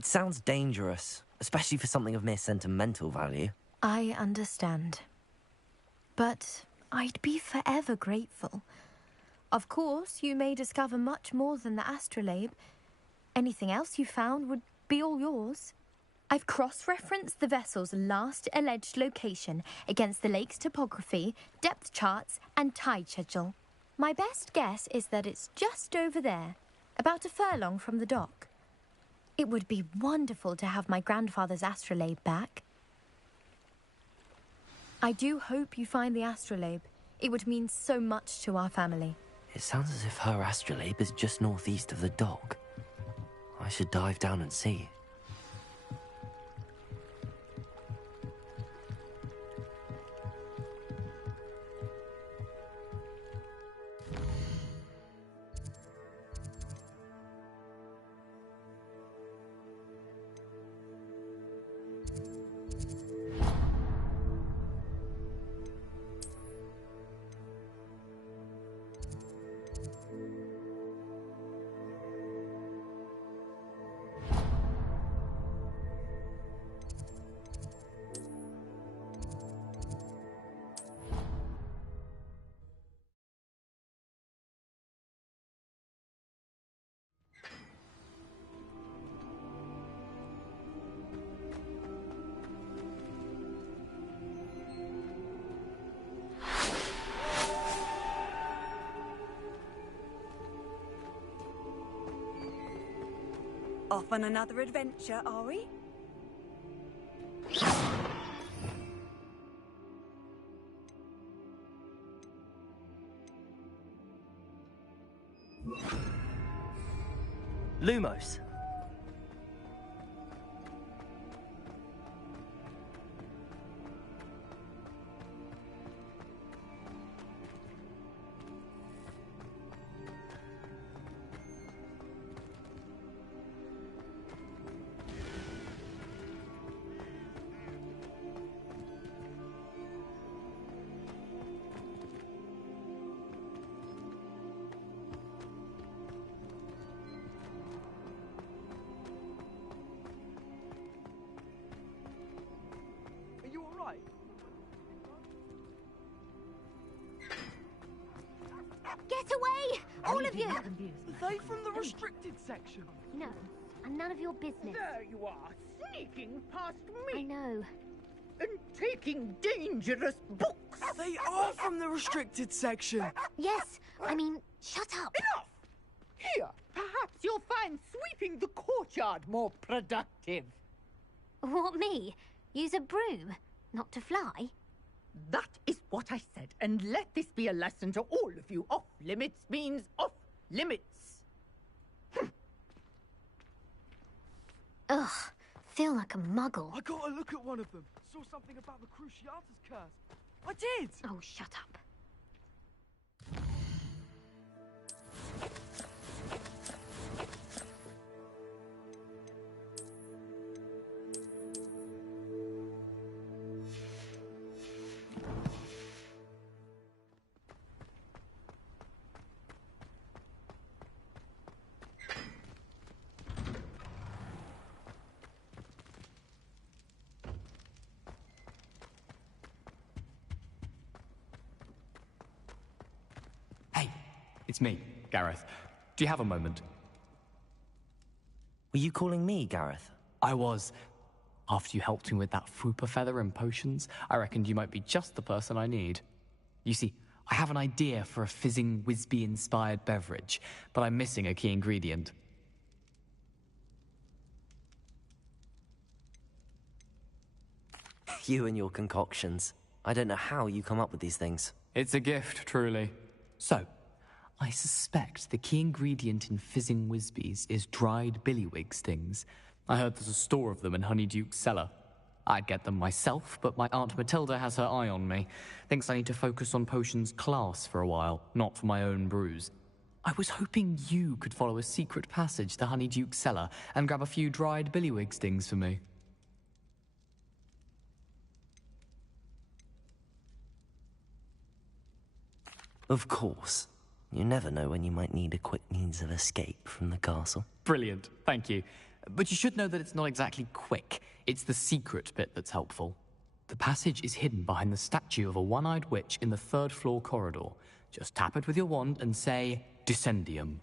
It sounds dangerous, especially for something of mere sentimental value. I understand. But I'd be forever grateful. Of course, you may discover much more than the astrolabe. Anything else you found would be all yours. I've cross-referenced the vessel's last alleged location against the lake's topography, depth charts, and tide schedule. My best guess is that it's just over there, about a furlong from the dock. It would be wonderful to have my grandfather's astrolabe back. I do hope you find the astrolabe. It would mean so much to our family. It sounds as if her astrolabe is just northeast of the dock. I should dive down and see. Off on another adventure, are we? Lumos. Get away! All of you! Are they from the restricted section? No, and none of your business. There you are, sneaking past me. I know. And taking dangerous books. They are from the restricted section. Yes, I mean, shut up. Enough! Here, perhaps you'll find sweeping the courtyard more productive. What, me? Use a broom? Not to fly? That is what I said, and let this be a lesson to all of you. Off limits means off limits. Ugh, feel like a muggle. I got a look at one of them. Saw something about the Cruciatus curse. I did! Oh, shut up. It's me, Gareth. Do you have a moment? Were you calling me, Gareth? I was. After you helped me with that Fupa feather and potions, I reckoned you might be just the person I need. You see, I have an idea for a fizzing Wisby-inspired beverage, but I'm missing a key ingredient. You and your concoctions. I don't know how you come up with these things. It's a gift, truly. So, I suspect the key ingredient in fizzing Wisbies is dried billywig stings. I heard there's a store of them in Honeyduke's cellar. I'd get them myself, but my Aunt Matilda has her eye on me. Thinks I need to focus on potions class for a while, not for my own brews. I was hoping you could follow a secret passage to Honeyduke's cellar and grab a few dried billywig stings for me. Of course. You never know when you might need a quick means of escape from the castle. Brilliant, thank you. But you should know that it's not exactly quick. It's the secret bit that's helpful. The passage is hidden behind the statue of a one-eyed witch in the third-floor corridor. Just tap it with your wand and say, Descendium.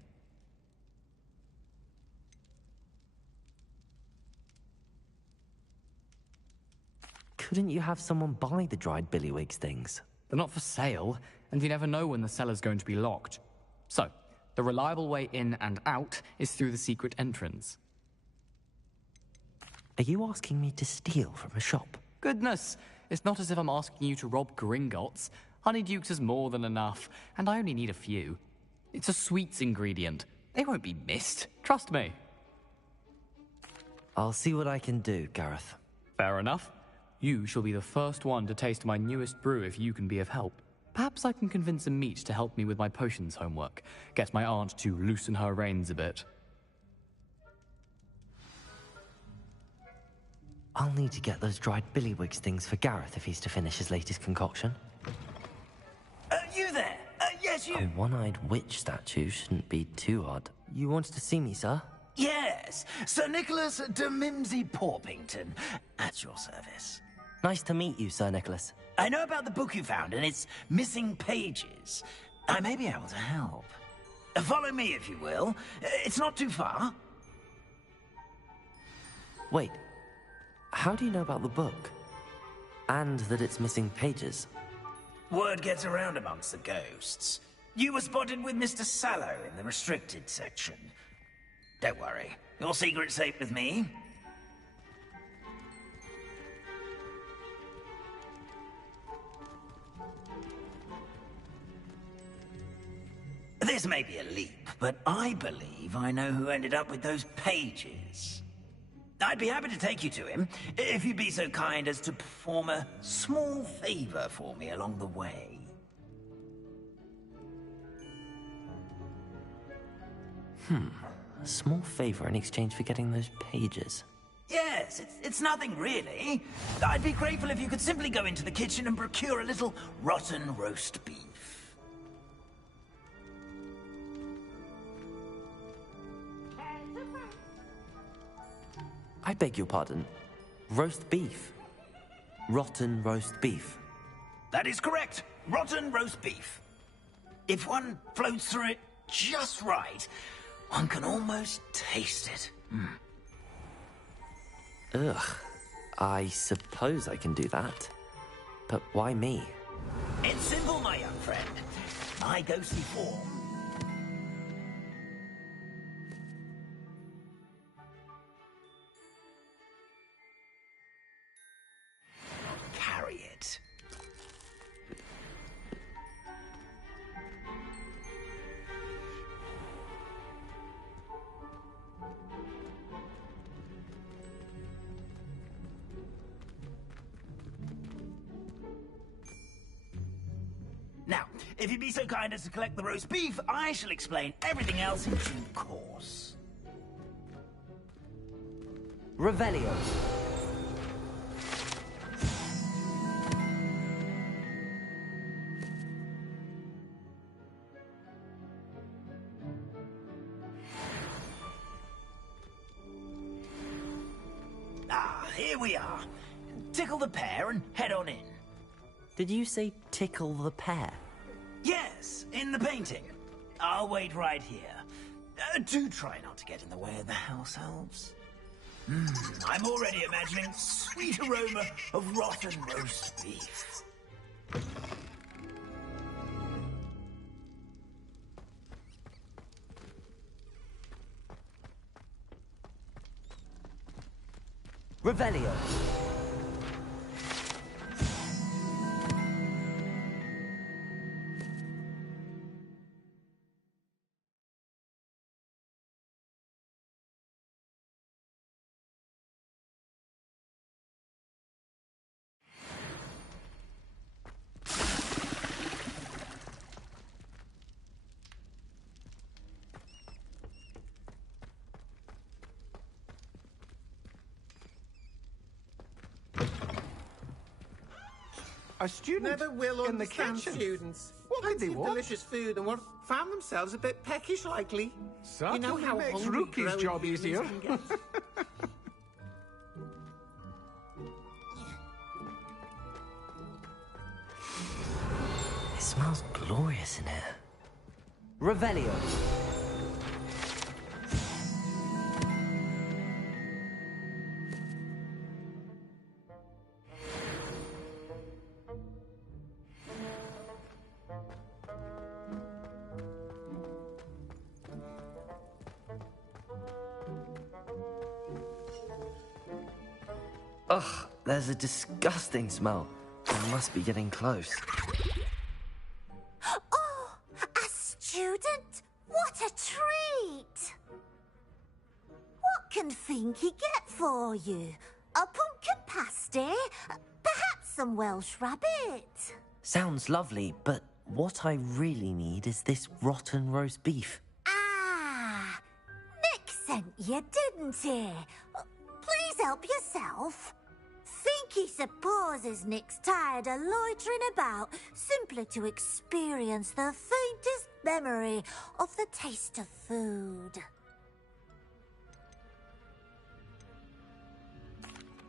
Couldn't you have someone buy the dried billywig's things? They're not for sale, and you never know when the cellar's going to be locked. So, the reliable way in and out is through the secret entrance. Are you asking me to steal from a shop? Goodness, it's not as if I'm asking you to rob Gringotts. Honeydukes is more than enough, and I only need a few. It's a sweets ingredient. They won't be missed, trust me. I'll see what I can do, Gareth. Fair enough. You shall be the first one to taste my newest brew if you can be of help. Perhaps I can convince a meat to help me with my potions homework. Get my aunt to loosen her reins a bit. I'll need to get those dried billywig's things for Gareth if he's to finish his latest concoction. You there? Yes, you. A one-eyed witch statue shouldn't be too odd. You wanted to see me, sir? Yes, Sir Nicholas de Mimsy Porpington, at your service. Nice to meet you, Sir Nicholas. I know about the book you found and its missing pages. I may be able to help. Follow me, if you will. It's not too far. Wait, how do you know about the book? And that it's missing pages? Word gets around amongst the ghosts. You were spotted with Mr. Sallow in the restricted section. Don't worry, your secret's safe with me. This may be a leap, but I believe I know who ended up with those pages. I'd be happy to take you to him, if you'd be so kind as to perform a small favor for me along the way. A small favor in exchange for getting those pages. Yes, it's nothing really. I'd be grateful if you could simply go into the kitchen and procure a little rotten roast beef. I beg your pardon. Roast beef. Rotten roast beef. That is correct. Rotten roast beef. If one floats through it just right, one can almost taste it. Ugh. I suppose I can do that. But why me? It's simple, my young friend. My ghostly form. Carry it. Now, if you'd be so kind as to collect the roast beef, I shall explain everything else in due course. Revelio. Here we are. Tickle the pear and head on in. Did you say tickle the pear? Yes, in the painting. I'll wait right here. Do try not to get in the way of the house elves. I'm already imagining sweet aroma of rotten roast beef. Revelio. A student Never will in the understand kitchen. students. What did they Plenty of want? delicious food and found themselves a bit peckish likely. Certainly you know how makes hungry Rookie's growing job humans easier. can get. mess in here. Revelio. Ugh, there's a disgusting smell. I must be getting close. Oh, a student? What a treat! What can Finky get for you? A pumpkin pasty? Perhaps some Welsh rabbit? Sounds lovely, but what I really need is this rotten roast beef. Ah, Nick sent you, didn't he? Please help yourself. Finky supposes Nick's tired of loitering about simply to experience the faintest memory of the taste of food.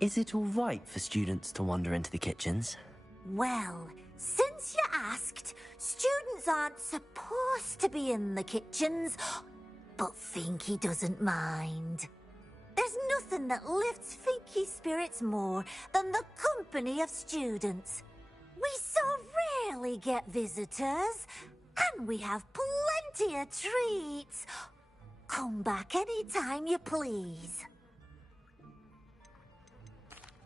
Is it all right for students to wander into the kitchens? Well, since you asked, students aren't supposed to be in the kitchens, but Finky doesn't mind. There's nothing that lifts Finky's spirits more than the company of students. We so rarely get visitors, and we have plenty of treats. Come back any time you please.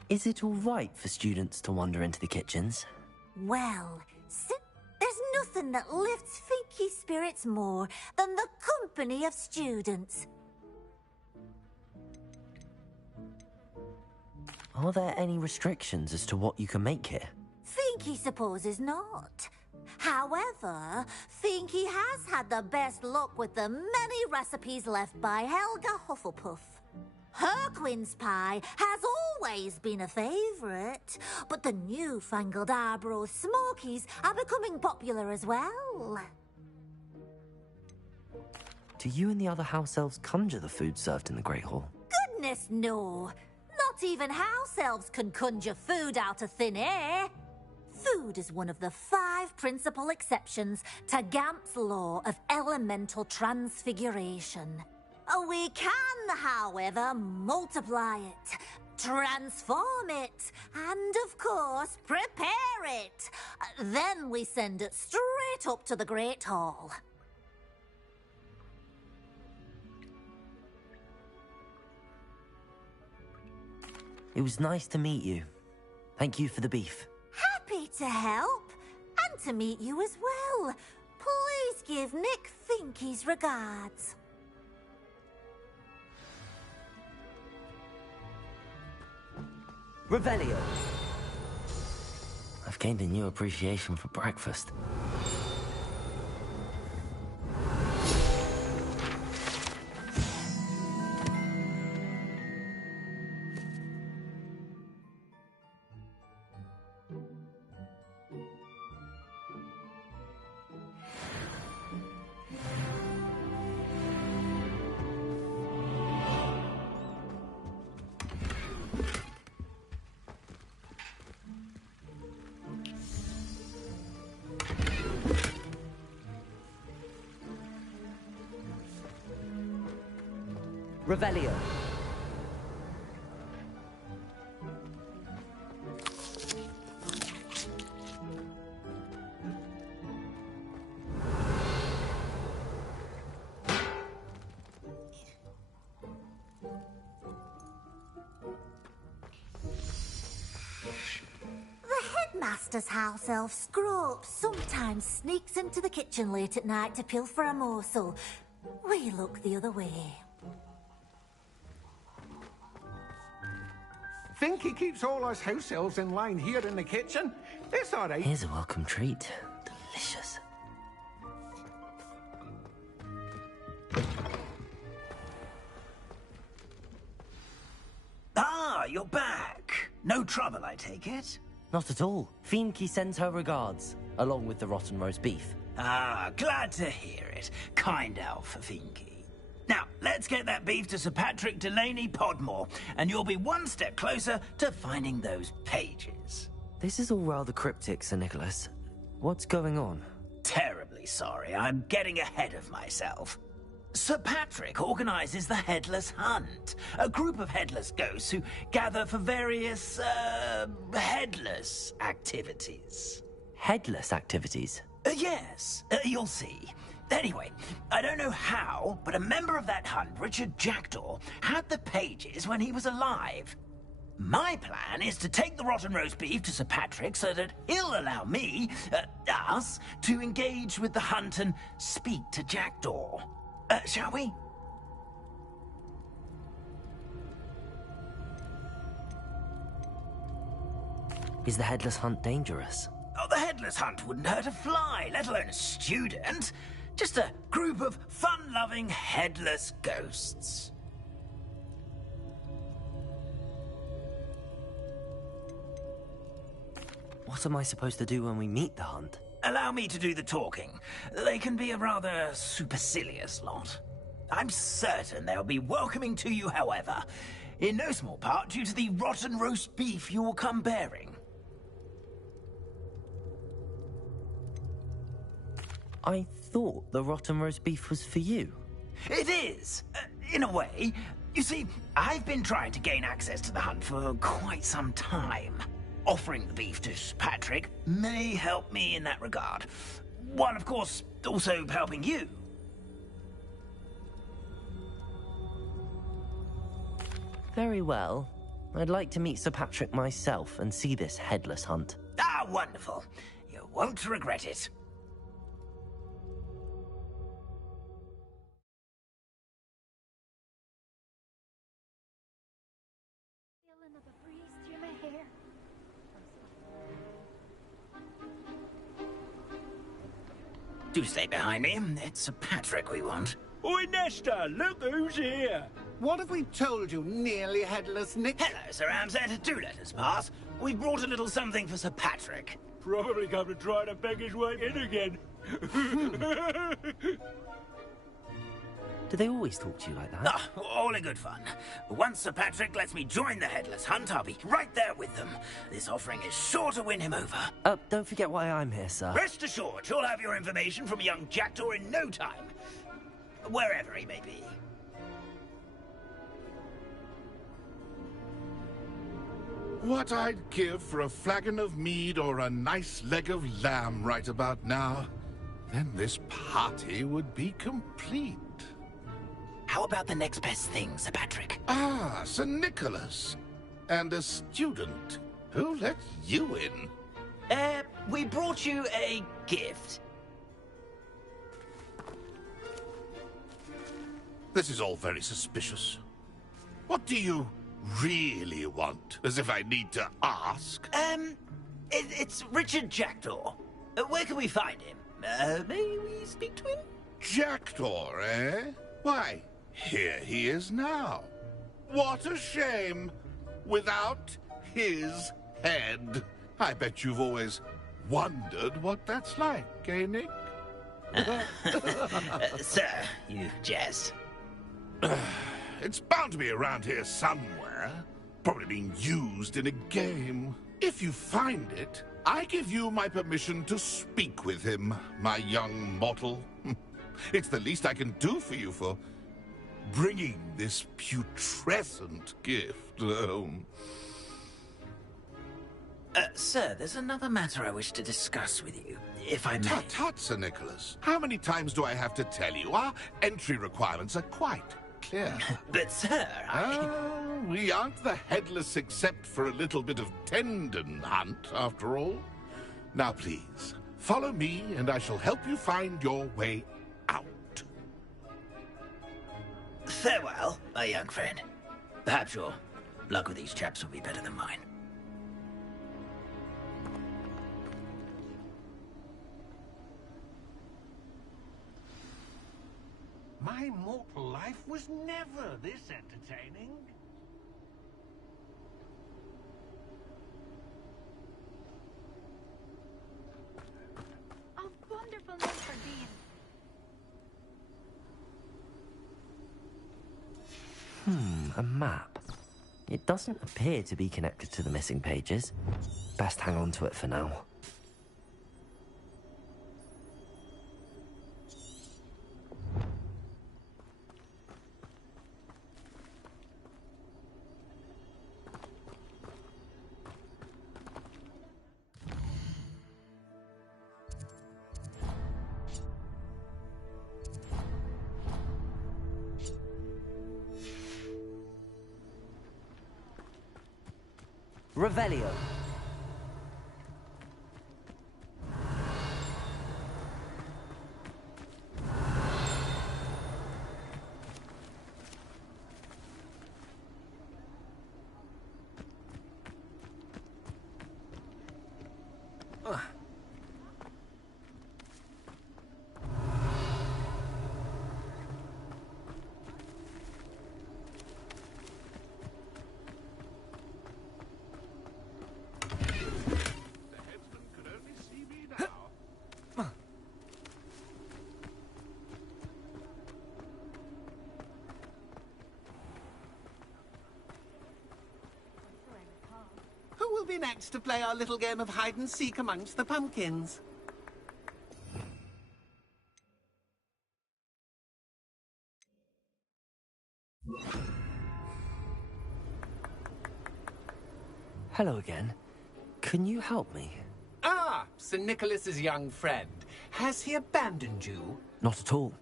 Is it all right for students to wander into the kitchens? Well, there's nothing that lifts Finky's spirits more than the company of students. Are there any restrictions as to what you can make here? Finky supposes not. However, Finky has had the best luck with the many recipes left by Helga Hufflepuff. Her quince pie has always been a favourite, but the newfangled Arbroath Smokies are becoming popular as well. Do you and the other house elves conjure the food served in the Great Hall? Goodness no! Not even house elves can conjure food out of thin air. Food is one of the 5 principal exceptions to Gamp's law of elemental transfiguration. We can, however, multiply it, transform it, and, of course, prepare it. Then we send it straight up to the Great Hall. It was nice to meet you. Thank you for the beef. Happy to help, and to meet you as well. Please give Nick Finky's regards. Revelio. I've gained a new appreciation for breakfast. Revelio. Headmaster's house elf Scrope sometimes sneaks into the kitchen late at night to pilfer a morsel. We look the other way. Finky keeps all us house elves in line here in the kitchen. It's all right. Here's a welcome treat. Delicious. Ah, you're back. No trouble, I take it? Not at all. Finky sends her regards, along with the rotten roast beef. Ah, glad to hear it. Kind elf, Finky. Now, let's get that beef to Sir Patrick Delaney Podmore, and you'll be one step closer to finding those pages. This is all rather cryptic, Sir Nicholas. What's going on? Terribly terribly sorry. I'm getting ahead of myself. Sir Patrick organises the Headless Hunt, a group of headless ghosts who gather for various, headless activities. Headless activities? Yes, you'll see. Anyway, I don't know how, but a member of that hunt, Richard Jackdaw, had the pages when he was alive. My plan is to take the rotten roast beef to Sir Patrick so that he'll allow me, us, to engage with the hunt and speak to Jackdaw. Shall we? Is the Headless Hunt dangerous? Oh, the Headless Hunt wouldn't hurt a fly, let alone a student. Just a group of fun-loving headless ghosts. What am I supposed to do when we meet the hunt? Allow me to do the talking. They can be a rather supercilious lot. I'm certain they'll be welcoming to you, however, in no small part due to the rotten roast beef you'll come bearing. I thought the rotten roast beef was for you. It is, in a way. You see, I've been trying to gain access to the hunt for quite some time. Offering the beef to Patrick may help me in that regard. While, of course, also helping you. Very well. I'd like to meet Sir Patrick myself and see this headless hunt. Ah, wonderful. You won't regret it. Do stay behind me. It's Sir Patrick we want. Oi, Nesta, look who's here. What have we told you, nearly headless Nick? Hello, Sir Ramsed. Do let us pass. We brought a little something for Sir Patrick. Probably come to try to beg his way in again. Do they always talk to you like that? Ah, all in good fun. Once Sir Patrick lets me join the Headless Hunt, I'll be right there with them. This offering is sure to win him over. Don't forget why I'm here, sir. Rest assured, you'll have your information from young Jackdaw in no time. Wherever he may be. What I'd give for a flagon of mead or a nice leg of lamb right about now. Then this party would be complete. How about the next best thing, Sir Patrick? Ah, Sir Nicholas. And a student. Who let you in? We brought you a gift. This is all very suspicious. What do you really want? As if I need to ask. It's Richard Jackdaw. Where can we find him? May we speak to him? Jackdaw, eh? Why, here he is now. What a shame. Without his head. I bet you've always wondered what that's like, eh, Nick? Sir, you jest. It's bound to be around here somewhere. Probably being used in a game. If you find it, I give you my permission to speak with him, my young mortal. It's the least I can do for you for bringing this putrescent gift home. Sir, there's another matter I wish to discuss with you, if I may. Tut, tut, Sir Nicholas. How many times do I have to tell you? Our entry requirements are quite clear. But, sir, we aren't the headless except for a little bit of tendon hunt, after all. Now, please, follow me, and I shall help you find your way out. Farewell, my young friend. Perhaps your luck with these chaps will be better than mine. My mortal life was never this entertaining. A wonderful name for Dean. A map. It doesn't appear to be connected to the missing pages. Best hang on to it for now. Revelio. Who will be next to play our little game of hide-and-seek amongst the pumpkins? Hello again. Can you help me? Ah, Sir Nicholas's young friend. Has he abandoned you? Not at all.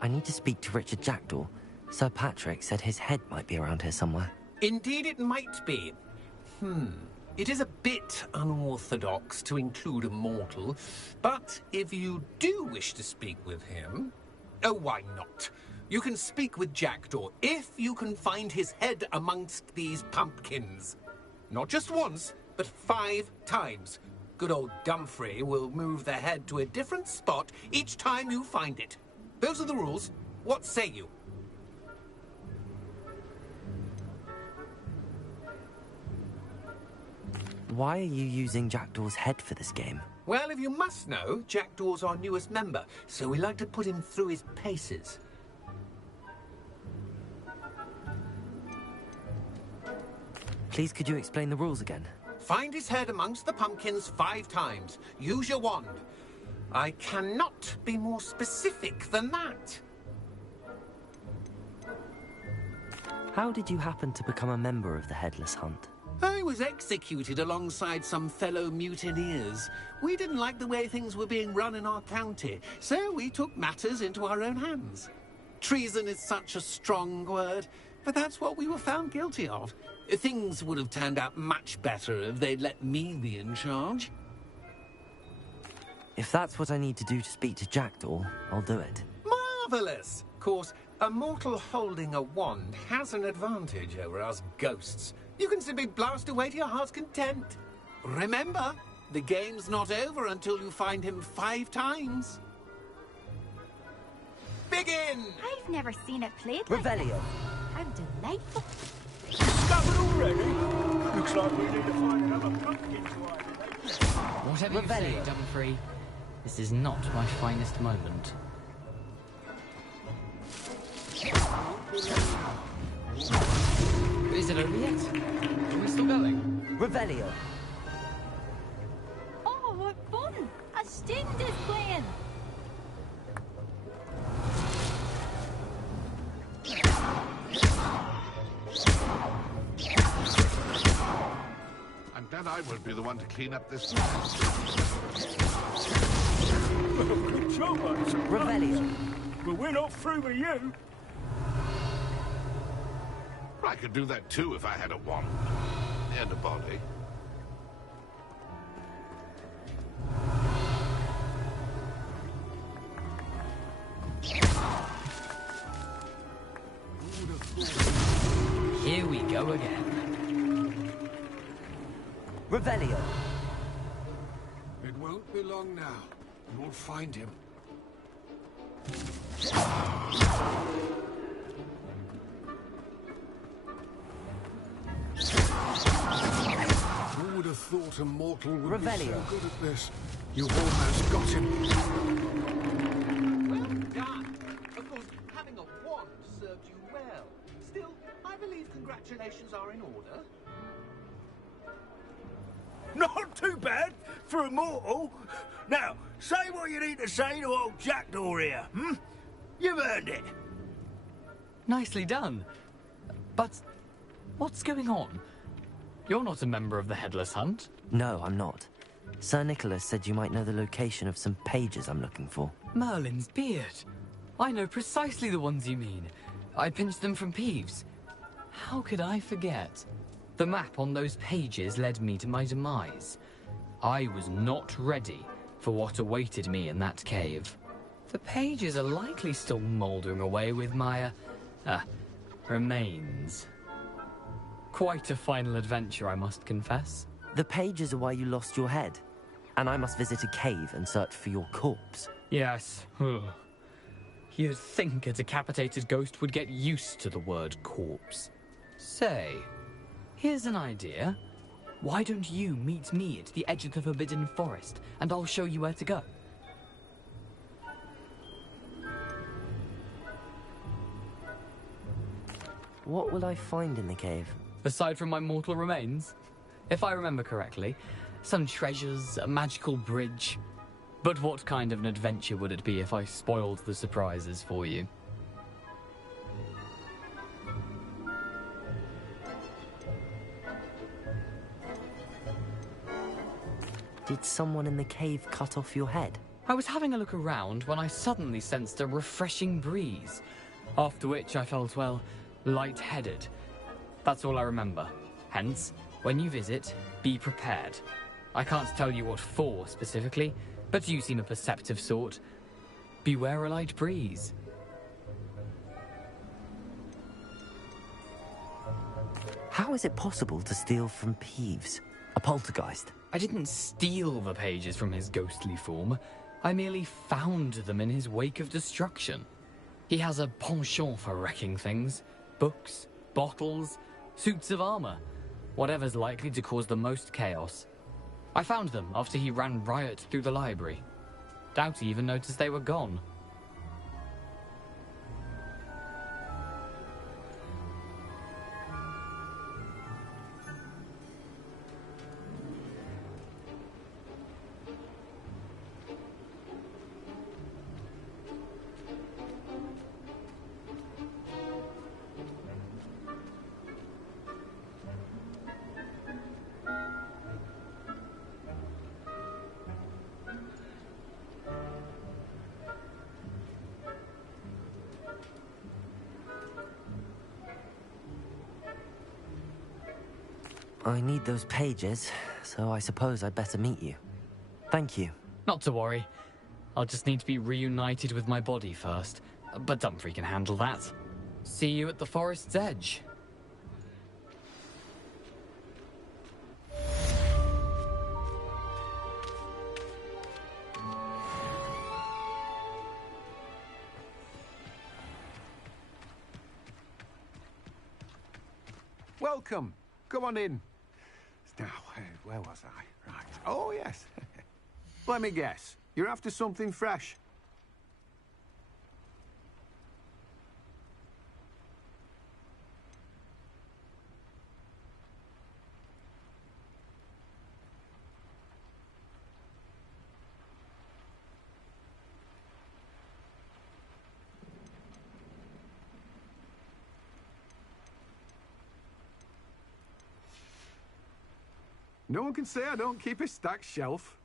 I need to speak to Richard Jackdaw. Sir Patrick said his head might be around here somewhere. Indeed it might be. It is a bit unorthodox to include a mortal, but if you do wish to speak with him... Oh, why not? You can speak with Jackdaw if you can find his head amongst these pumpkins. Not just once, but 5 times. Good old Dumfrey will move the head to a different spot each time you find it. Those are the rules. What say you? Why are you using Jackdaw's head for this game? Well, if you must know, Jackdaw's our newest member, so we like to put him through his paces. Please, could you explain the rules again? Find his head amongst the pumpkins 5 times. Use your wand. I cannot be more specific than that. How did you happen to become a member of the Headless Hunt? I was executed alongside some fellow mutineers. We didn't like the way things were being run in our county, so we took matters into our own hands. Treason is such a strong word, but that's what we were found guilty of. Things would have turned out much better if they'd let me be in charge. If that's what I need to do to speak to Jackdaw, I'll do it. Marvellous! Of course, a mortal holding a wand has an advantage over us ghosts. You can simply blast away to your heart's content. Remember, the game's not over until you find him 5 times. Begin! I've never seen it played Revelio. How delightful. Discovered already? Looks like we need to find another pumpkin to hide. Whatever you say, Dumfrey, this is not my finest moment. Is it over yet? Are we still going? Revelio. Oh, what fun! A student is playing. I'm glad I won't be the one to clean up this mess. Good job, Hudson. Revelio. But we're not through with you. I could do that too if I had a wand and a body. Here we go again. Revelio. It won't be long now. You'll find him. Who would have thought a mortal would be so good at this? You've almost got him. Well done. Of course, having a wand served you well. Still, I believe congratulations are in order. Not too bad for a mortal. Now, say what you need to say to old Jackdaw here, You've earned it. Nicely done. But what's going on? You're not a member of the Headless Hunt. No, I'm not. Sir Nicholas said you might know the location of some pages I'm looking for. Merlin's beard. I know precisely the ones you mean. I pinched them from Peeves. How could I forget? The map on those pages led me to my demise. I was not ready for what awaited me in that cave. The pages are likely still mouldering away with my, remains. Quite a final adventure, I must confess. The pages are why you lost your head, and I must visit a cave and search for your corpse. Yes. You'd think a decapitated ghost would get used to the word corpse. Say, here's an idea. Why don't you meet me at the edge of the Forbidden Forest, and I'll show you where to go? What will I find in the cave? Aside from my mortal remains? If I remember correctly, some treasures, a magical bridge. But what kind of an adventure would it be if I spoiled the surprises for you? Did someone in the cave cut off your head? I was having a look around when I suddenly sensed a refreshing breeze, after which I felt, well, lightheaded. That's all I remember. Hence, when you visit, be prepared. I can't tell you what for specifically, but you seem a perceptive sort. Beware a light breeze. How is it possible to steal from Peeves, a poltergeist? I didn't steal the pages from his ghostly form. I merely found them in his wake of destruction. He has a penchant for wrecking things. Books, bottles, suits of armor. Whatever's likely to cause the most chaos. I found them after he ran riot through the library. Doubt he even noticed they were gone. I need those pages, so I suppose I'd better meet you. Thank you. Not to worry. I'll just need to be reunited with my body first. But Dumfries can handle that. See you at the forest's edge. Welcome. Come on in. Now, where was I? Right. Oh, yes. Let me guess. You're after something fresh. No one can say I don't keep a stacked shelf.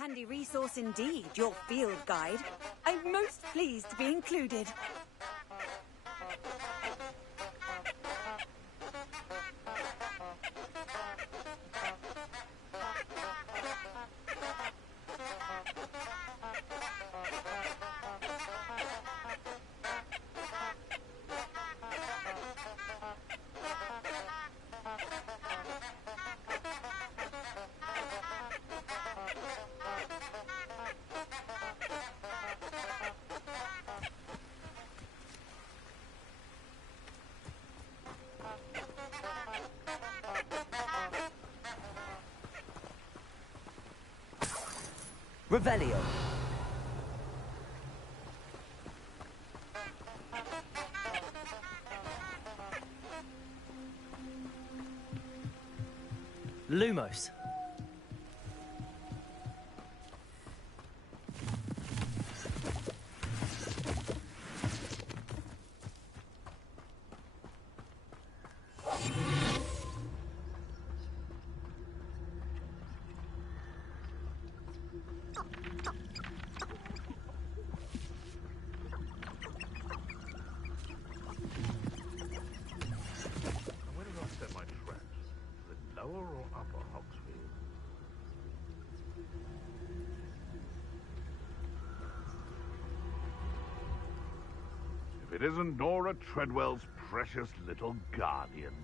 Handy resource indeed, your field guide. I'm most pleased to be included. Revelio. Lumos. Where did I set my traps? The lower or upper Hogsfield? If it isn't Nora Treadwell's precious little guardian.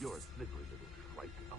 You're a slippery little shrike. Oh.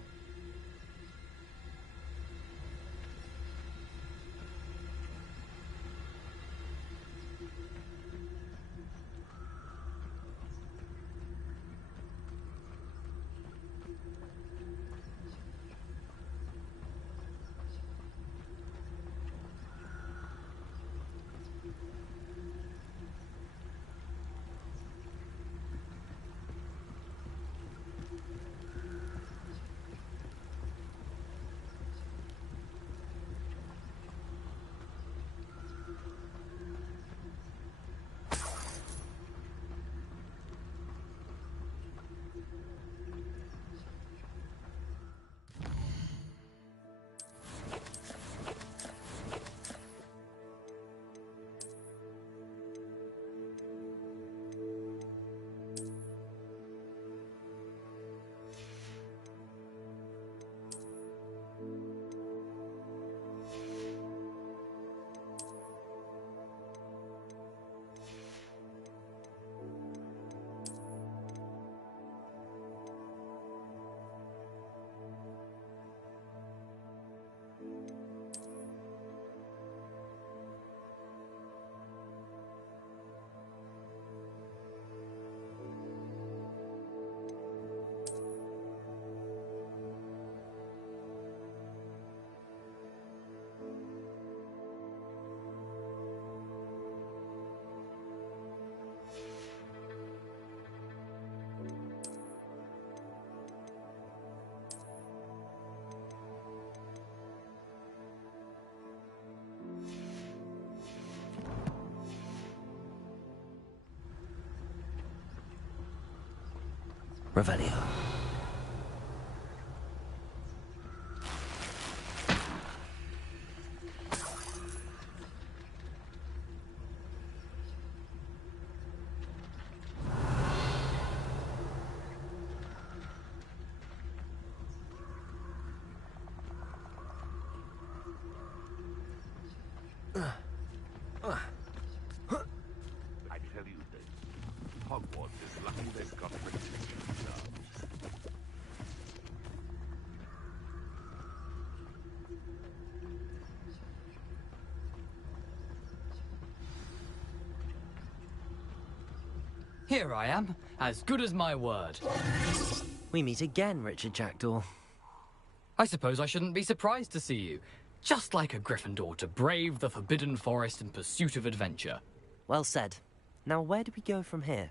Revelio. I tell you this, Hogwarts is lucky they've got princesses themselves. Here I am, as good as my word. We meet again, Richard Jackdaw. I suppose I shouldn't be surprised to see you. Just like a Gryffindor to brave the Forbidden Forest in pursuit of adventure. Well said. Now where do we go from here?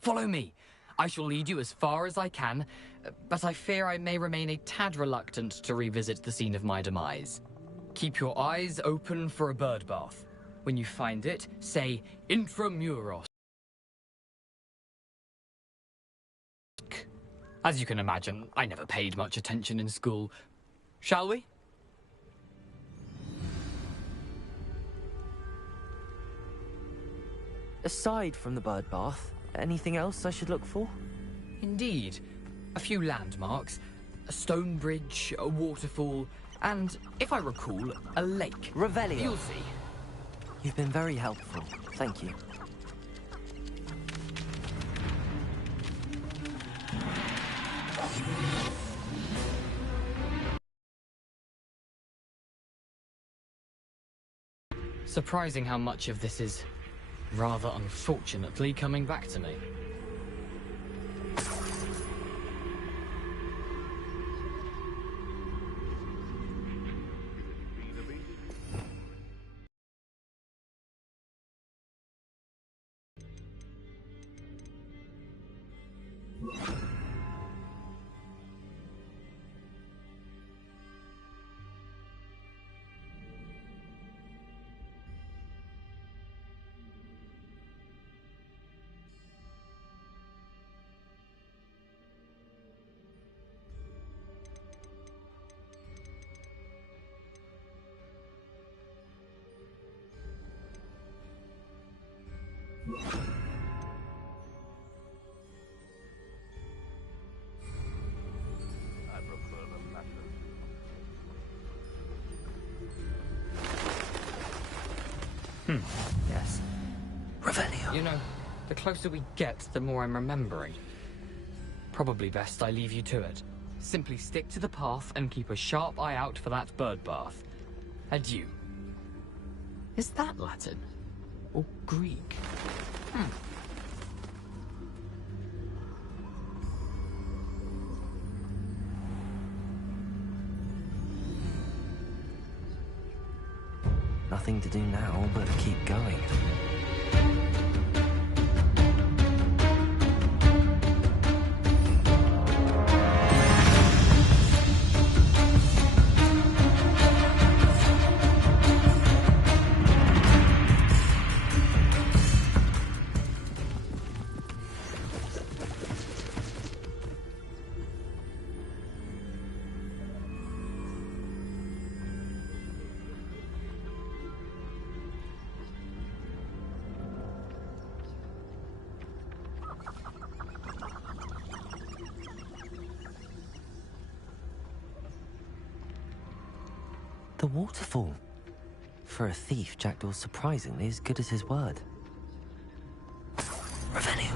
Follow me. I shall lead you as far as I can, but I fear I may remain a tad reluctant to revisit the scene of my demise. Keep your eyes open for a bird bath. When you find it, say Intramuros. As you can imagine, I never paid much attention in school. Shall we? Aside from the bird bath, anything else I should look for? Indeed. A few landmarks, a stone bridge, a waterfall, and, if I recall, a lake. Revelio. You'll see. You've been very helpful. Thank you. Surprising how much of this is, rather unfortunately, coming back to me. Yes. Revelio. You know, the closer we get, the more I'm remembering. Probably best I leave you to it. Simply stick to the path and keep a sharp eye out for that bird bath. Adieu. Is that Latin? Or Greek? Nothing to do now but keep going. The waterfall. For a thief, Jackdaw's surprisingly as good as his word. Revelio.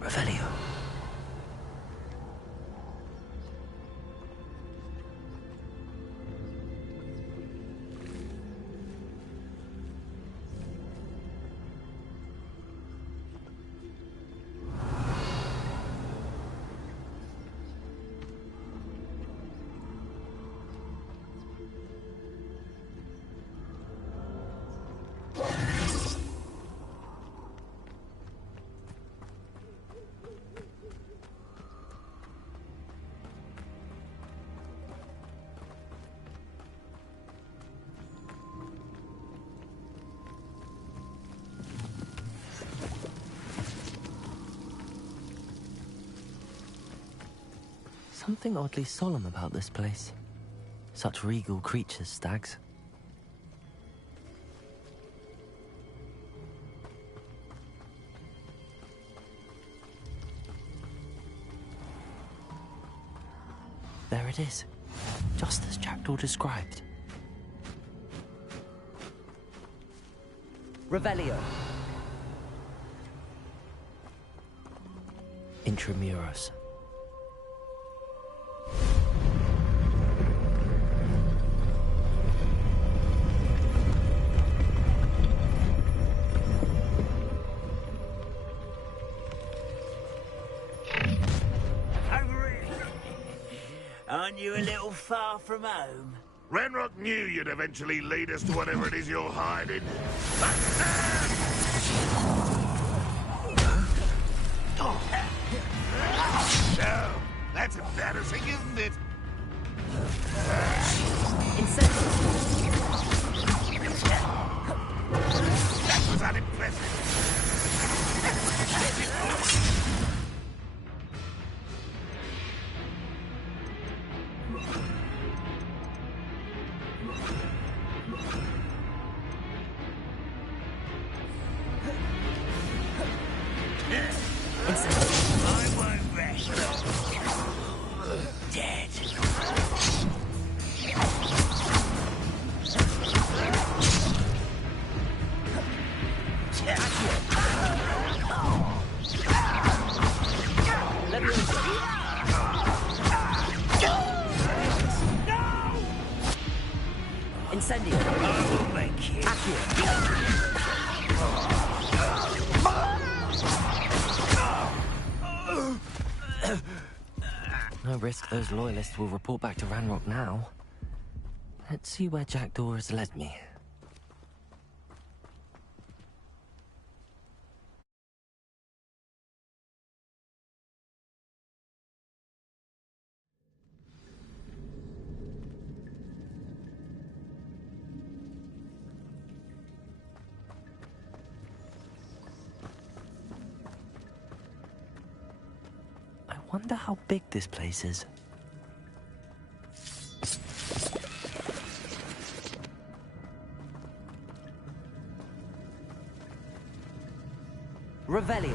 Revelio. Something oddly solemn about this place. Such regal creatures, stags. There it is, just as Jackdaw described. Revelio. Intramuros. Aren't you a little far from home? Ranrock knew you'd eventually lead us to whatever it is you're hiding. So, that's embarrassing, isn't it? That was unimpressive. I won't rest. Dead. Incendio. I will make you. No risk those loyalists will report back to Ranrock now. Let's see where Jackdaw has led me. I wonder how big this place is. Revelio.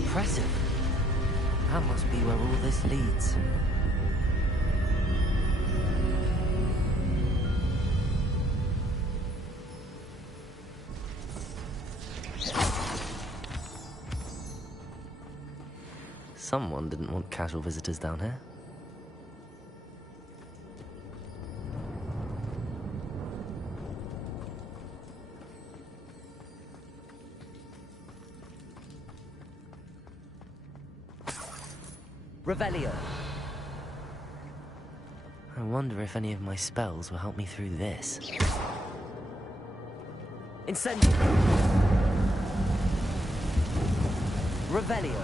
Impressive. That must be where all this leads. Someone didn't want casual visitors down here. Revelio. I wonder if any of my spells will help me through this. Incendio. Revelio.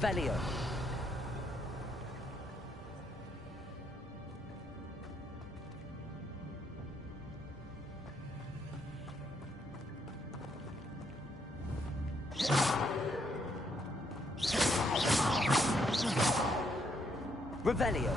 Revelio. Revelio.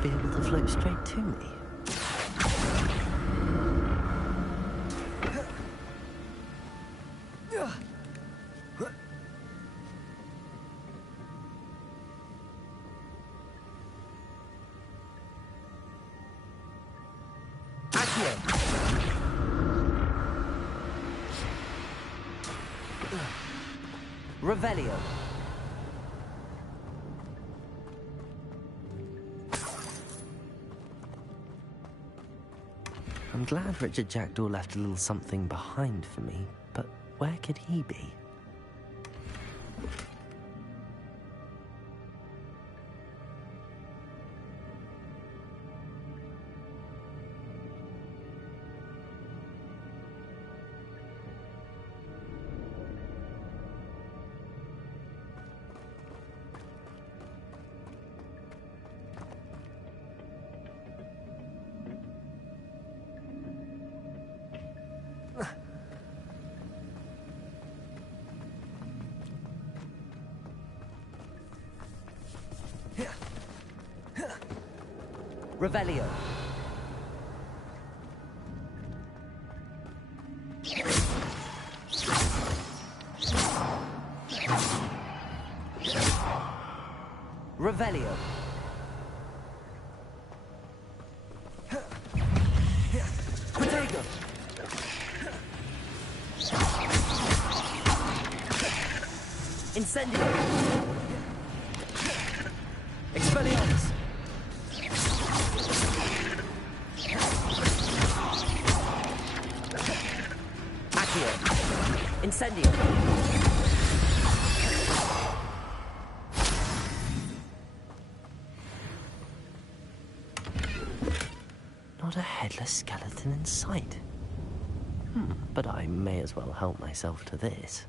Be able to float straight to me. Revelio. I'm glad Richard Jackdaw left a little something behind for me, but where could he be? Revelio. Revelio. Protego. Incendio. Expelliarmus. Incendio. Not a headless skeleton in sight. But I may as well help myself to this.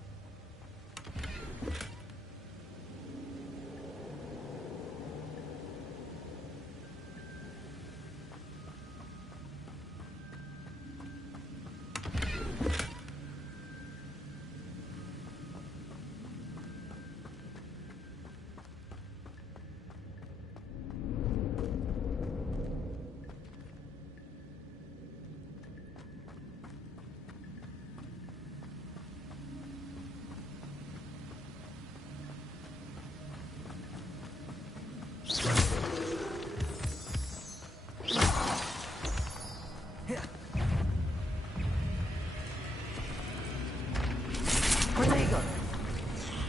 Protego.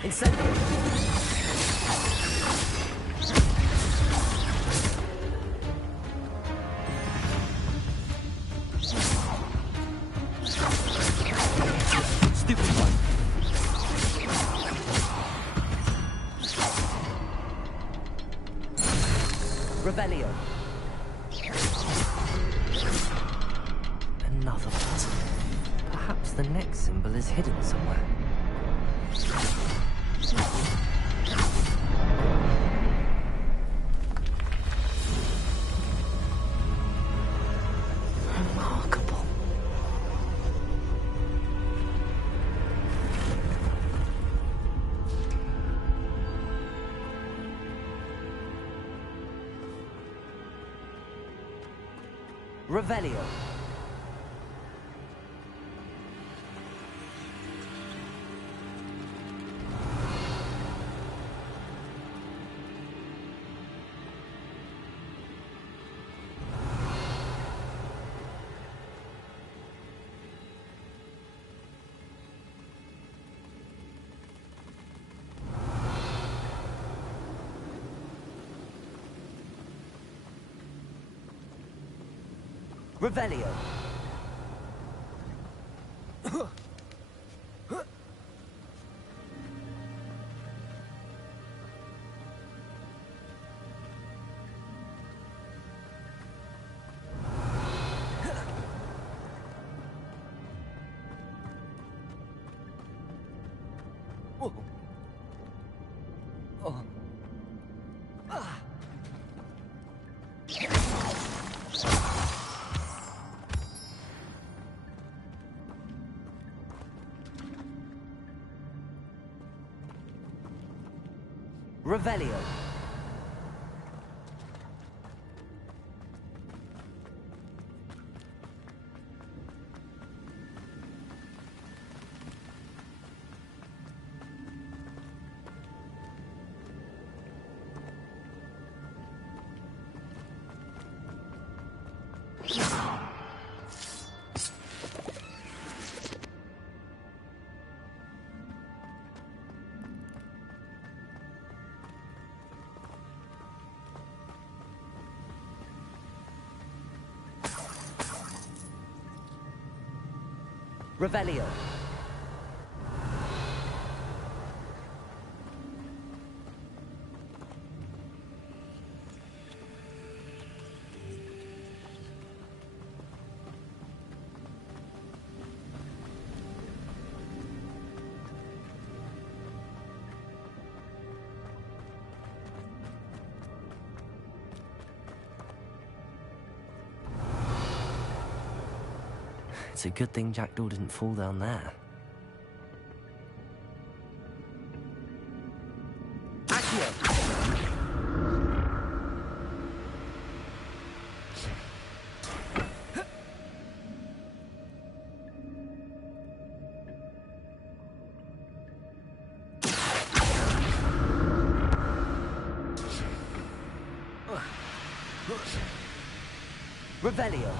Incendio. Stupid one. Revelio. Another puzzle. Perhaps the next symbol is hidden somewhere. Remarkable. Revelio. Revelio. Revelio. Revelio. It's a good thing Jackdaw didn't fall down there. Revelio.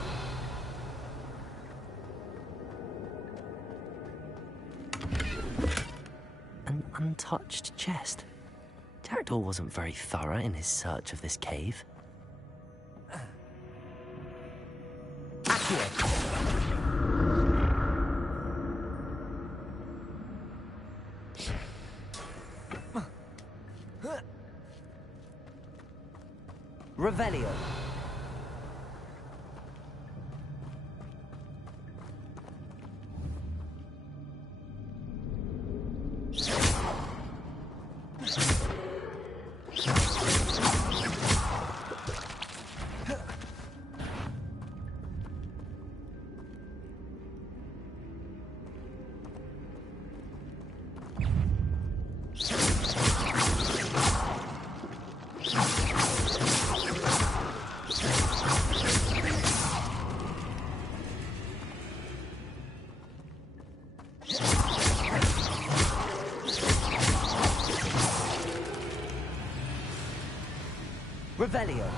An untouched chest. Jackdaw wasn't very thorough in his search of this cave. Revelio. Revelio.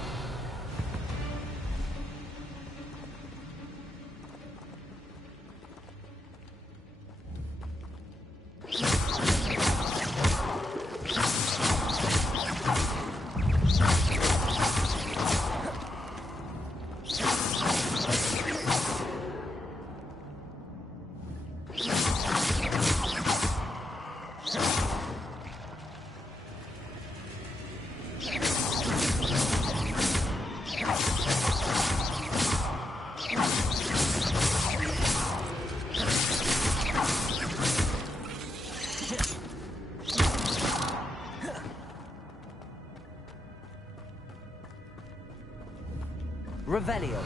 Revelio.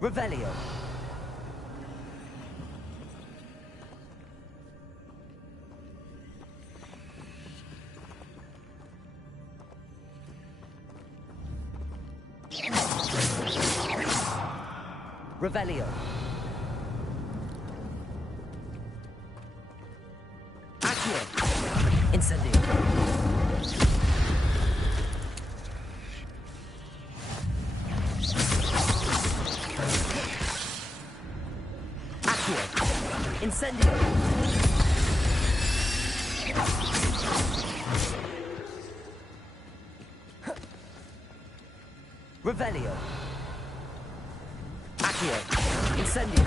Revelio. Revelio. Accio. Incendio. Incendio! Revelio! Accio! Incendio!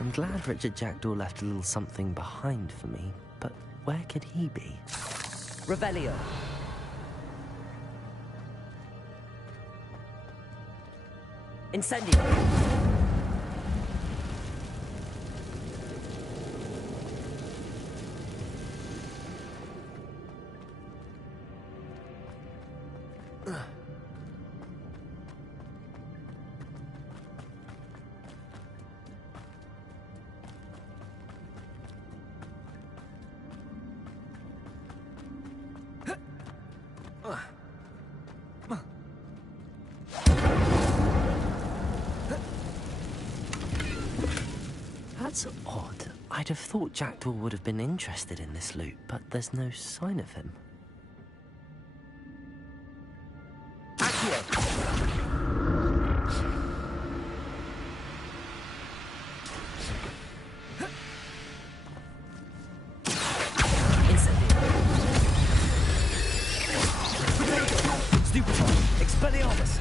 I'm glad Richard Jackdaw left a little something behind for me, but where could he be? Revelio! Incendio! That's odd. I'd have thought Jackdaw would have been interested in this loot, but there's no sign of him. Accio! Expelliarmus!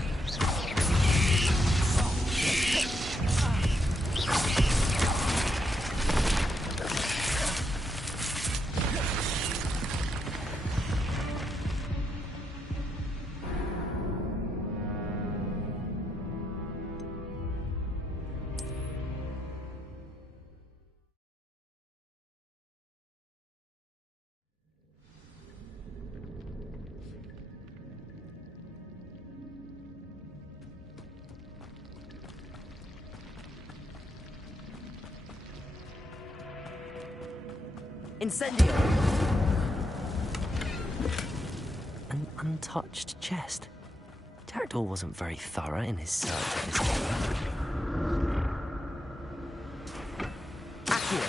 Incendio! An untouched chest. Jackdaw wasn't very thorough in his search of this game. Accio!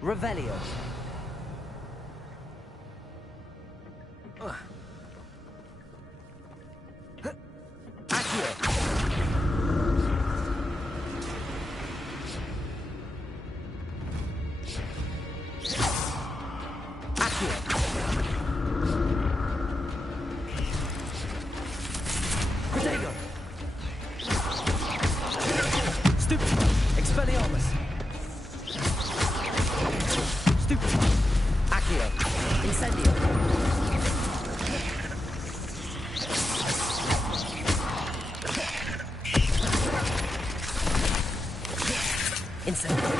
Revelio! Expelliarmus! Stupid! Accio! Incendio! Incendio!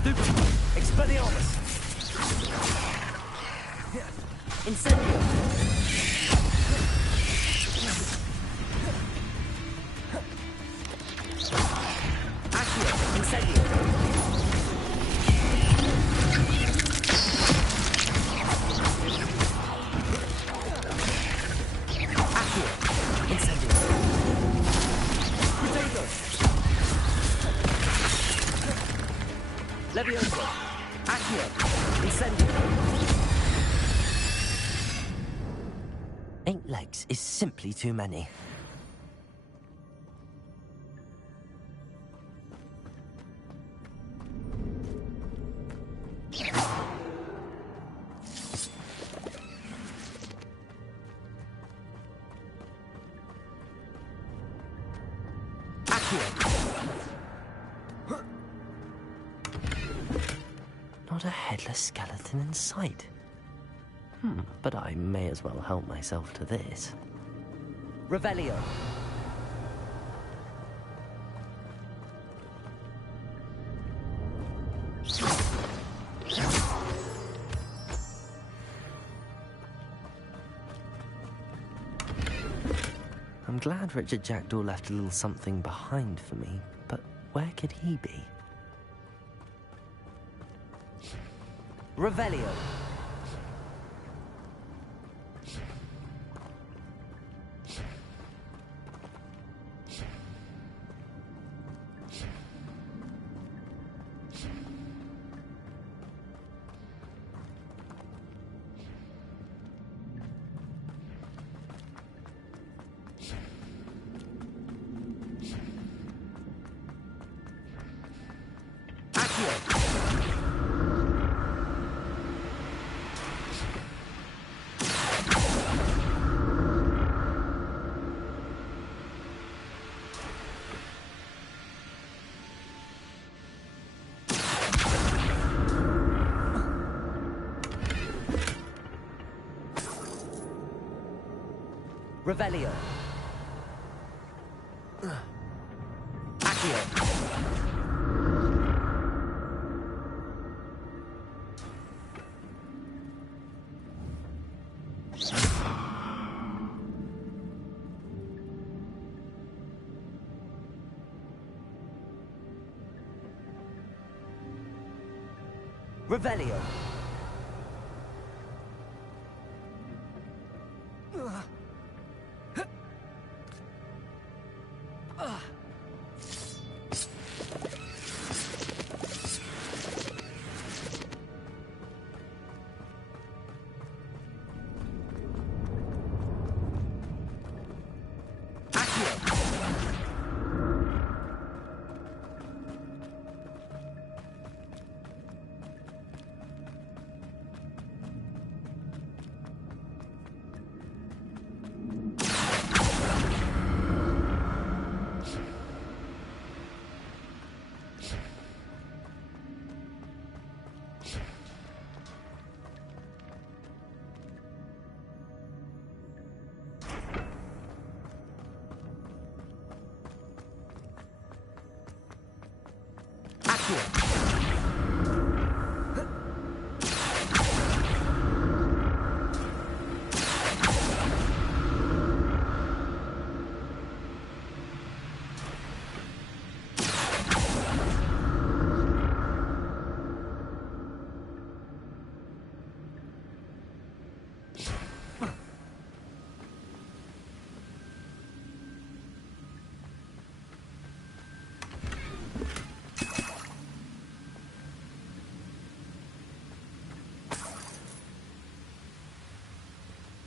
Stupid! Expelliarmus! Incendio! Levioso! Accio! Incendio! 8 legs is simply too many. Not a headless skeleton in sight. But I may as well help myself to this. Revelio. I'm glad Richard Jackdaw left a little something behind for me, but where could he be? Revelio. Revelio. Accio. Revelio.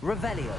Revelio.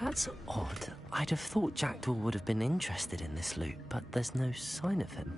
That's odd. I'd have thought Jackdaw would have been interested in this loot, but there's no sign of him.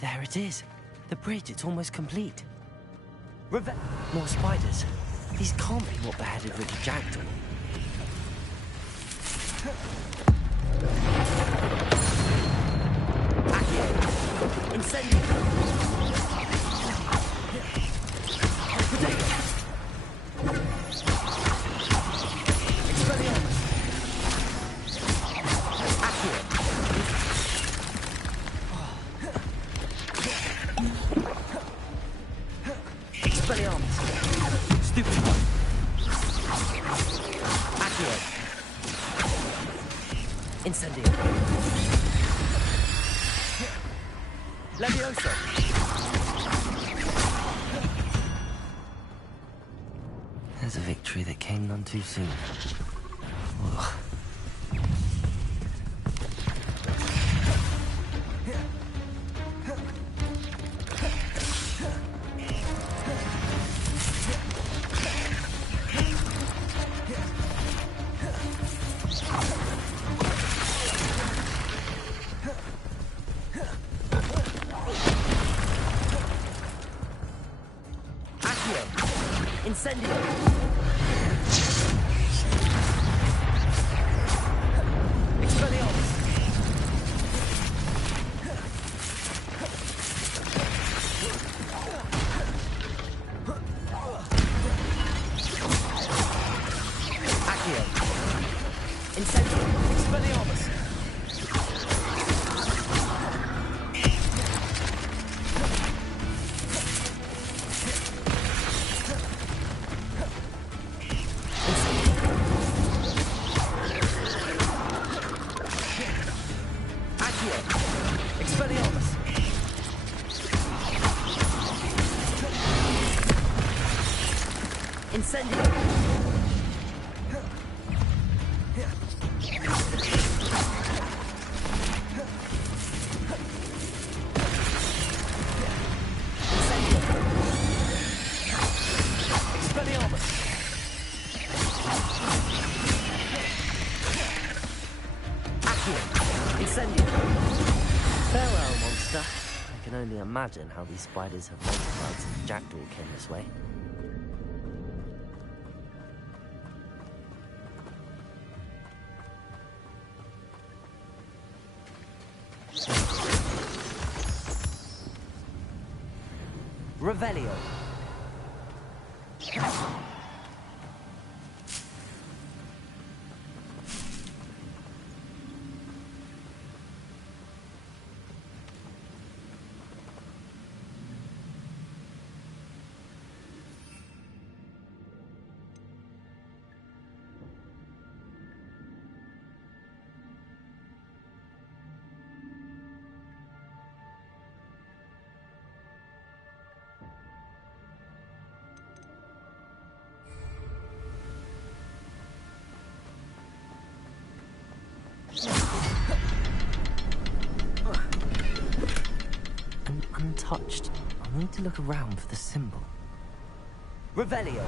There it is. The bridge, it's almost complete. More spiders. These can't be what beheaded Richard Jackdaw. Accio. Incendio. Potato. Expelliarmus. Accio. Expelliarmus. Stupid one. Accio. Incendio. Levioso! There's a victory that came none too soon. Ugh. Incendio! Expelliarmus! Accio! Incendio! Expelliarmus! Incendio! Expelliarmus! Accio! Incendio! Farewell, monster. I can only imagine how these spiders have multiplied since Jackdaw came this way. Revelio. I'm untouched. I need to look around for the symbol. Revelio.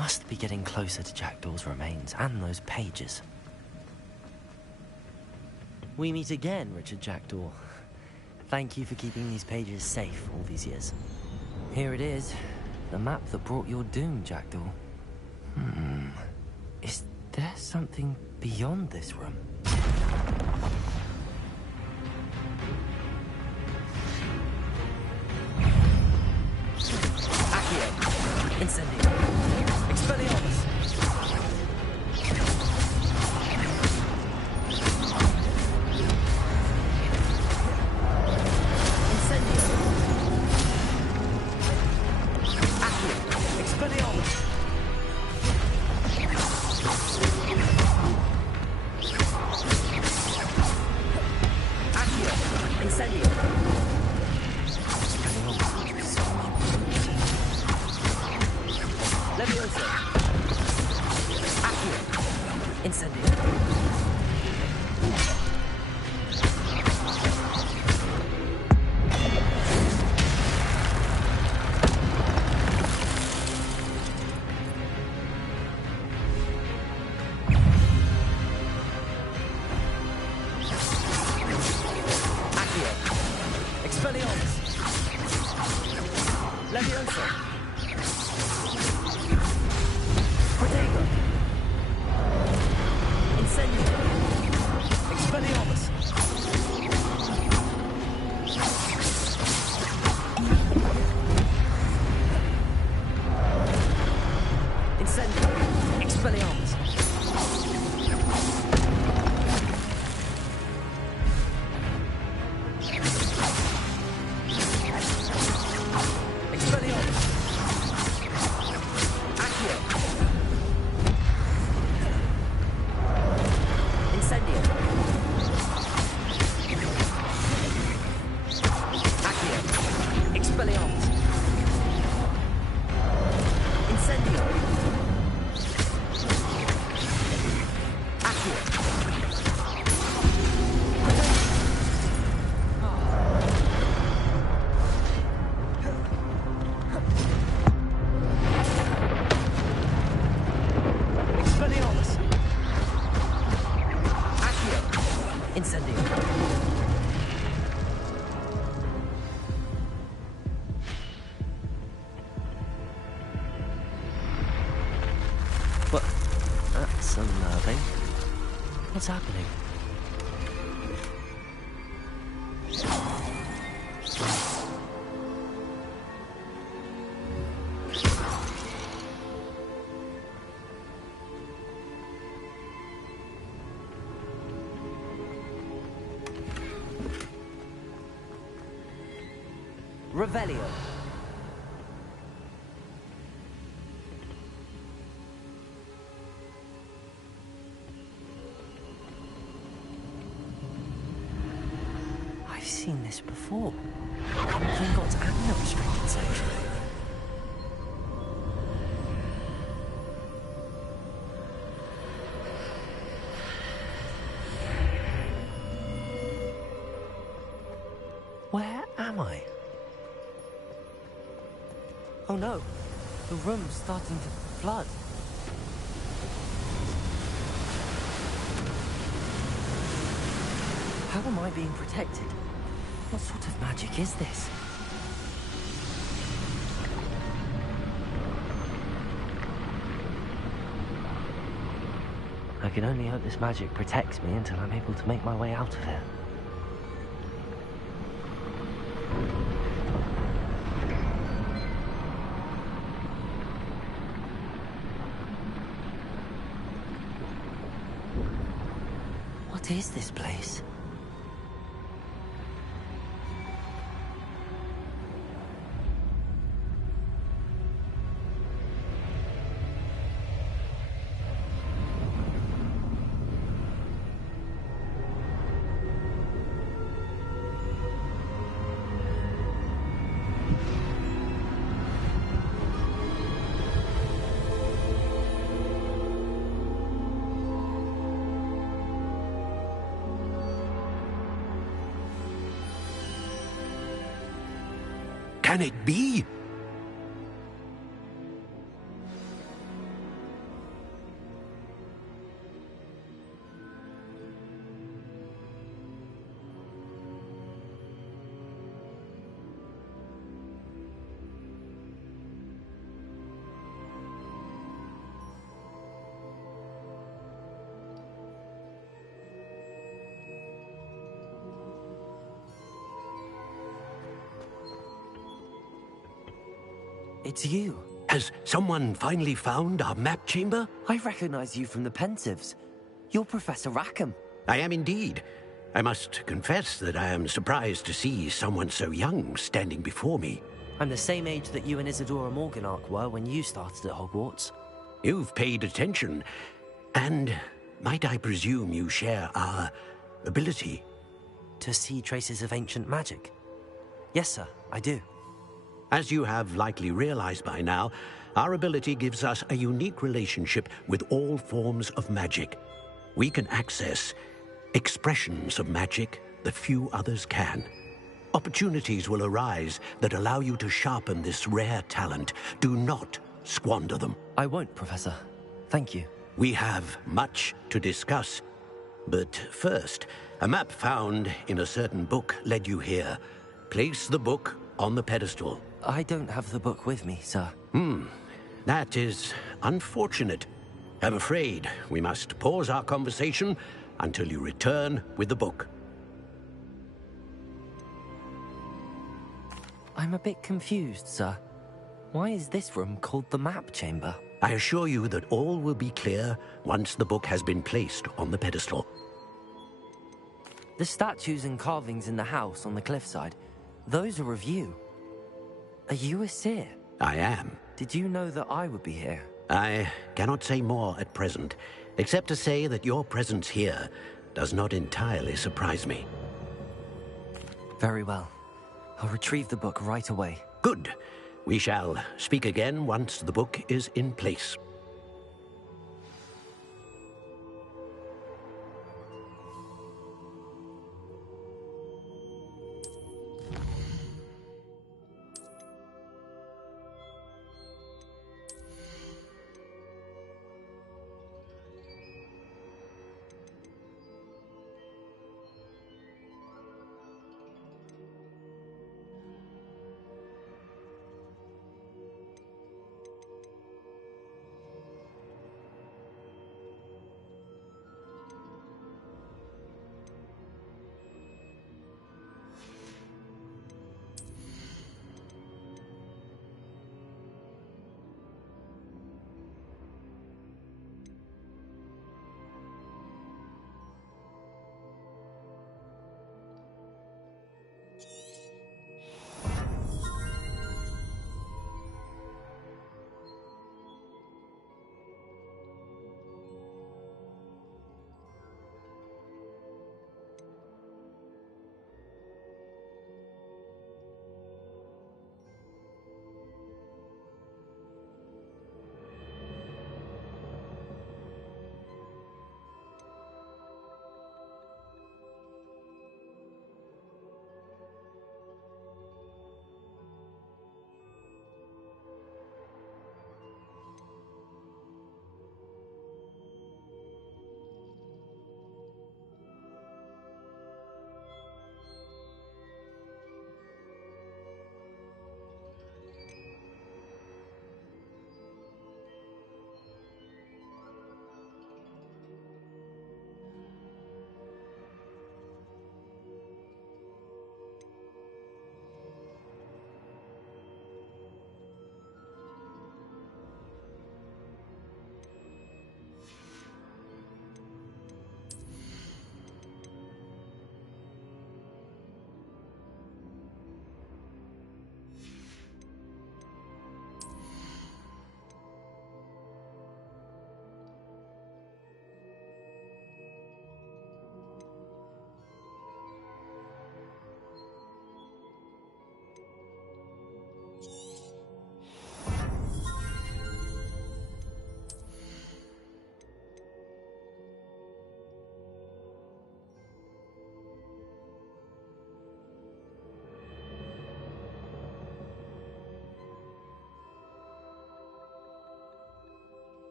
must be getting closer to Jackdaw's remains and those pages. We meet again, Richard Jackdaw. Thank you for keeping these pages safe all these years. Here it is, the map that brought your doom, Jackdaw. Is there something beyond this room? Accio! Incendio! Expelliarmus! What's happening? Revelio. I've seen this before. Gringotts and the restricted section. Where am I? Oh no, the room's starting to flood. How am I being protected? What sort of magic is this? I can only hope this magic protects me until I'm able to make my way out of here. What is this place? Can it be? it's you. Has someone finally found our map chamber? I recognize you from the Pensives. You're Professor Rackham. I am indeed. I must confess that I am surprised to see someone so young standing before me. I'm the same age that you and Isadora Morganach were when you started at Hogwarts. You've paid attention. And might I presume you share our ability? To see traces of ancient magic? Yes, sir, I do. As you have likely realized by now, our ability gives us a unique relationship with all forms of magic. We can access expressions of magic that few others can. Opportunities will arise that allow you to sharpen this rare talent. Do not squander them. I won't, Professor. Thank you. We have much to discuss. But first, a map found in a certain book led you here. Place the book on the pedestal. I don't have the book with me, sir. That is unfortunate. I'm afraid we must pause our conversation until you return with the book. I'm a bit confused, sir. Why is this room called the map chamber? I assure you that all will be clear once the book has been placed on the pedestal. The statues and carvings in the house on the cliffside, those are of you. Are you a seer? I am. Did you know that I would be here? I cannot say more at present, except to say that your presence here does not entirely surprise me. Very well. I'll retrieve the book right away. Good. We shall speak again once the book is in place.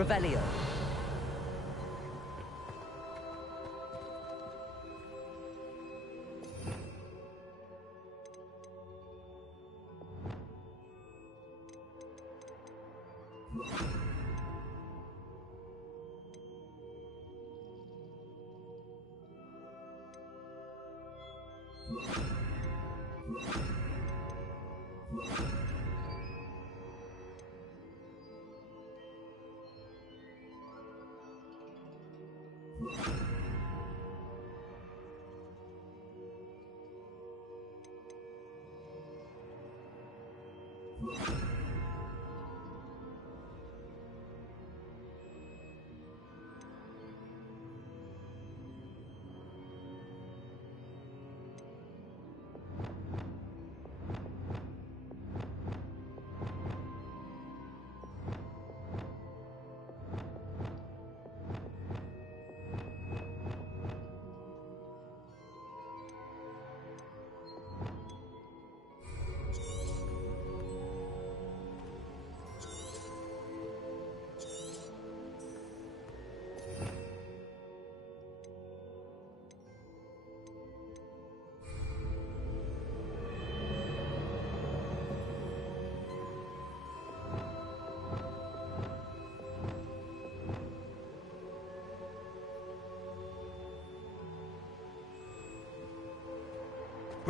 Revelio.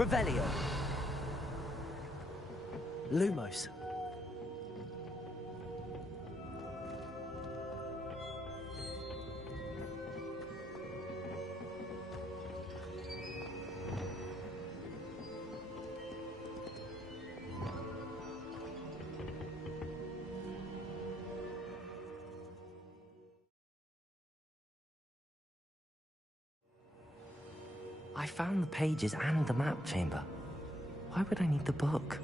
Revelio. Lumos. I found the pages and the map chamber. Why would I need the book?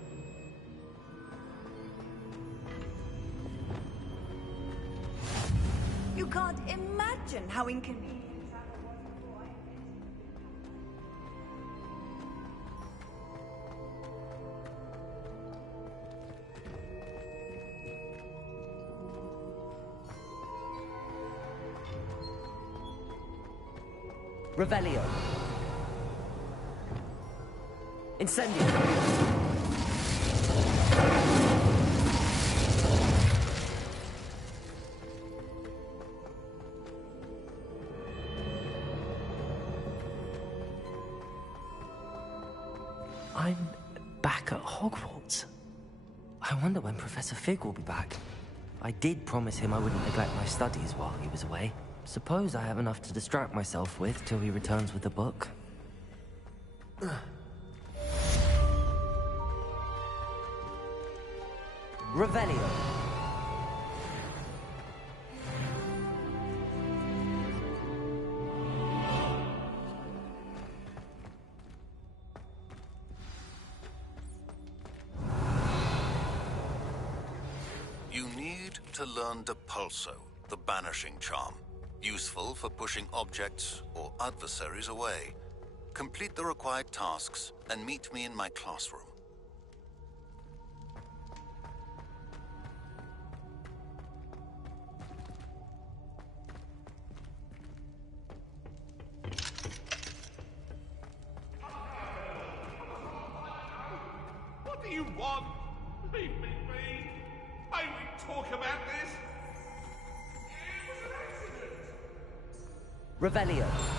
You can't imagine how inconvenient that was before I Revelio. Incendio. I'm back at Hogwarts. I wonder when Professor Fig will be back. I did promise him I wouldn't neglect my studies while he was away. Suppose I have enough to distract myself with till he returns with the book. Revelio. You need to learn Depulso, the banishing charm. Useful for pushing objects or adversaries away. Complete the required tasks and meet me in my classroom. What do you want? Leave me be. May we talk about this? It was an accident. Revelio.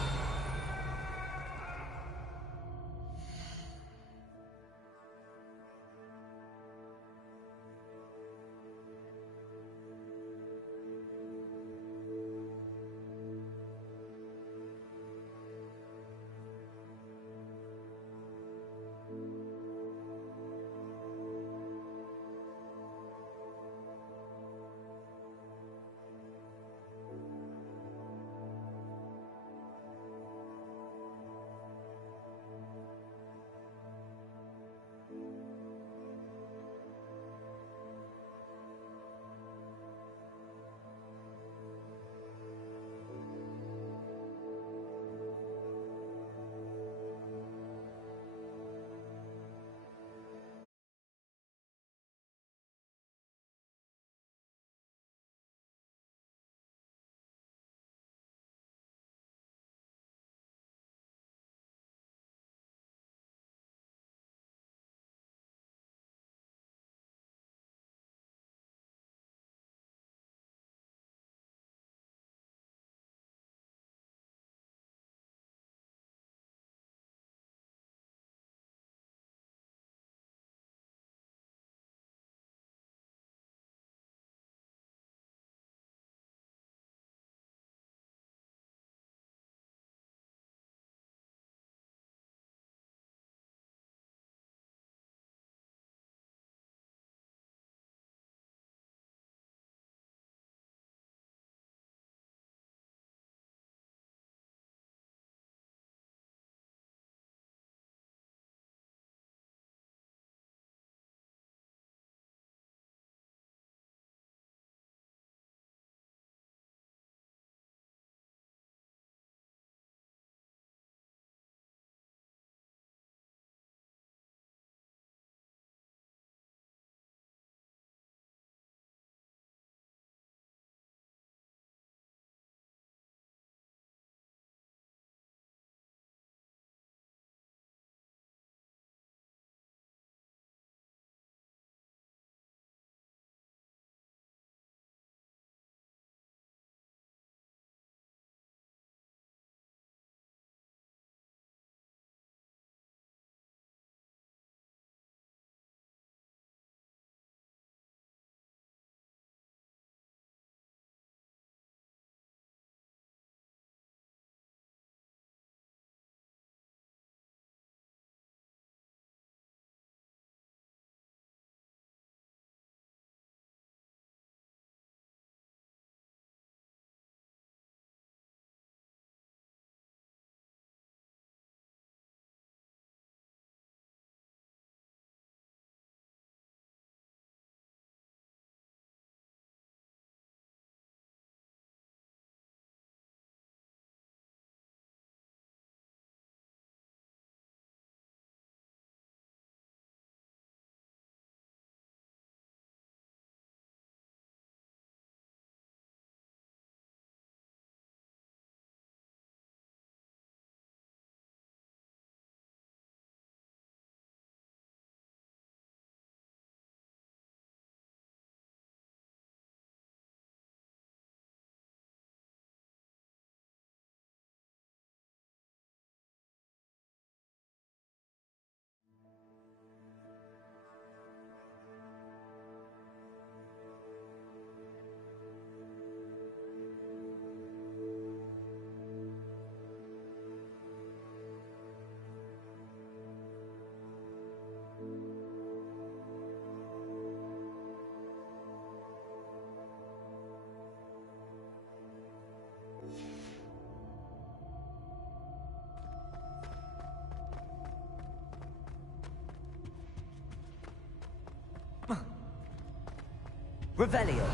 Revelio.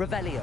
Revelio.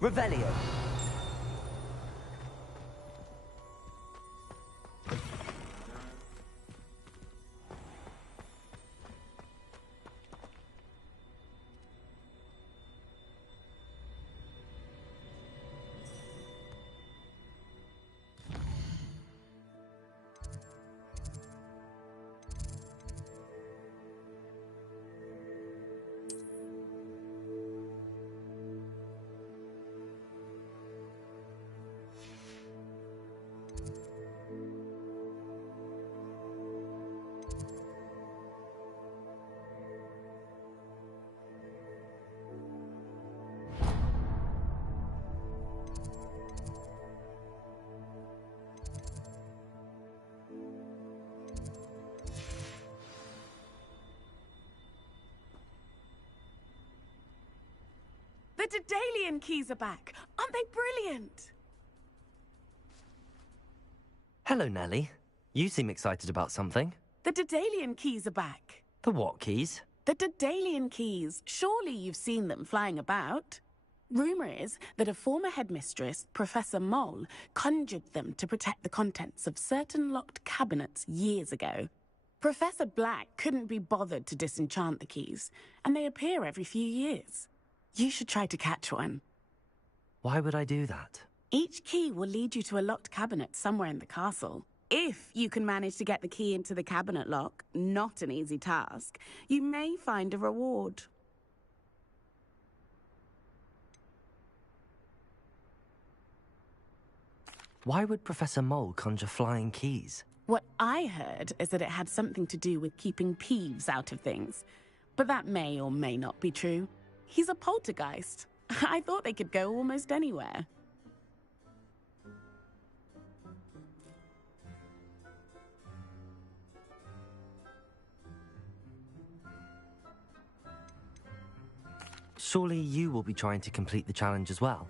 Revelio. The Daedalian keys are back. Aren't they brilliant? Hello, Nellie. You seem excited about something. The Daedalian keys are back. The what keys? The Daedalian keys. Surely you've seen them flying about. Rumour is that a former headmistress, Professor Moll, conjured them to protect the contents of certain locked cabinets years ago. Professor Black couldn't be bothered to disenchant the keys, and they appear every few years. You should try to catch one. Why would I do that? Each key will lead you to a locked cabinet somewhere in the castle. If you can manage to get the key into the cabinet lock, not an easy task, you may find a reward. Why would Professor Mole conjure flying keys? What I heard is that it had something to do with keeping Peeves out of things. But that may or may not be true. He's a poltergeist. I thought they could go almost anywhere. Surely you will be trying to complete the challenge as well.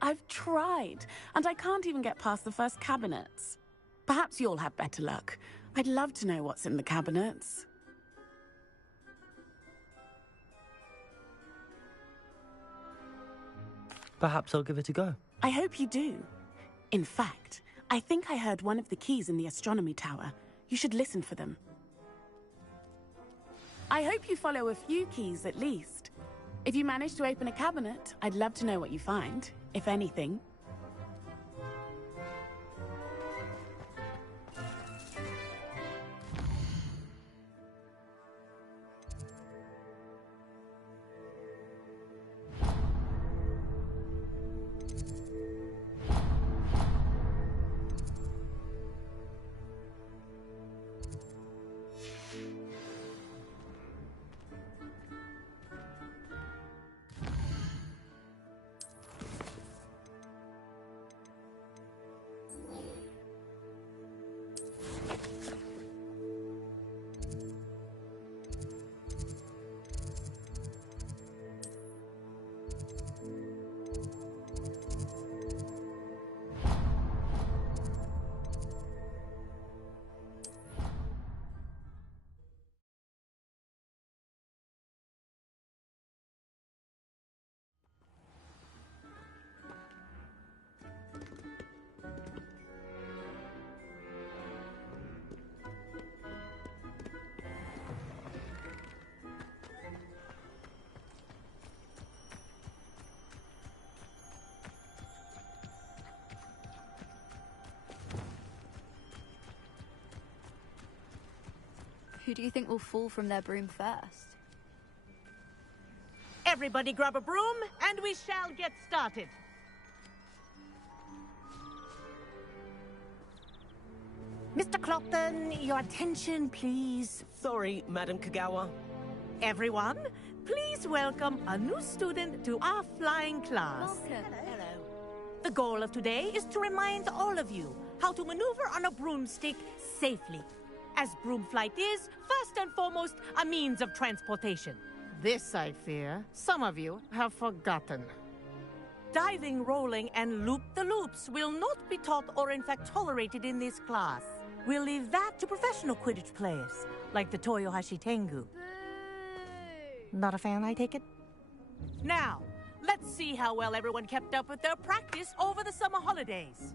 I've tried, and I can't even get past the first cabinets. Perhaps you'll have better luck. I'd love to know what's in the cabinets. Perhaps I'll give it a go. I hope you do. In fact, I think I heard one of the keys in the astronomy tower. You should listen for them. I hope you follow a few keys at least. If you manage to open a cabinet, I'd love to know what you find, if anything. Who do you think will fall from their broom first? Everybody grab a broom, and we shall get started. Mr. Clopton, your attention, please. Sorry, Madam Kagawa. Everyone, please welcome a new student to our flying class. Welcome. Hello. The goal of today is to remind all of you how to maneuver on a broomstick safely, as broom flight is, first and foremost, a means of transportation. This, I fear, some of you have forgotten. Diving, rolling, and loop-the-loops will not be taught or in fact tolerated in this class. We'll leave that to professional Quidditch players, like the Toyohashi Tengu. Not a fan, I take it? Now, let's see how well everyone kept up with their practice over the summer holidays.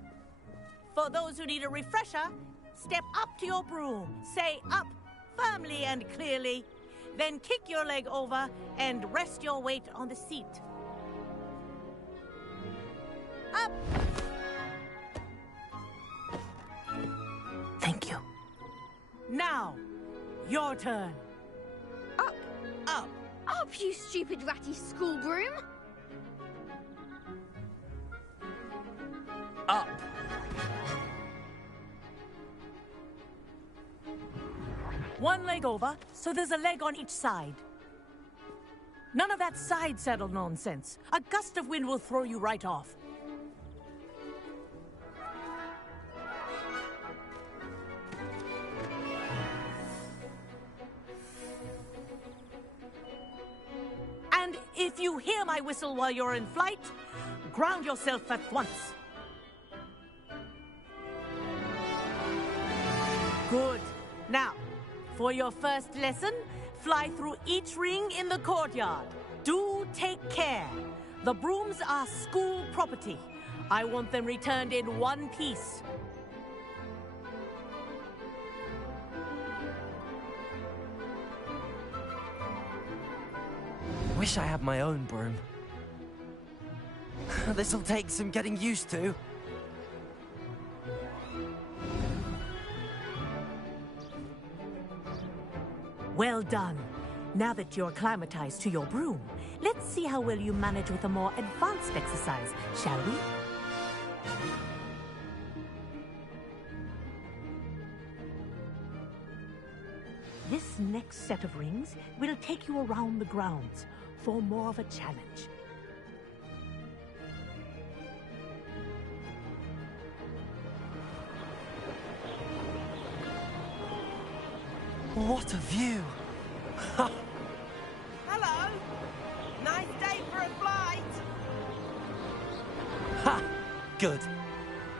For those who need a refresher, step up to your broom, say up, firmly and clearly, then kick your leg over and rest your weight on the seat. Up! Thank you. Now, your turn. Up! Up! Up, you stupid ratty school broom! Up. One leg over, so there's a leg on each side. None of that side saddle nonsense. A gust of wind will throw you right off. And if you hear my whistle while you're in flight, ground yourself at once. Good. Now, for your first lesson, fly through each ring in the courtyard. Do take care. The brooms are school property. I want them returned in one piece. Wish I had my own broom. This'll take some getting used to. Well done. Now that you're acclimatized to your broom, let's see how well you manage with a more advanced exercise, shall we? This next set of rings will take you around the grounds for more of a challenge. What a view! Hello. Nice day for a flight. Ha! Good.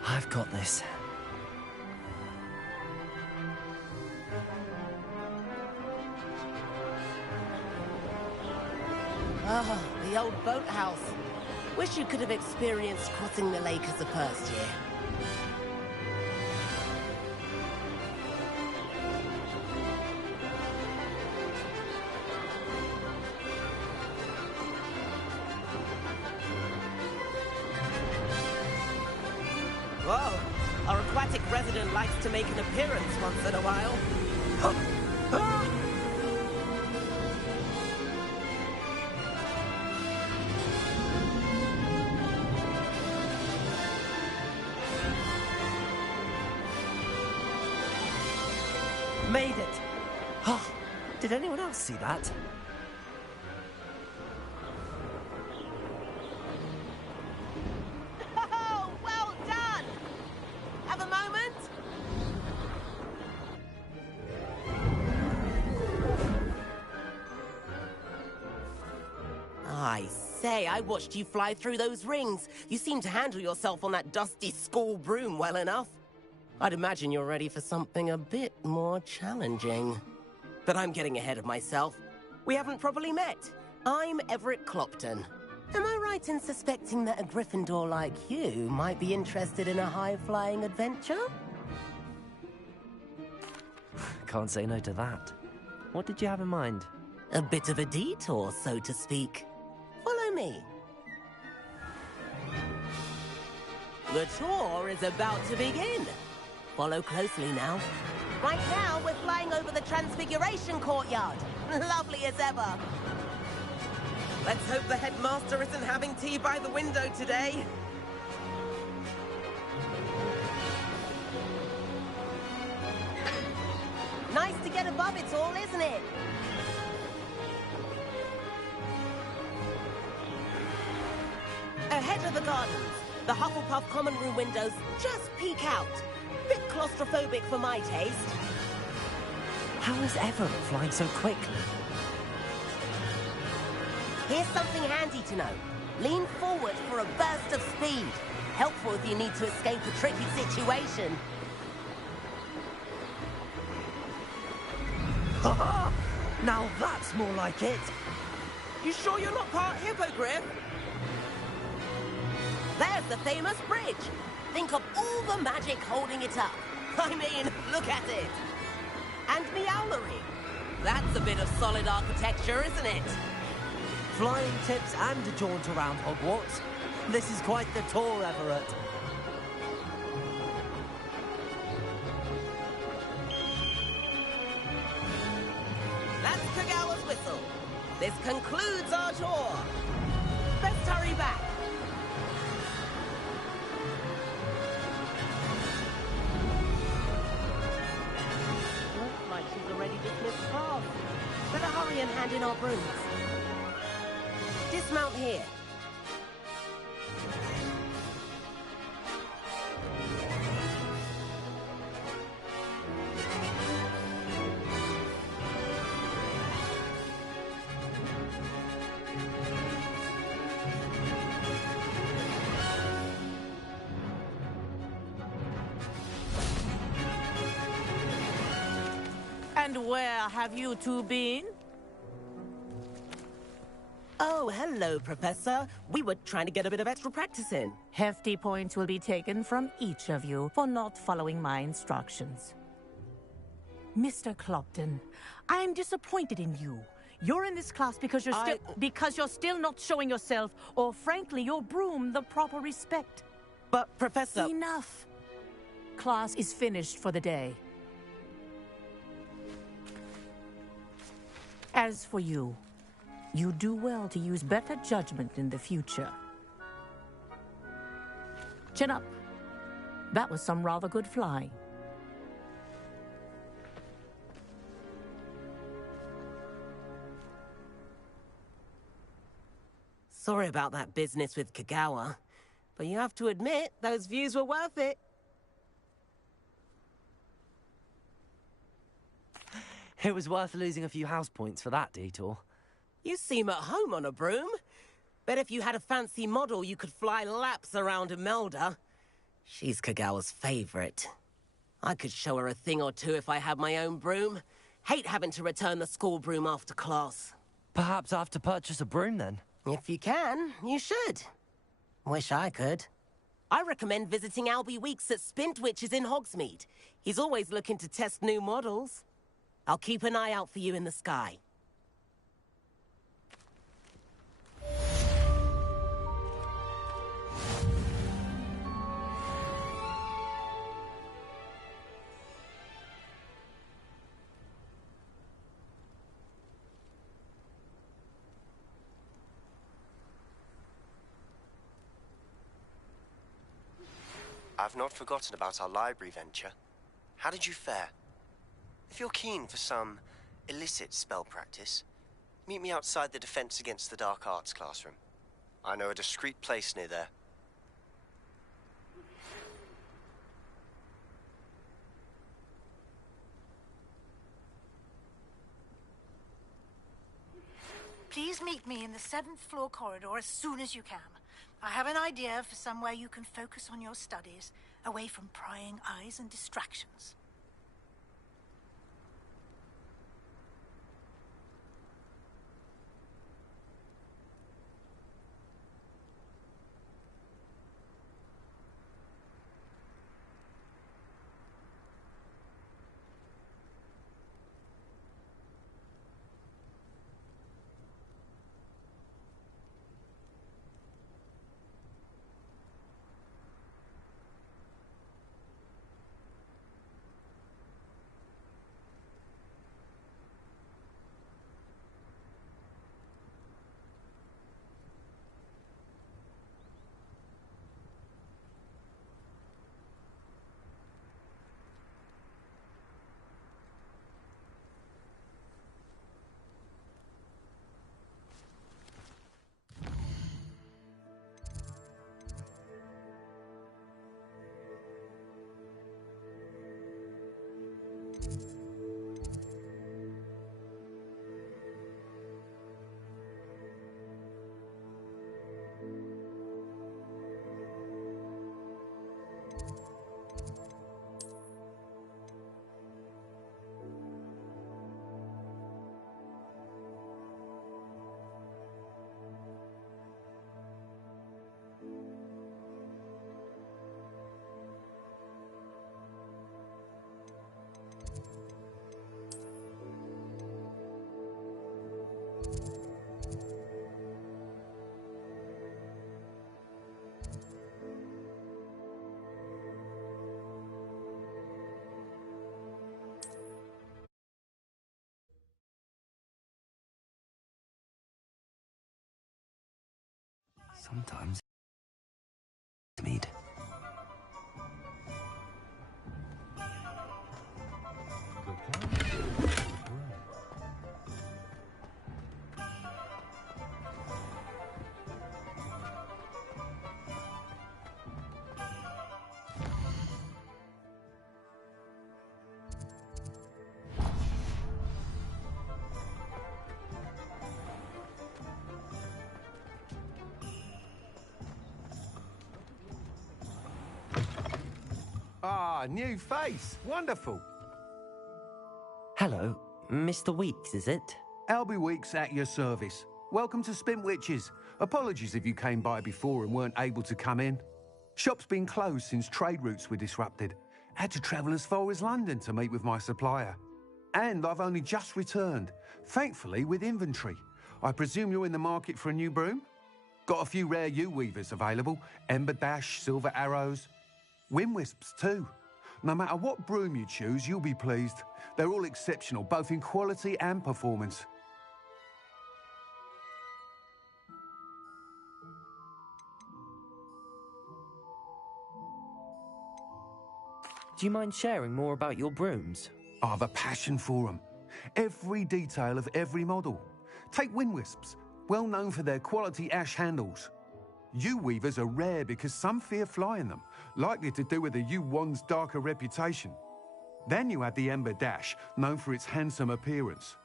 I've got this. Ah, the old boathouse. Wish you could have experienced crossing the lake as a first year. Whoa, our aquatic resident likes to make an appearance once in a while. Made it! Oh, did anyone else see that? Oh, well done! Have a moment? I say, I watched you fly through those rings. You seem to handle yourself on that dusty school broom well enough. I'd imagine you're ready for something a bit more challenging. But I'm getting ahead of myself. We haven't properly met. I'm Everett Clopton. Am I right in suspecting that a Gryffindor like you might be interested in a high-flying adventure? Can't say no to that. What did you have in mind? A bit of a detour, so to speak. Follow me. The tour is about to begin. Follow closely now. Right now, we're flying over the Transfiguration Courtyard. Lovely as ever. Let's hope the headmaster isn't having tea by the window today. Nice to get above it all, isn't it? Ahead of the gardens, the Hufflepuff common room windows just peek out. Bit claustrophobic for my taste. How is Everett flying so quickly? Here's something handy to know. Lean forward for a burst of speed. Helpful if you need to escape a tricky situation. Now that's more like it. You sure you're not part hippogriff? There's the famous bridge. Think of all the magic holding it up. I mean, look at it. And Meowlery. That's a bit of solid architecture, isn't it? Flying tips and a jaunt around Hogwarts. This is quite the tour, Everett. That's Kagawa's whistle. This concludes our tour. Best hurry back. Looks like she's already dismissed class. Better hurry and hand in our brooms. Dismount here. And where have you two been? Oh, hello, Professor. We were trying to get a bit of extra practice in. Hefty points will be taken from each of you for not following my instructions. Mr. Clopton, I'm disappointed in you. You're in this class because you're still not showing yourself, or frankly, your broom the proper respect. But, Professor... Enough. Class is finished for the day. As for you, you do well to use better judgment in the future. Chin up. That was some rather good flying. Sorry about that business with Kagawa, but you have to admit those views were worth it. It was worth losing a few house points for that detour. You seem at home on a broom. Bet if you had a fancy model, you could fly laps around Imelda. She's Kagawa's favorite. I could show her a thing or two if I had my own broom. Hate having to return the school broom after class. Perhaps I have to purchase a broom then. If you can, you should. Wish I could. I recommend visiting Albie Weeks at Spintwitches in Hogsmeade. He's always looking to test new models. I'll keep an eye out for you in the sky. I've not forgotten about our library venture. How did you fare? If you're keen for some illicit spell practice, meet me outside the Defense Against the Dark Arts classroom. I know a discreet place near there. Please meet me in the 7th floor corridor as soon as you can. I have an idea for somewhere you can focus on your studies, away from prying eyes and distractions. Sometimes mead. Ah, new face. Wonderful. Hello, Mr. Weeks, is it? Albie Weeks at your service. Welcome to Spintwitches. Apologies if you came by before and weren't able to come in. Shop's been closed since trade routes were disrupted. Had to travel as far as London to meet with my supplier. And I've only just returned, thankfully with inventory. I presume you're in the market for a new broom? Got a few rare U-weavers available. Ember Dash, Silver Arrows. Wind Wisps too. No matter what broom you choose, you'll be pleased. They're all exceptional, both in quality and performance. Do you mind sharing more about your brooms? I have a passion for them. Every detail of every model. Take Wind Wisps, well known for their quality ash handles. U-weavers are rare because some fear flying them, likely to do with the U-wand's darker reputation. Then you have the Ember Dash, known for its handsome appearance.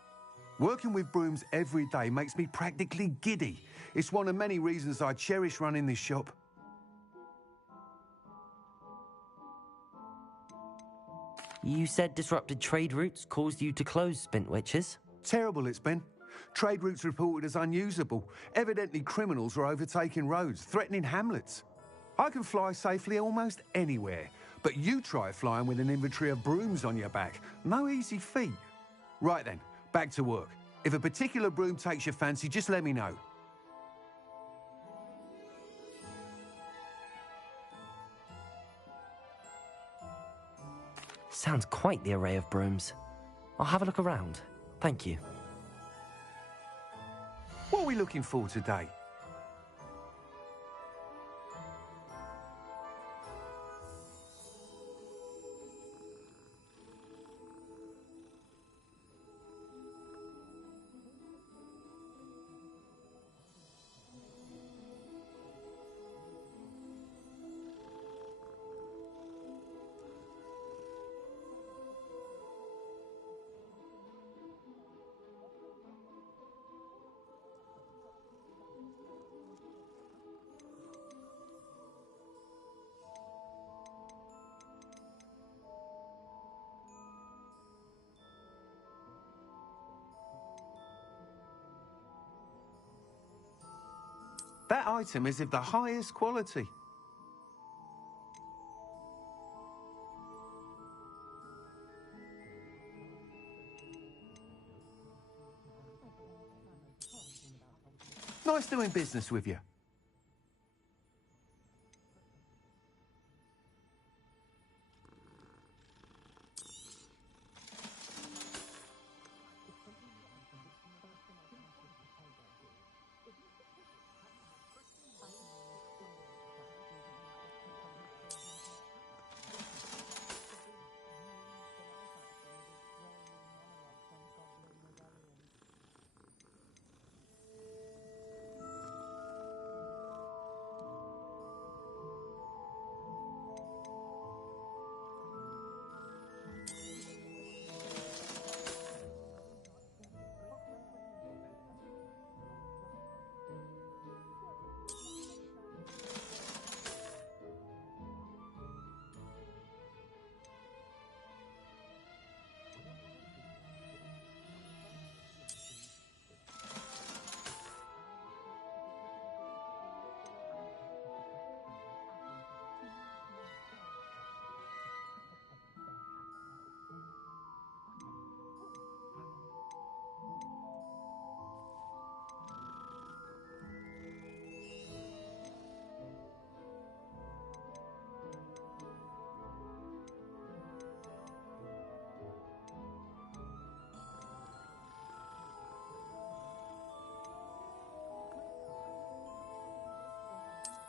Working with brooms every day makes me practically giddy. It's one of many reasons I cherish running this shop. You said disrupted trade routes caused you to close Spintwitches? Terrible it's been. Trade routes reported as unusable. Evidently criminals were overtaking roads, threatening hamlets. I can fly safely almost anywhere, but you try flying with an inventory of brooms on your back. No easy feat. Right then, back to work. If a particular broom takes your fancy, just let me know. Sounds quite the array of brooms. I'll have a look around. Thank you. What are we looking for today? That item is of the highest quality. Nice doing business with you.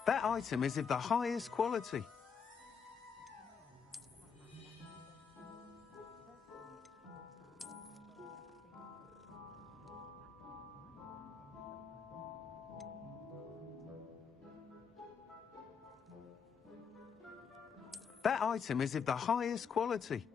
That item is of the highest quality. That item is of the highest quality.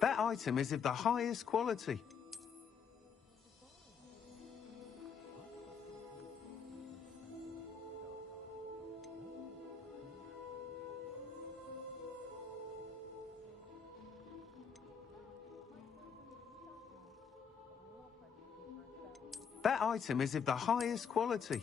That item is of the highest quality. That item is of the highest quality.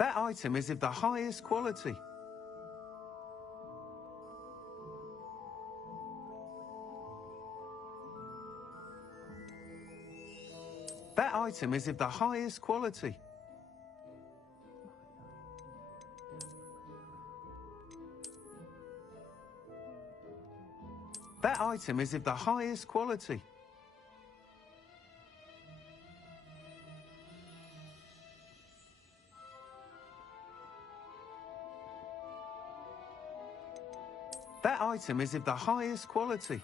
That item is of the highest quality. That item is of the highest quality. That item is of the highest quality. That item is of the highest quality.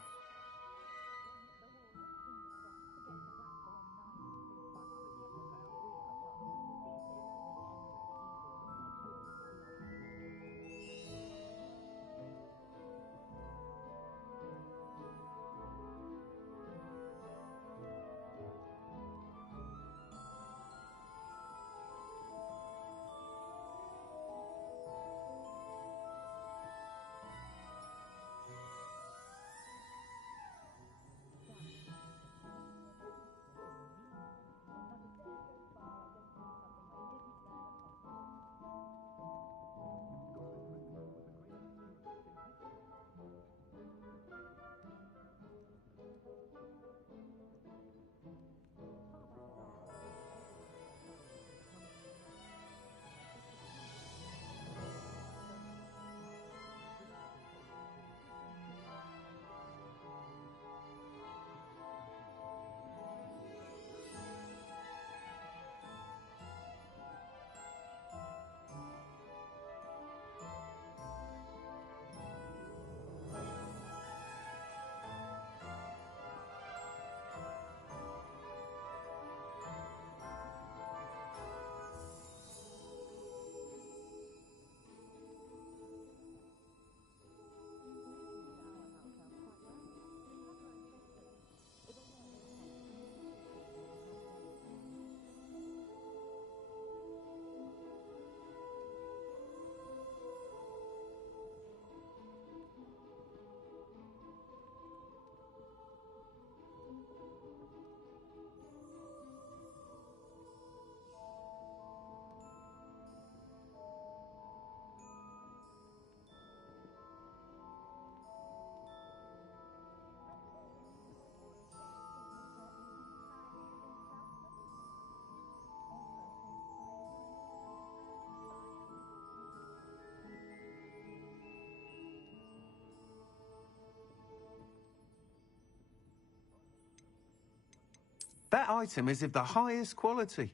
That item is of the highest quality.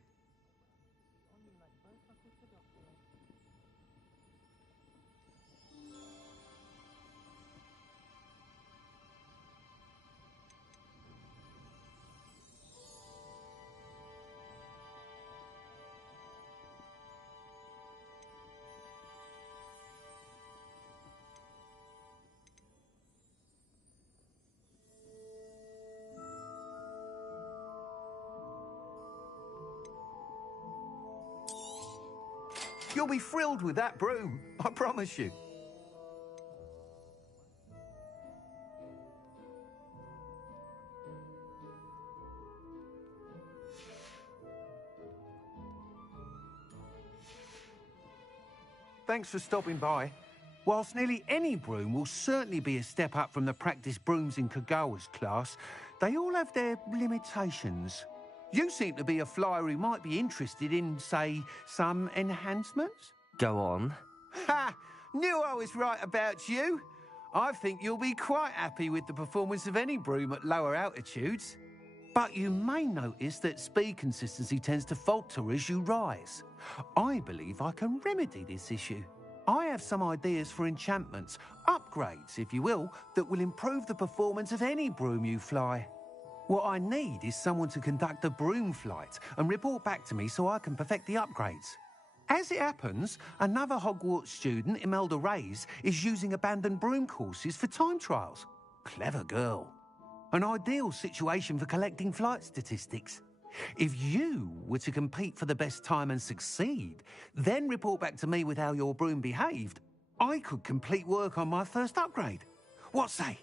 You'll be thrilled with that broom, I promise you. Thanks for stopping by. Whilst nearly any broom will certainly be a step up from the practice brooms in Kagawa's class, they all have their limitations. You seem to be a flyer who might be interested in, say, some enhancements? Go on. Ha! Knew I was right about you. I think you'll be quite happy with the performance of any broom at lower altitudes. But you may notice that speed consistency tends to falter as you rise. I believe I can remedy this issue. I have some ideas for enchantments, upgrades, if you will, that will improve the performance of any broom you fly. What I need is someone to conduct a broom flight and report back to me so I can perfect the upgrades. As it happens, another Hogwarts student, Imelda Reyes, is using abandoned broom courses for time trials. Clever girl. An ideal situation for collecting flight statistics. If you were to compete for the best time and succeed, then report back to me with how your broom behaved, I could complete work on my first upgrade. What say?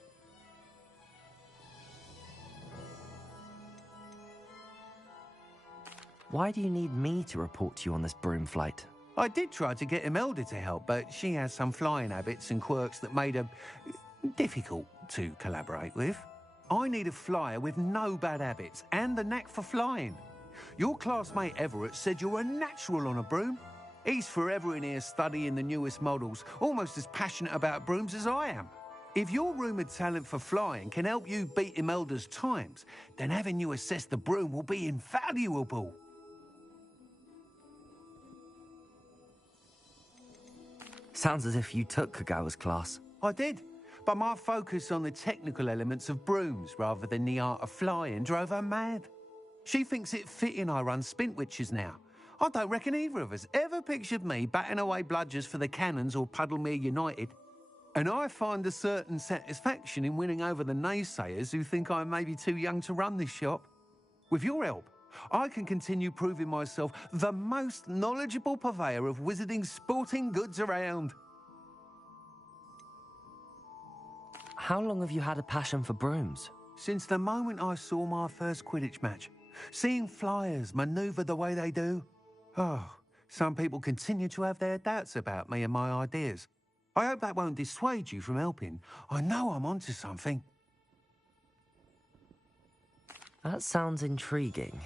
Why do you need me to report to you on this broom flight? I did try to get Imelda to help, but she has some flying habits and quirks that made her difficult to collaborate with. I need a flyer with no bad habits and the knack for flying. Your classmate Everett said you're a natural on a broom. He's forever in here studying the newest models, almost as passionate about brooms as I am. If your rumoured talent for flying can help you beat Imelda's times, then having you assess the broom will be invaluable. Sounds as if you took Kagawa's class. I did, but my focus on the technical elements of brooms rather than the art of flying drove her mad. She thinks it fitting I run Spintwitches now. I don't reckon either of us ever pictured me batting away bludgers for the Cannons or Puddlemere United. And I find a certain satisfaction in winning over the naysayers who think I may be too young to run this shop. With your help, I can continue proving myself the most knowledgeable purveyor of wizarding sporting goods around. How long have you had a passion for brooms? Since the moment I saw my first Quidditch match. Seeing flyers manoeuvre the way they do. Oh, some people continue to have their doubts about me and my ideas. I hope that won't dissuade you from helping. I know I'm onto something. That sounds intriguing.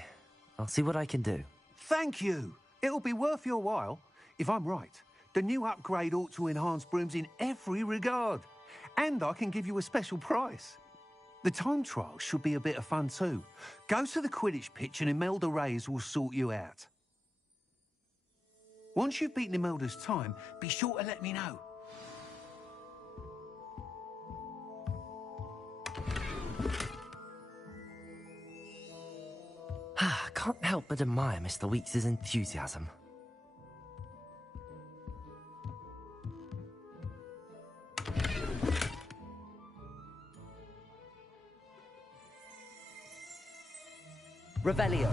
I'll see what I can do. Thank you. It'll be worth your while. If I'm right, the new upgrade ought to enhance brooms in every regard. And I can give you a special price. The time trial should be a bit of fun too. Go to the Quidditch pitch and Imelda Reyes will sort you out. Once you've beaten Imelda's time, be sure to let me know. I can't help but admire Mr. Weeks' enthusiasm. Revelio.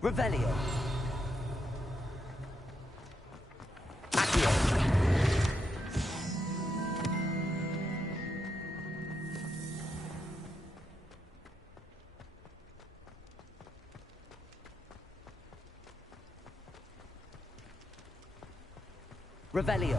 Revelio. Accio. Revelio.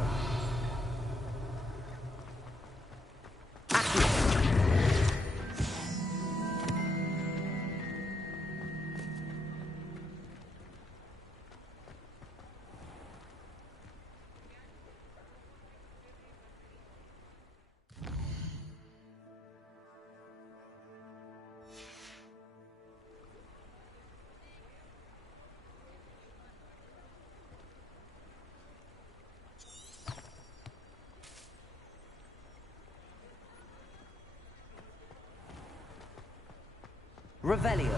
Revelio.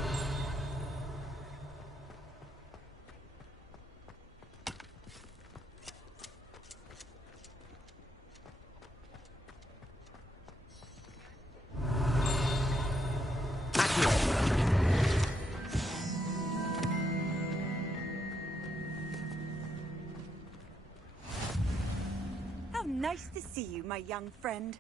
How nice to see you, my young friend.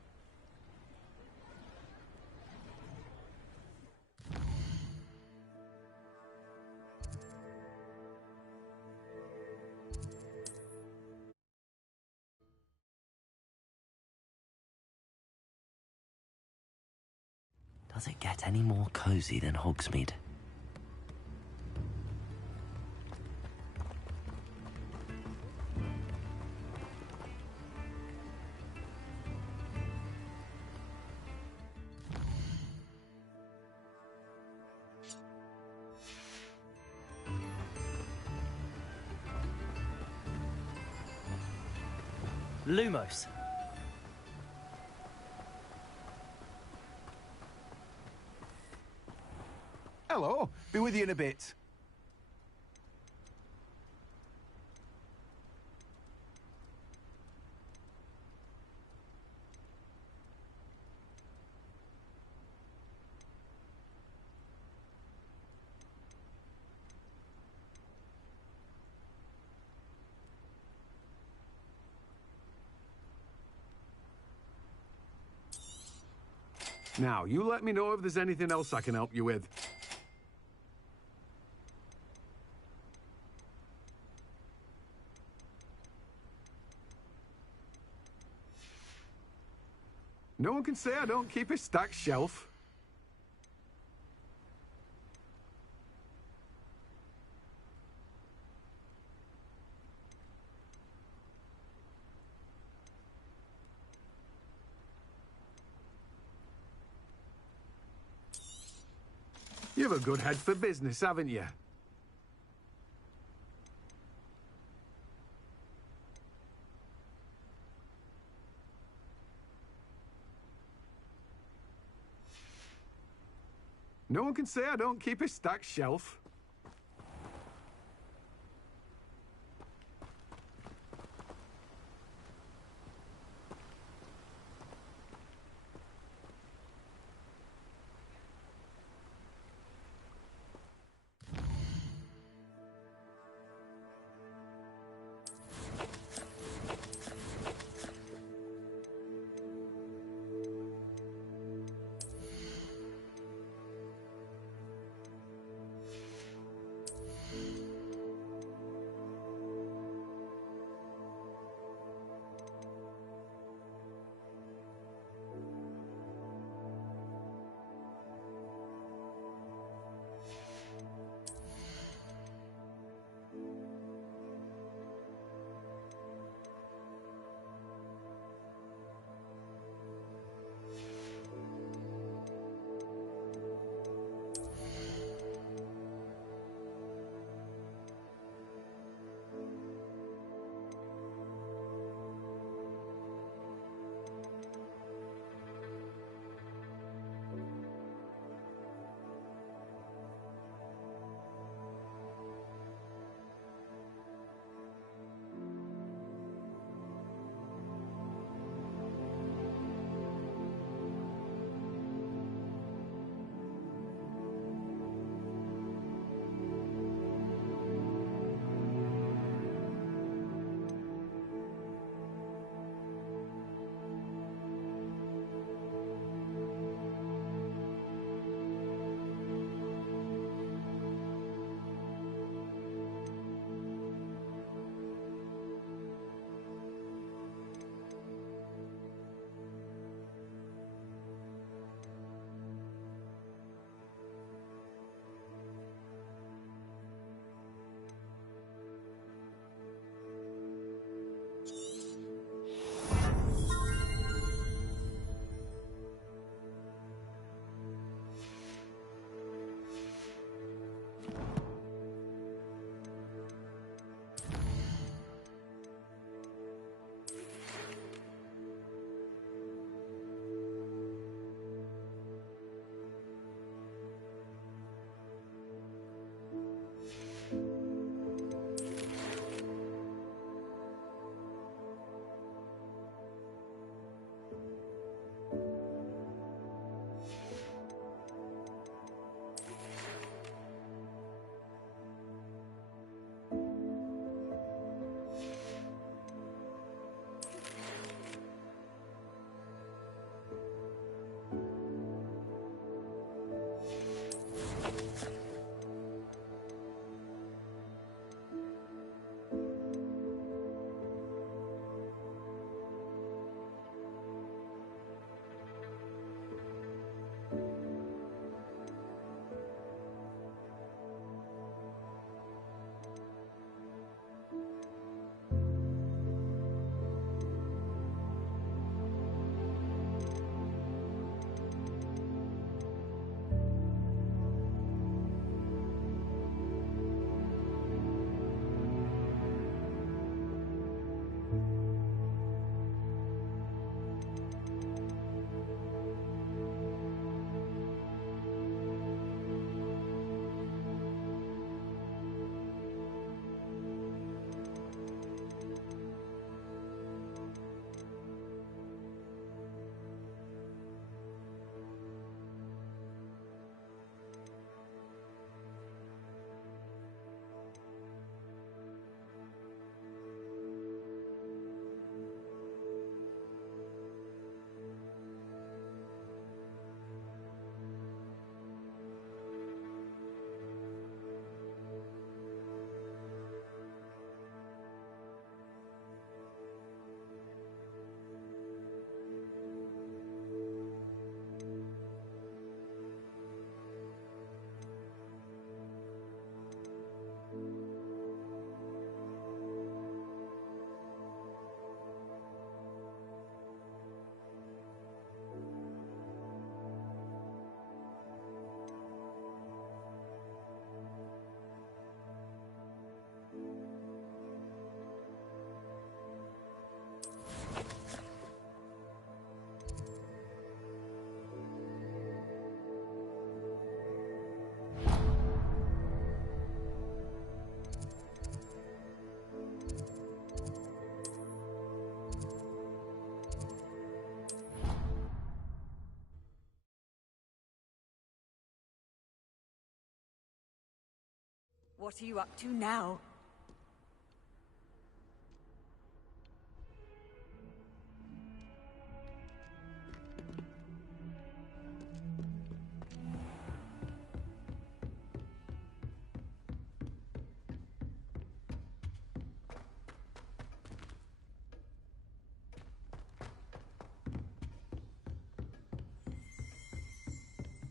Does it get any more cozy than Hogsmeade? Lumos. Hello. Be with you in a bit. Now, you let me know if there's anything else I can help you with. No one can say I don't keep a stacked shelf. You have a good head for business, haven't you? No one can say I don't keep a stacked shelf. What are you up to now?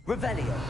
Revelio.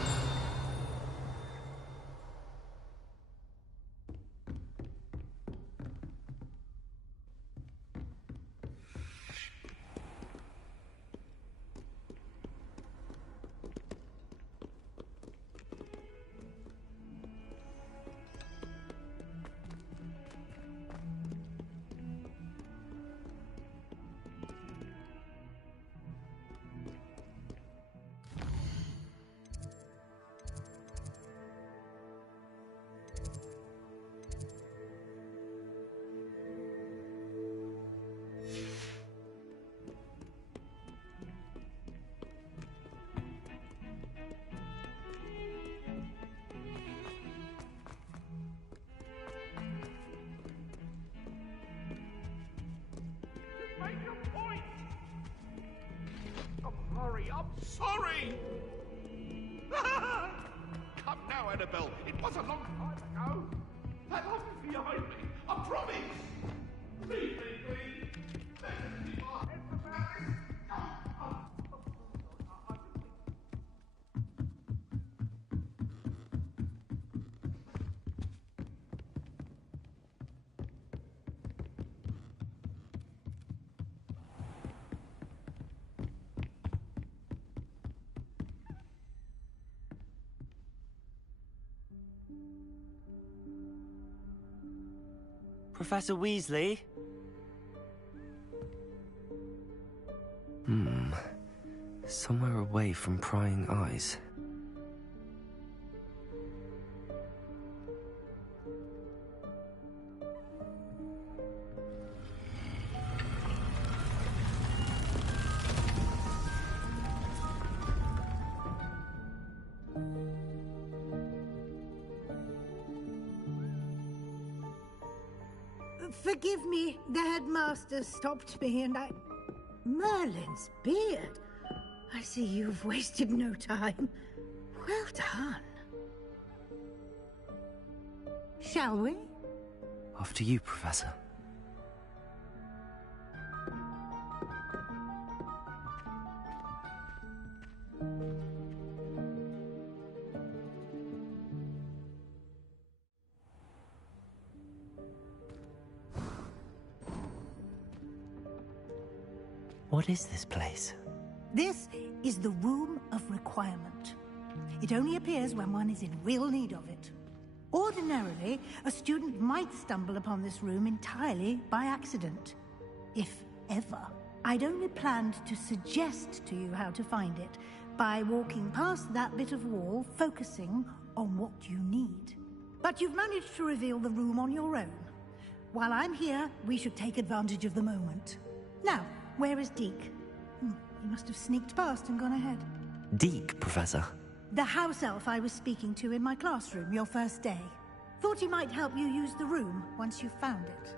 Make a point! Oh, hurry up! Sorry! Come now, Annabelle. It was a long time ago. That love is behind me. I promise. Leave me, please. Let's keep our heads about this. Professor Weasley? Somewhere away from prying eyes. Forgive me, the headmaster stopped me and I... Merlin's beard. I see you've wasted no time. Well done. Shall we? After you, Professor. What is this place? This is the Room of Requirement. It only appears when one is in real need of it. Ordinarily, a student might stumble upon this room entirely by accident. If ever. I'd only planned to suggest to you how to find it by walking past that bit of wall, focusing on what you need. But you've managed to reveal the room on your own. While I'm here, we should take advantage of the moment. Now, where is Deke? He must have sneaked past and gone ahead. Deke, Professor. The house elf I was speaking to in my classroom your first day. Thought he might help you use the room once you found it.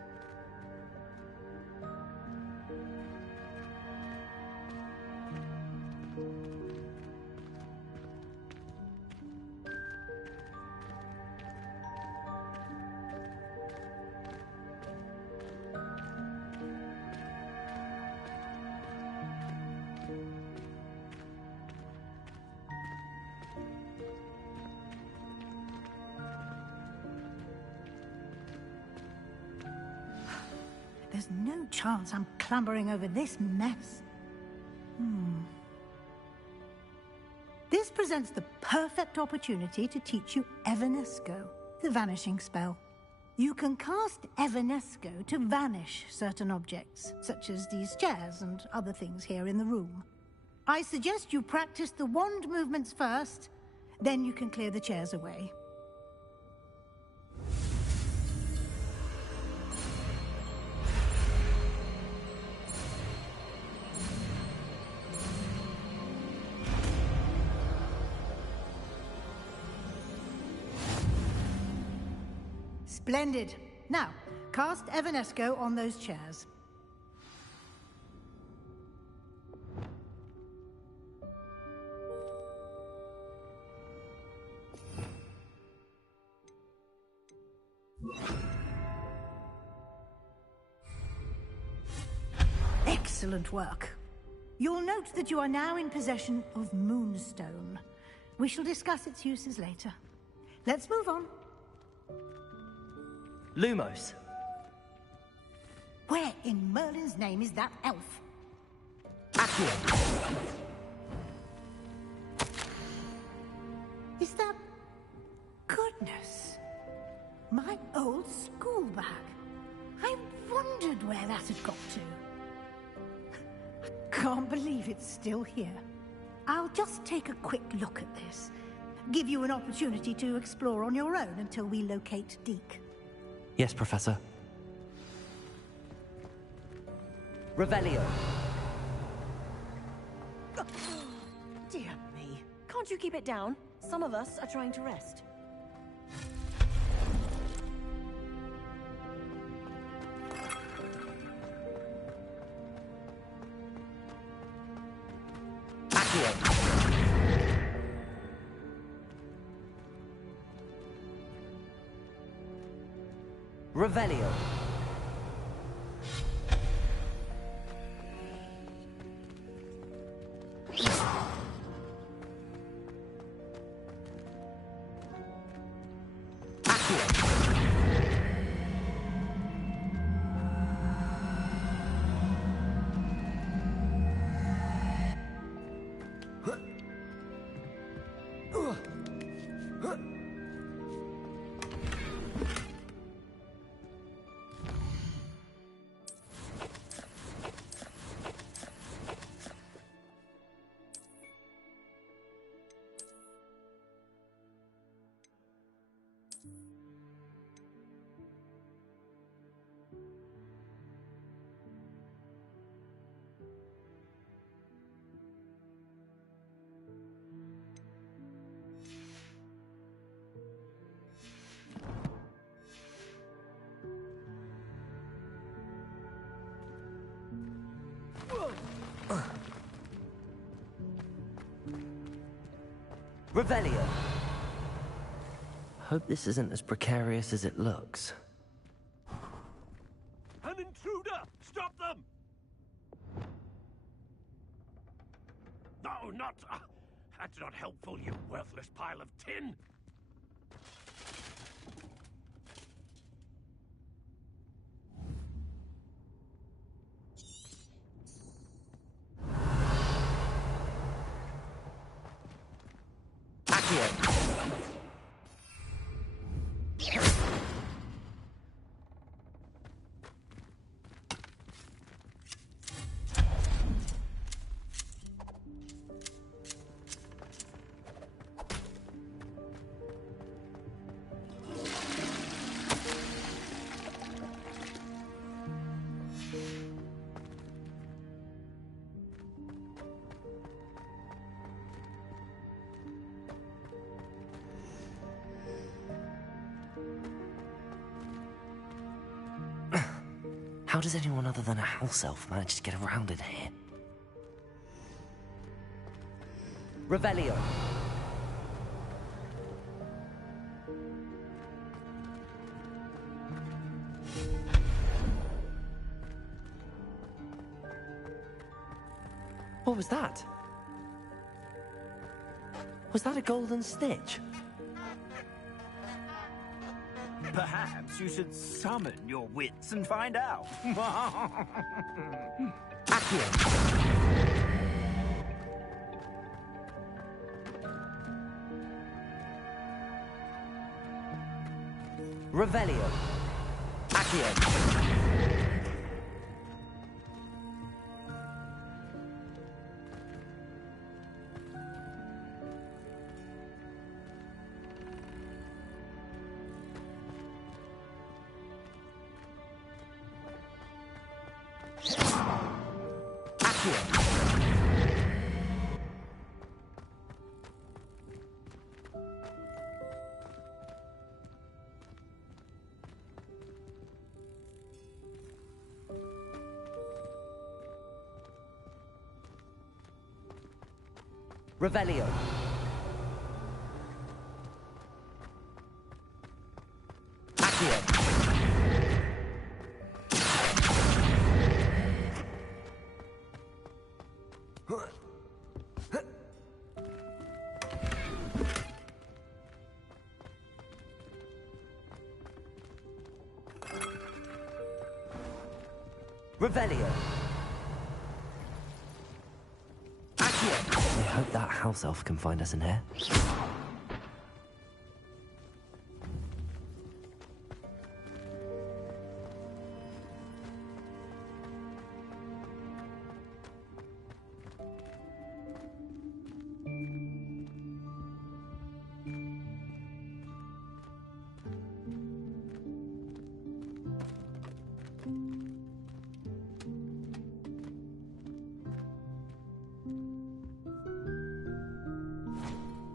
There's no chance I'm clambering over this mess. This presents the perfect opportunity to teach you Evanesco, the vanishing spell. You can cast Evanesco to vanish certain objects, such as these chairs and other things here in the room. I suggest you practice the wand movements first, then you can clear the chairs away. Splendid. Now, cast Evanesco on those chairs. Excellent work. You'll note that you are now in possession of Moonstone. We shall discuss its uses later. Let's move on. Lumos. Where in Merlin's name is that elf? Accio. Is that... Goodness. My old school bag. I wondered where that had got to. I can't believe it's still here. I'll just take a quick look at this. Give you an opportunity to explore on your own until we locate Deke. Yes, Professor. Revelio. Dear me. Can't you keep it down? Some of us are trying to rest. Revelio. Revelio. Hope this isn't as precarious as it looks. An intruder! Stop them! No, not... that's not helpful, you worthless pile of tin! How does anyone other than a house elf manage to get around in here? Revelio. What was that? Was that a golden snitch? Perhaps you should summon your wits and find out. Revelio. Accio. Revelio. Accio. Revelio. Accio. I hope that house elf can find us in here.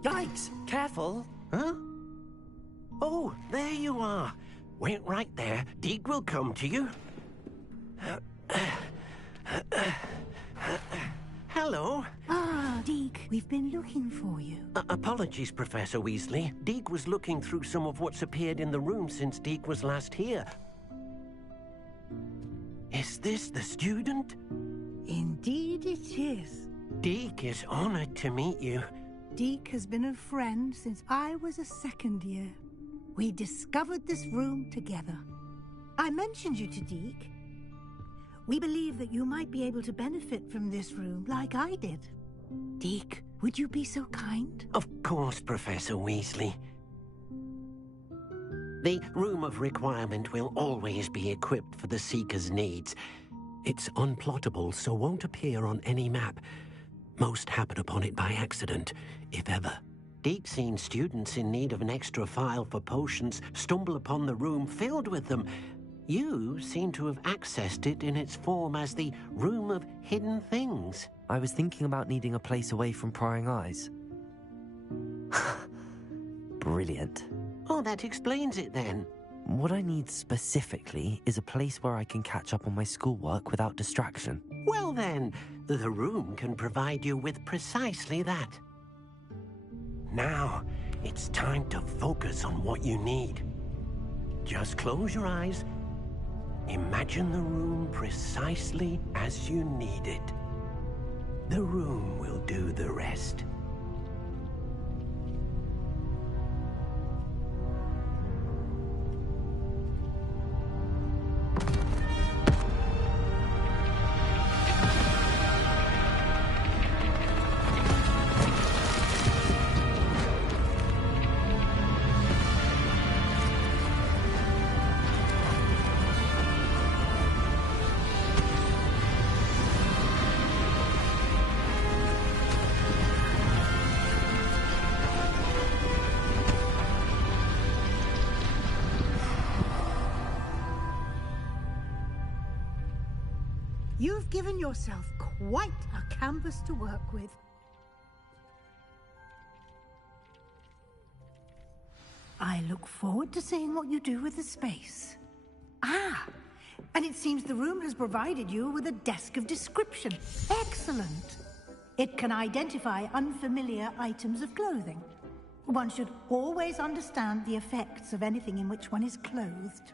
Yikes! Careful! Huh? Oh, there you are. Wait right there. Deek will come to you. Hello. Ah, Deek, we've been looking for you. Apologies, Professor Weasley. Deek was looking through some of what's appeared in the room since Deek was last here. Is this the student? Indeed it is. Deek is honored to meet you. Deek has been a friend since I was a second year. We discovered this room together. I mentioned you to Deek. We believe that you might be able to benefit from this room like I did. Deek, would you be so kind? Of course, Professor Weasley. The Room of Requirement will always be equipped for the Seeker's needs. It's unplottable, so won't appear on any map. Most happen upon it by accident, if ever. Deek's seen students in need of an extra file for potions stumble upon the room filled with them. You seem to have accessed it in its form as the Room of Hidden Things. I was thinking about needing a place away from prying eyes. Brilliant. Oh, that explains it then. What I need specifically is a place where I can catch up on my schoolwork without distraction. Well then, the room can provide you with precisely that. Now, it's time to focus on what you need. Just close your eyes. Imagine the room precisely as you need it. The room will do the rest. You've given yourself quite a canvas to work with. I look forward to seeing what you do with the space. Ah, and it seems the room has provided you with a desk of description. Excellent. It can identify unfamiliar items of clothing. One should always understand the effects of anything in which one is clothed.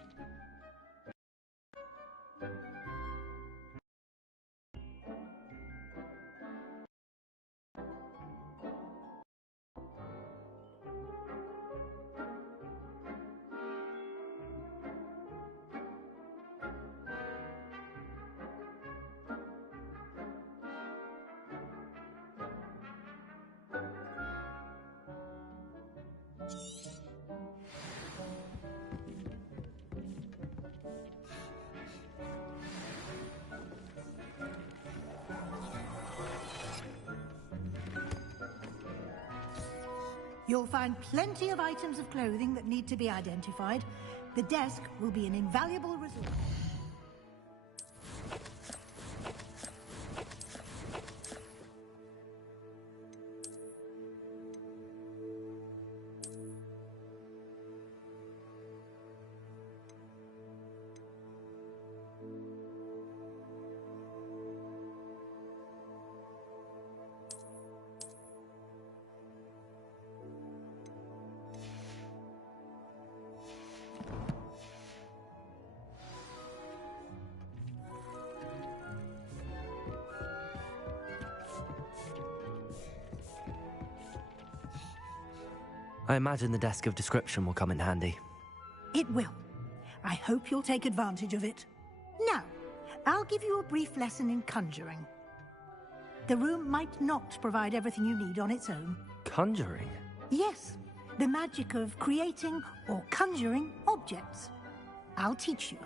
You'll find plenty of items of clothing that need to be identified. The desk will be an invaluable resource. I imagine the desk of description will come in handy. It will. I hope you'll take advantage of it. Now, I'll give you a brief lesson in conjuring. The room might not provide everything you need on its own. Conjuring? Yes, the magic of creating or conjuring objects. I'll teach you.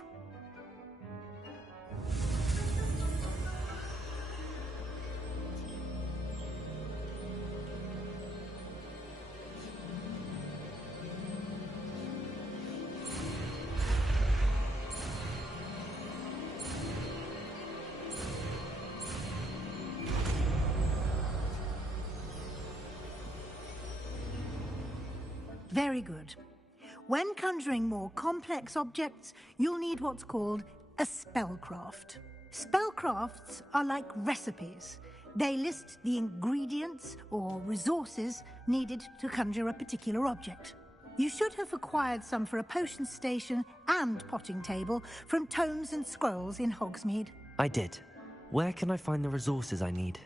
Very good. When conjuring more complex objects, you'll need what's called a spellcraft. Spellcrafts are like recipes. They list the ingredients or resources needed to conjure a particular object. You should have acquired some for a potion station and potting table from tomes and scrolls in Hogsmeade. I did. Where can I find the resources I need?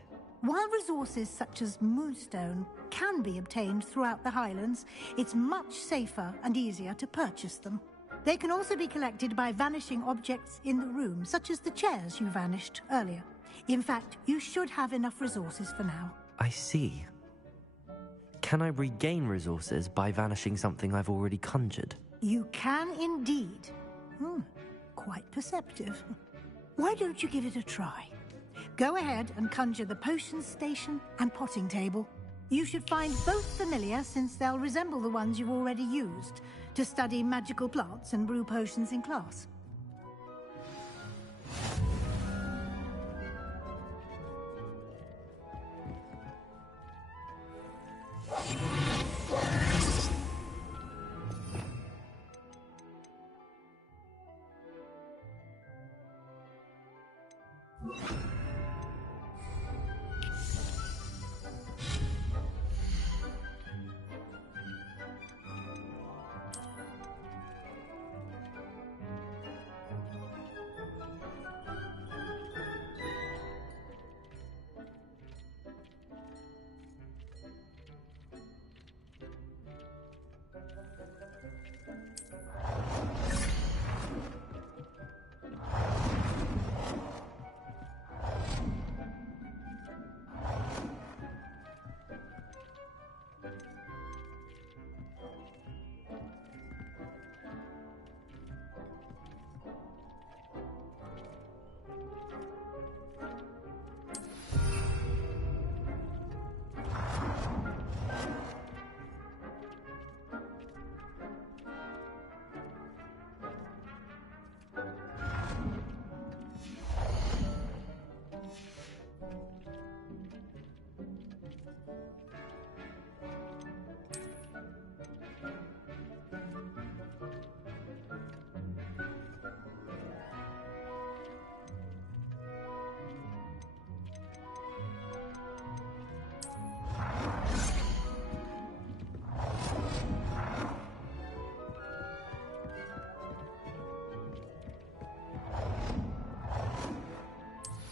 While resources such as moonstone can be obtained throughout the Highlands, it's much safer and easier to purchase them. They can also be collected by vanishing objects in the room, such as the chairs you vanished earlier. In fact, you should have enough resources for now. I see. Can I regain resources by vanishing something I've already conjured? You can indeed. Quite perceptive. Why don't you give it a try? Go ahead and conjure the potion station and potting table. You should find both familiar, since they'll resemble the ones you've already used to study magical plants and brew potions in class.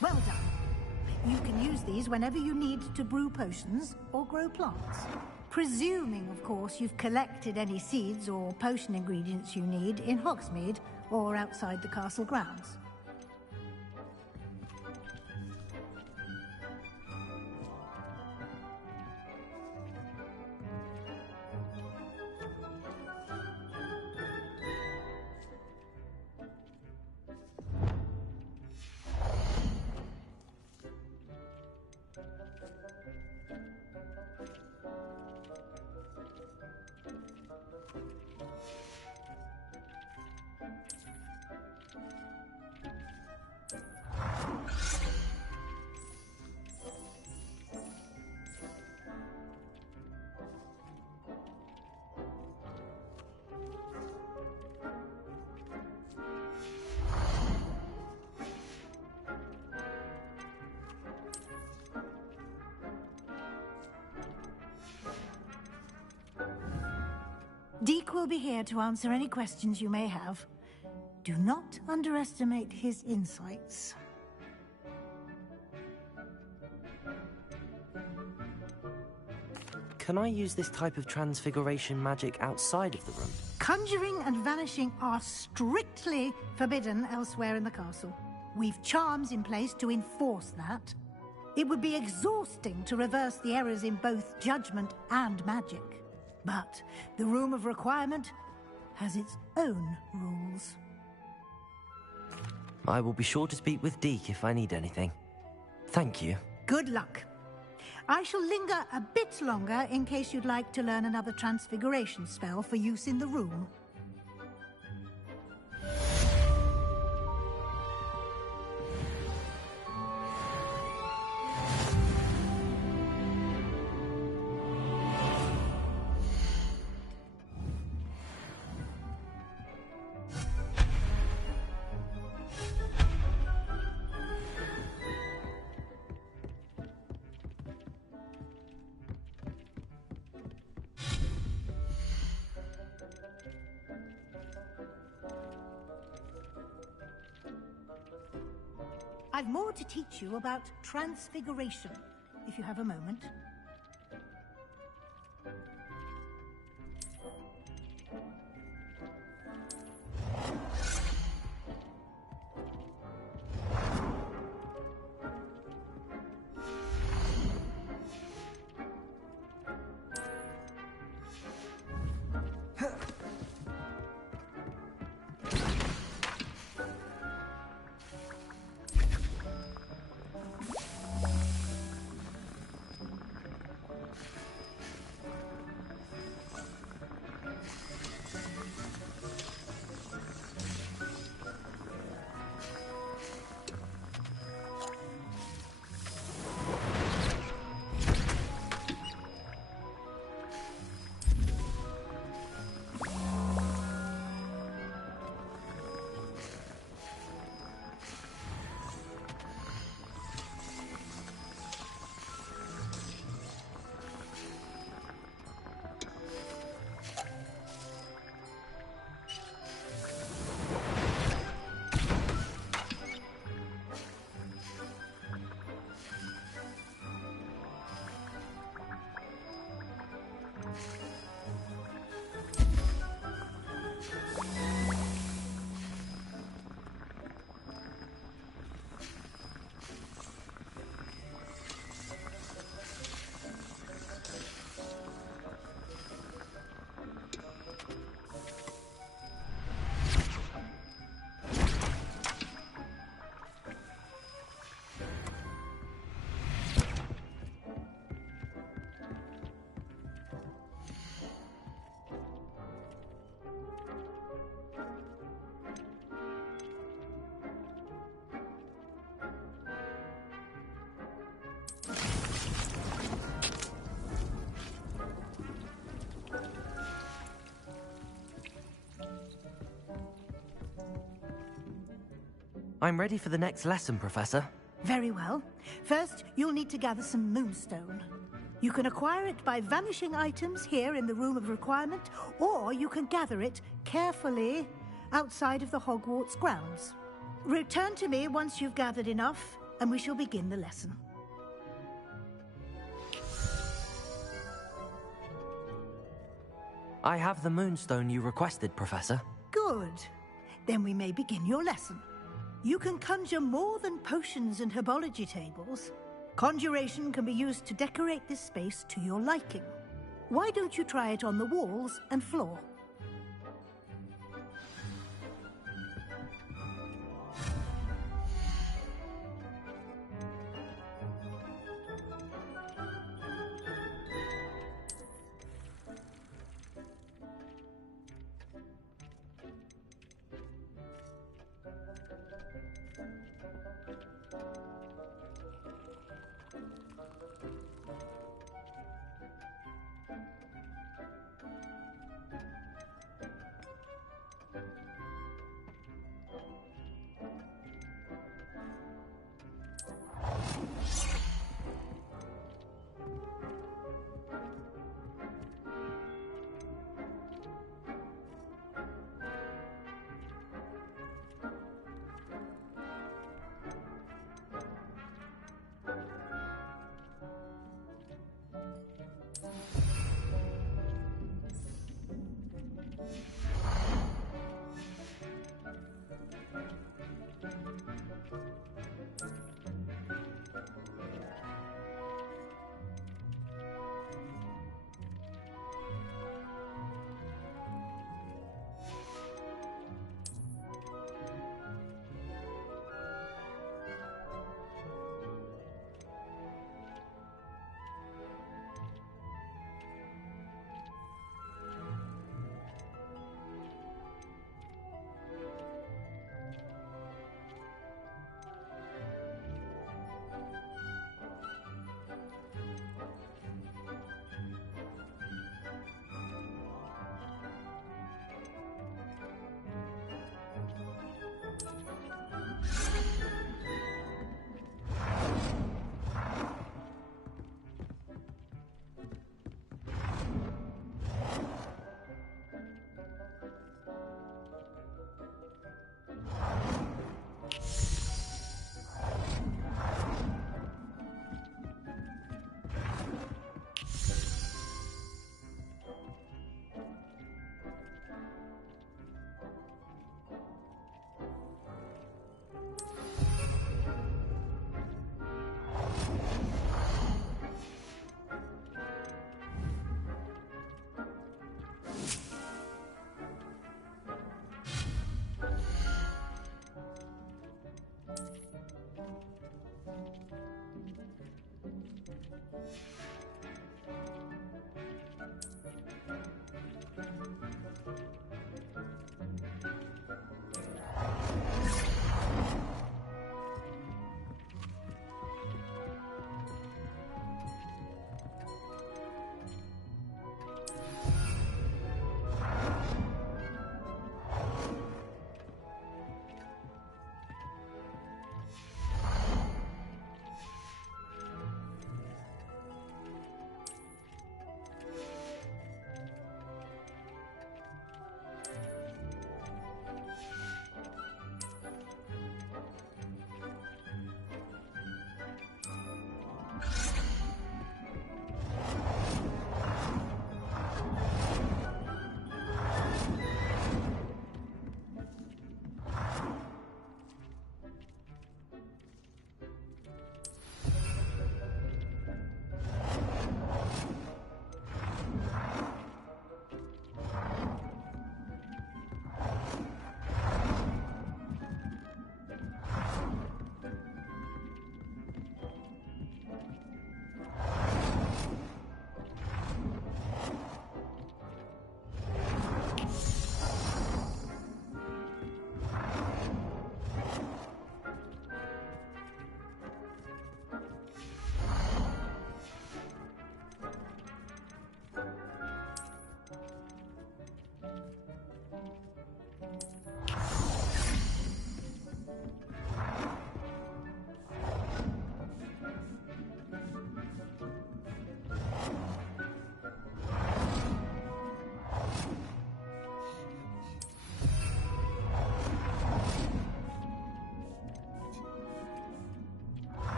Well done. You can use these whenever you need to brew potions or grow plants. Presuming, of course, you've collected any seeds or potion ingredients you need in Hogsmeade or outside the castle grounds. Deke will be here to answer any questions you may have. Do not underestimate his insights. Can I use this type of transfiguration magic outside of the room? Conjuring and vanishing are strictly forbidden elsewhere in the castle. We've charms in place to enforce that. It would be exhausting to reverse the errors in both judgment and magic. But the Room of Requirement has its own rules. I will be sure to speak with Deke if I need anything. Thank you. Good luck. I shall linger a bit longer in case you'd like to learn another transfiguration spell for use in the room. I've more to teach you about transfiguration, if you have a moment. I'm ready for the next lesson, Professor. Very well. First, you'll need to gather some moonstone. You can acquire it by vanishing items here in the Room of Requirement, or you can gather it carefully outside of the Hogwarts grounds. Return to me once you've gathered enough, and we shall begin the lesson. I have the moonstone you requested, Professor. Good. Then we may begin your lesson. You can conjure more than potions and herbology tables. Conjuration can be used to decorate this space to your liking. Why don't you try it on the walls and floor?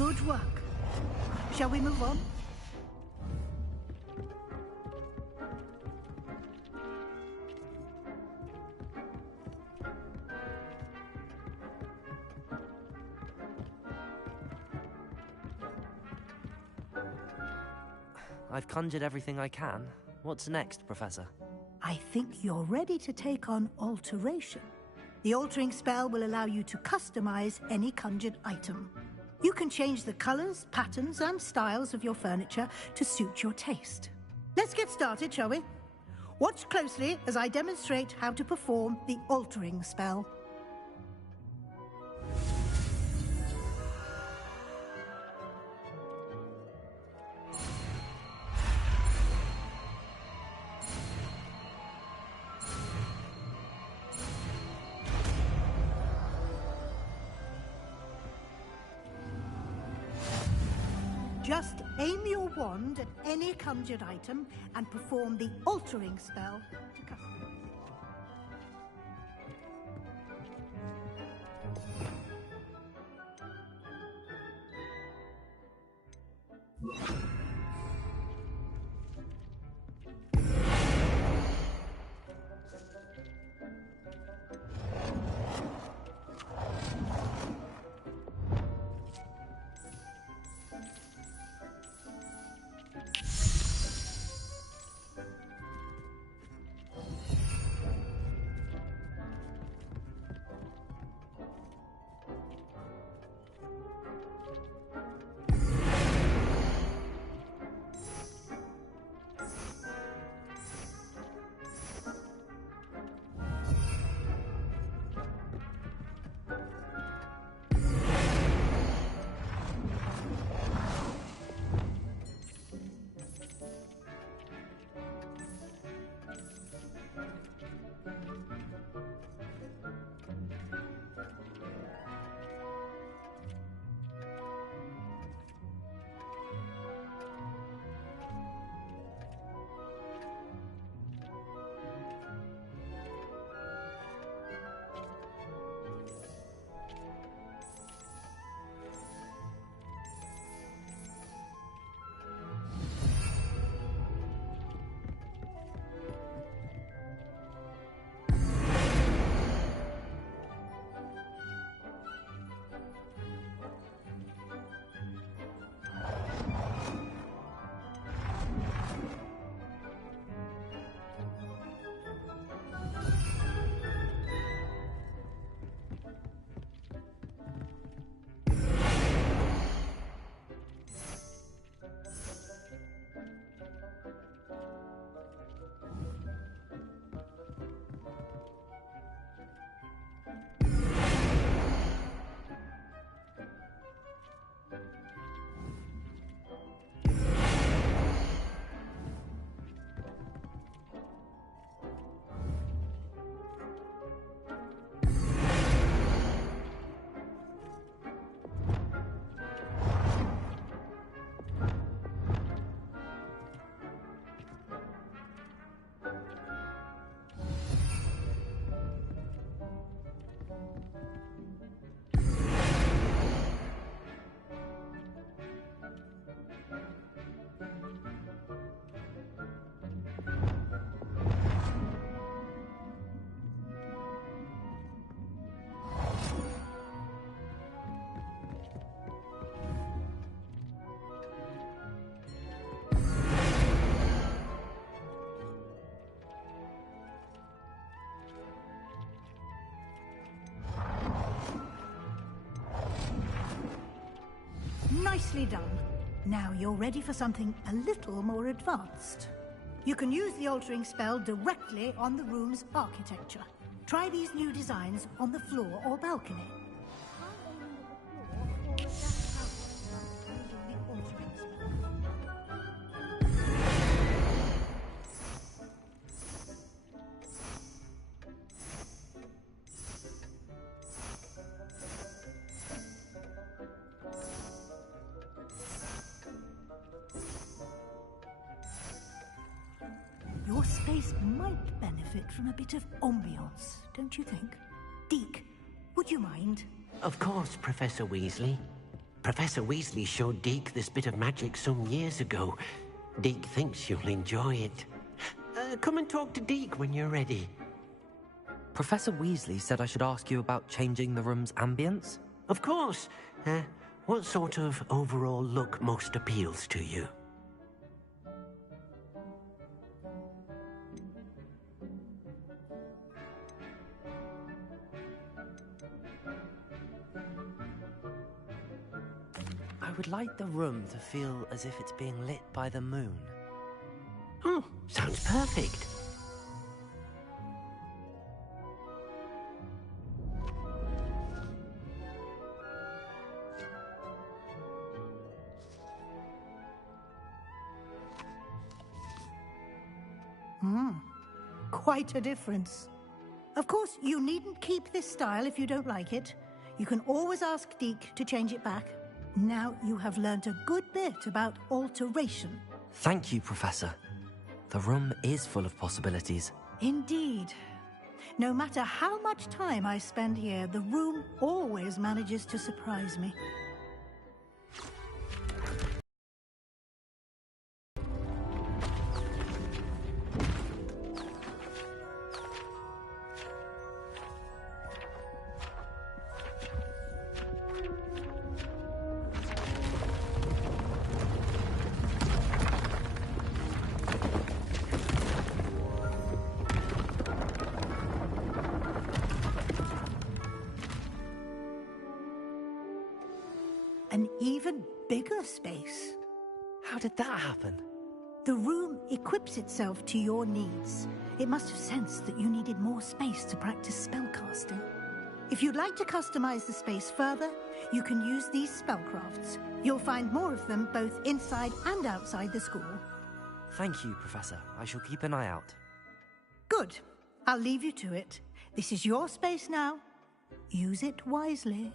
Good work. Shall we move on? I've conjured everything I can. What's next, Professor? I think you're ready to take on alteration. The altering spell will allow you to customize any conjured item. You can change the colors, patterns, and styles of your furniture to suit your taste. Let's get started, shall we? Watch closely as I demonstrate how to perform the altering spell. Just aim your wand at any conjured item and perform the altering spell to customize. Nicely done. Now you're ready for something a little more advanced. You can use the altering spell directly on the room's architecture. Try these new designs on the floor or balcony. Your space might benefit from a bit of ambiance, don't you think? Deke, would you mind? Of course, Professor Weasley. Professor Weasley showed Deke this bit of magic some years ago. Deke thinks you'll enjoy it. Come and talk to Deke when you're ready. Professor Weasley said I should ask you about changing the room's ambience? Of course. What sort of overall look most appeals to you? I would like the room to feel as if it's being lit by the moon. Oh, sounds perfect. Quite a difference. Of course, you needn't keep this style if you don't like it. You can always ask Deke to change it back. Now you have learnt a good bit about alteration. Thank you, Professor. The room is full of possibilities. Indeed. No matter how much time I spend here, the room always manages to surprise me. An even bigger space. How did that happen? The room equips itself to your needs. It must have sensed that you needed more space to practice spellcasting. If you'd like to customize the space further, you can use these spellcrafts. You'll find more of them both inside and outside the school. Thank you, Professor. I shall keep an eye out. Good. I'll leave you to it. This is your space now. Use it wisely.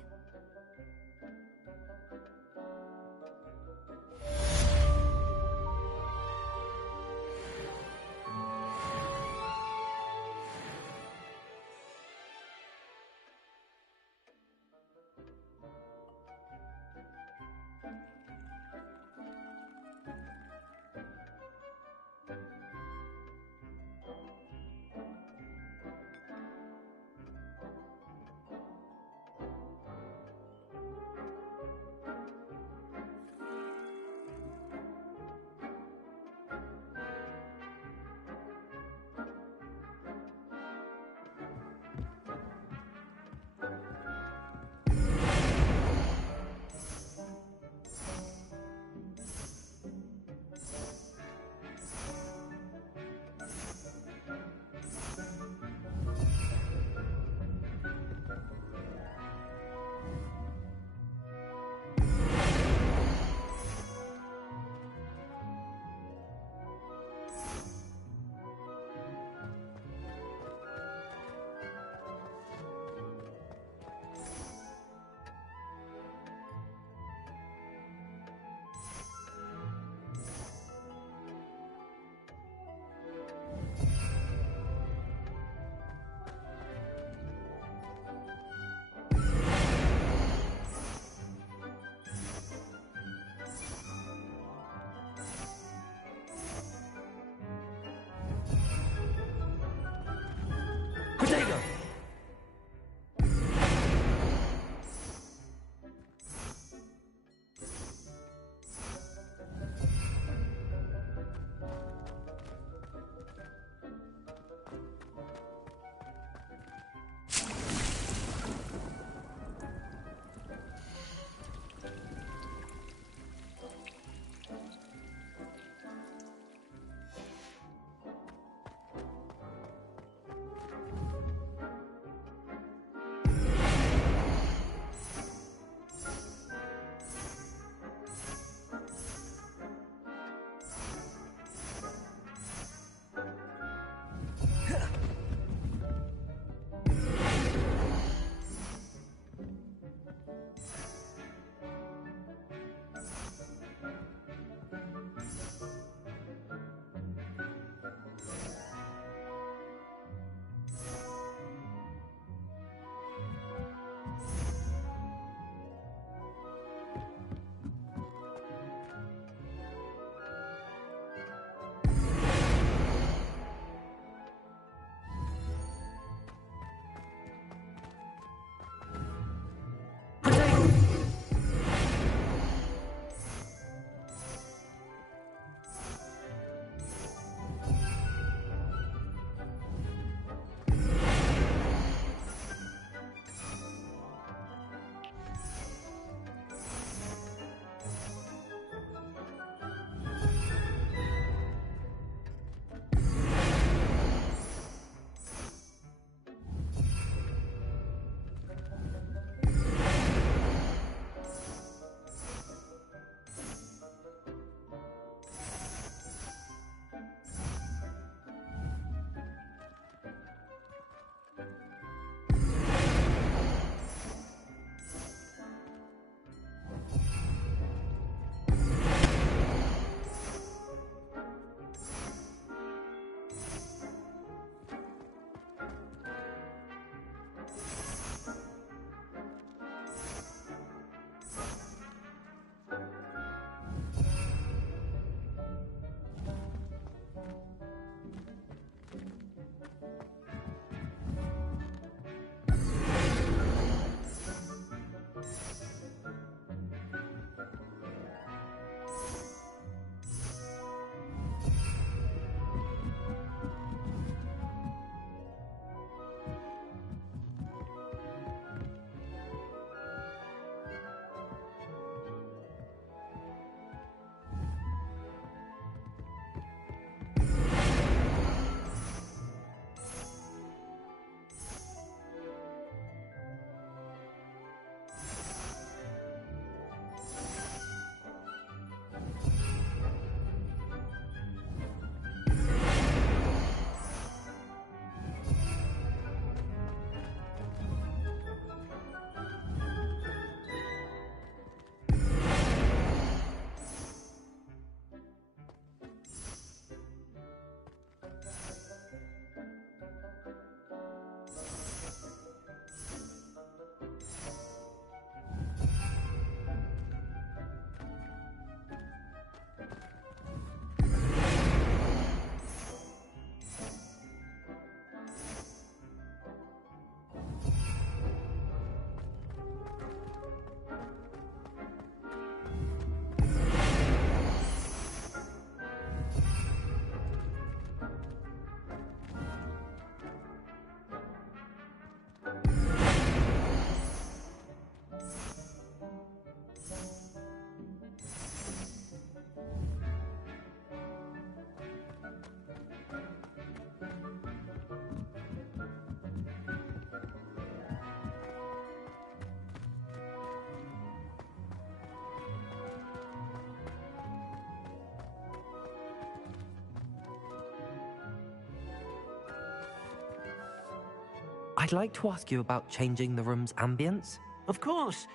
I'd like to ask you about changing the room's ambience. Of course.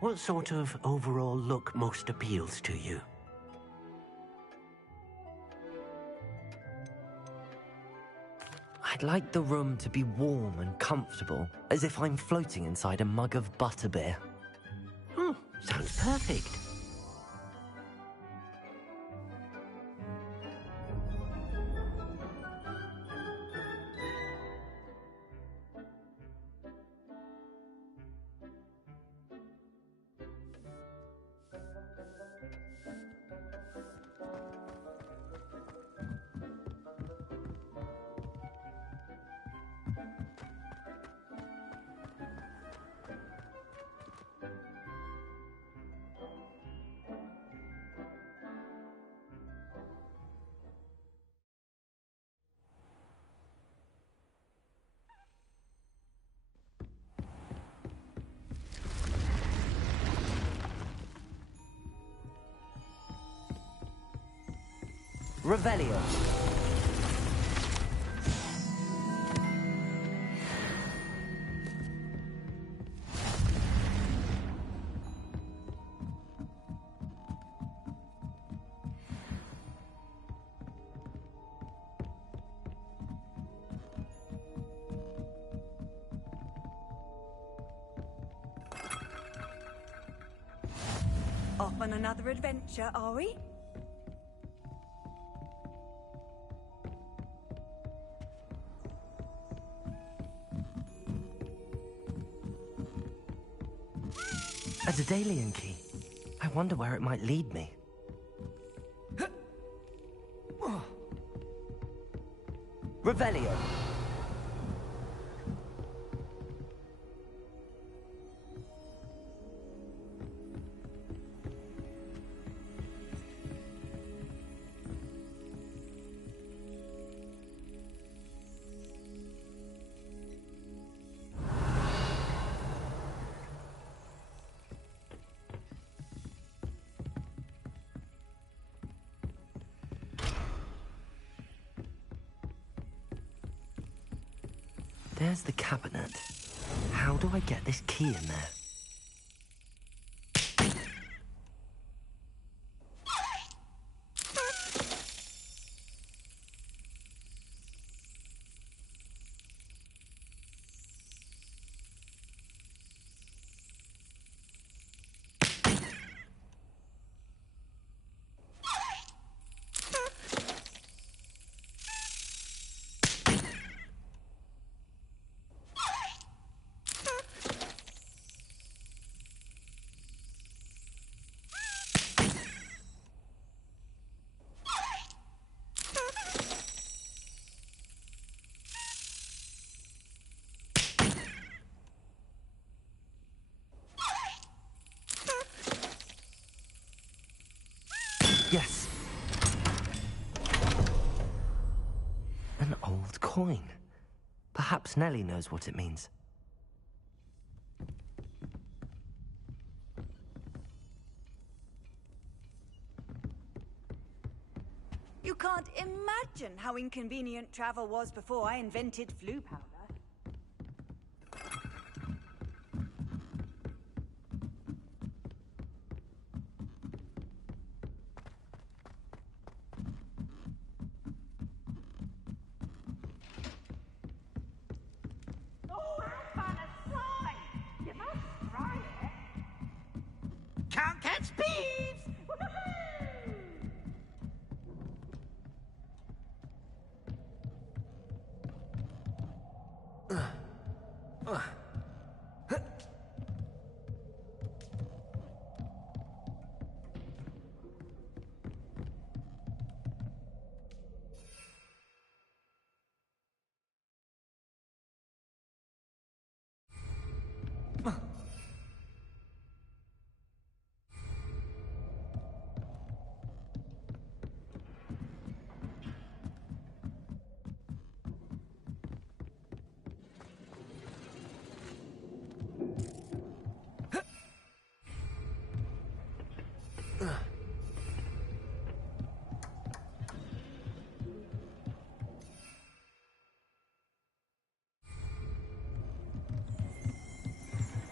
What sort of overall look most appeals to you? I'd like the room to be warm and comfortable, as if I'm floating inside a mug of butterbeer. Oh, sounds perfect. Revelio. Off on another adventure, are we? A Daedalian key. I wonder where it might lead me. Revelio. There's the cabinet. How do I get this key in there? Yes. An old coin. Perhaps Nellie knows what it means. You can't imagine how inconvenient travel was before I invented flu powder. Can't catch thieves!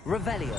Revelio.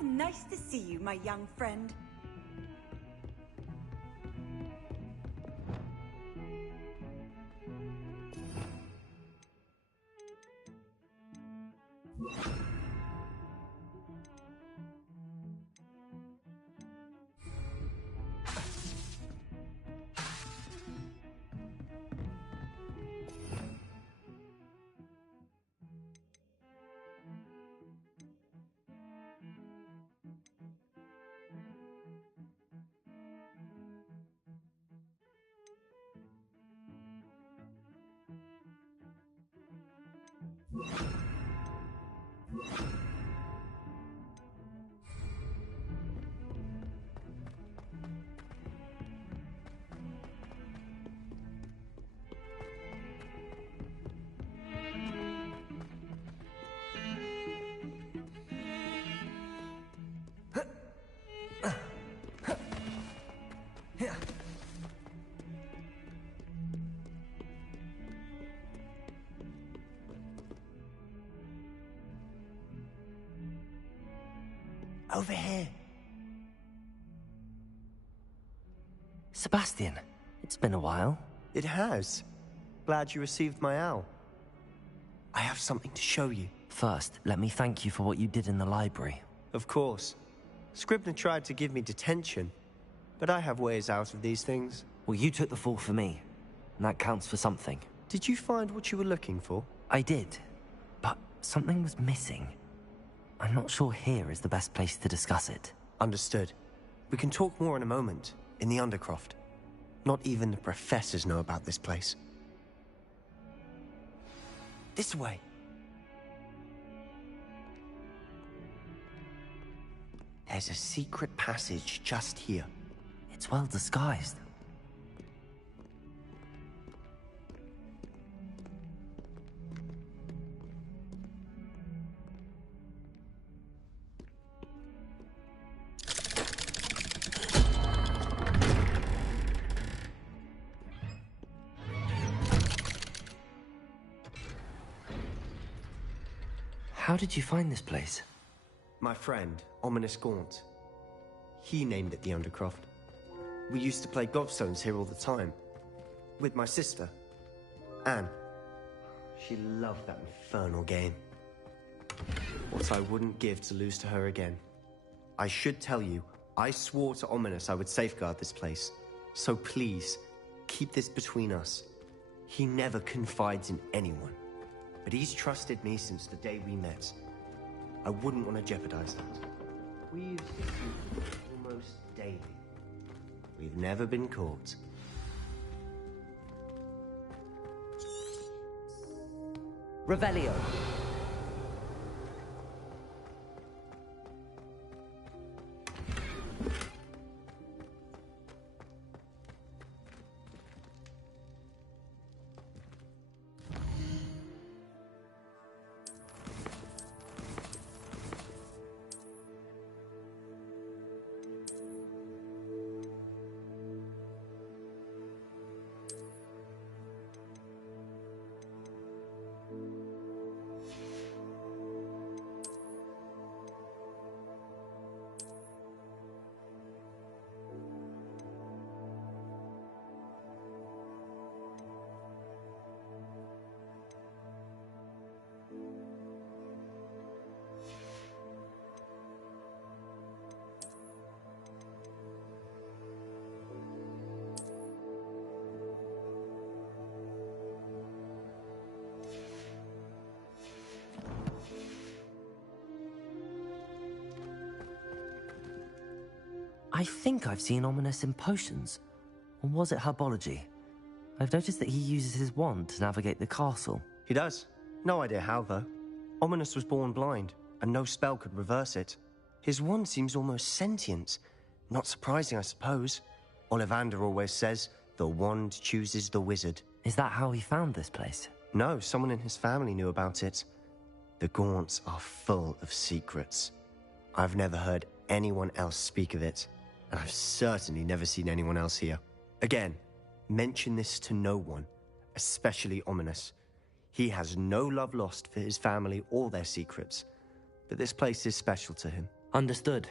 How nice to see you, my young friend. Over here. Sebastian, it's been a while. It has. Glad you received my owl. I have something to show you. First, let me thank you for what you did in the library. Of course. Scribner tried to give me detention, but I have ways out of these things. Well, you took the fall for me, and that counts for something. Did you find what you were looking for? I did, but something was missing. I'm not sure here is the best place to discuss it. Understood. We can talk more in a moment, in the Undercroft. Not even the professors know about this place. This way. There's a secret passage just here. It's well disguised. How did you find this place? My friend, Ominous Gaunt. He named it the Undercroft. We used to play gobstones here all the time. With my sister, Anne. She loved that infernal game. What I wouldn't give to lose to her again. I should tell you, I swore to Ominous I would safeguard this place. So please, keep this between us. He never confides in anyone. But he's trusted me since the day we met. I wouldn't want to jeopardize that. We use it almost daily. We've never been caught. Revelio. I think I've seen Ominous in potions. Or was it herbology? I've noticed that he uses his wand to navigate the castle. He does. No idea how, though. Ominous was born blind, and no spell could reverse it. His wand seems almost sentient. Not surprising, I suppose. Ollivander always says, the wand chooses the wizard. Is that how he found this place? No, someone in his family knew about it. The Gaunts are full of secrets. I've never heard anyone else speak of it, and I've certainly never seen anyone else here. Again, mention this to no one, especially Ominous. He has no love lost for his family or their secrets, but this place is special to him. Understood.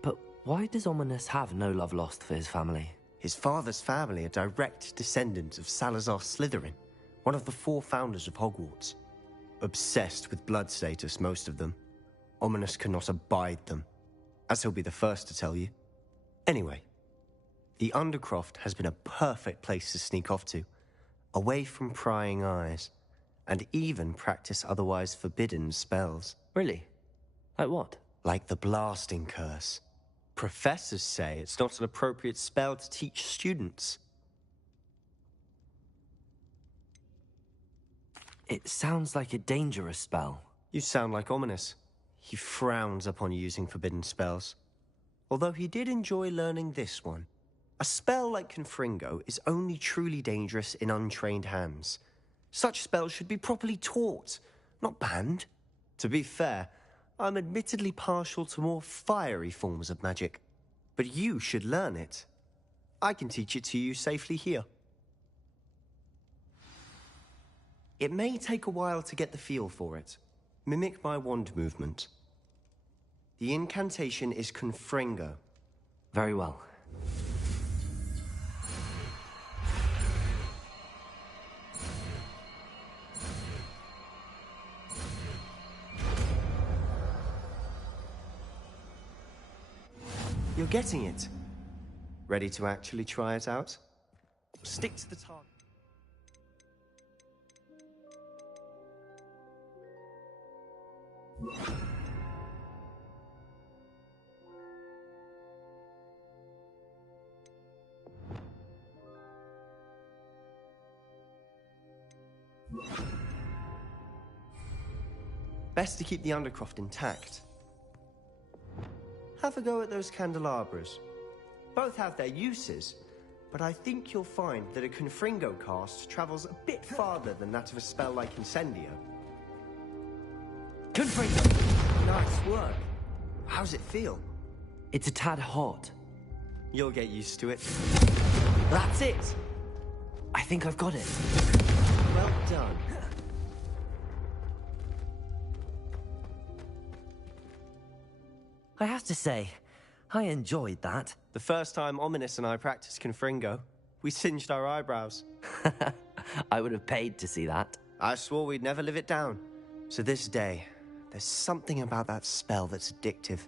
But why does Ominous have no love lost for his family? His father's family are direct descendants of Salazar Slytherin, one of the 4 founders of Hogwarts. Obsessed with blood status, most of them. Ominous cannot abide them, as he'll be the first to tell you. Anyway, the Undercroft has been a perfect place to sneak off to, away from prying eyes, and even practice otherwise forbidden spells. Really? Like what? Like the blasting curse. Professors say it's not an appropriate spell to teach students. It sounds like a dangerous spell. You sound like Ominous. He frowns upon using forbidden spells. Although he did enjoy learning this one. A spell like Confringo is only truly dangerous in untrained hands. Such spells should be properly taught, not banned. To be fair, I'm admittedly partial to more fiery forms of magic. But you should learn it. I can teach it to you safely here. It may take a while to get the feel for it. Mimic my wand movement. The incantation is Confringo. Very well. You're getting it. Ready to actually try it out? Stick to the target. Best to keep the Undercroft intact. Have a go at those candelabras. Both have their uses, but I think you'll find that a Confringo cast travels a bit farther than that of a spell like Incendio. Confringo! Nice work. How's it feel? It's a tad hot. You'll get used to it. That's it! I think I've got it. Well done. I have to say, I enjoyed that. The first time Ominous and I practiced Confringo, we singed our eyebrows. I would have paid to see that. I swore we'd never live it down. So this day, there's something about that spell that's addictive.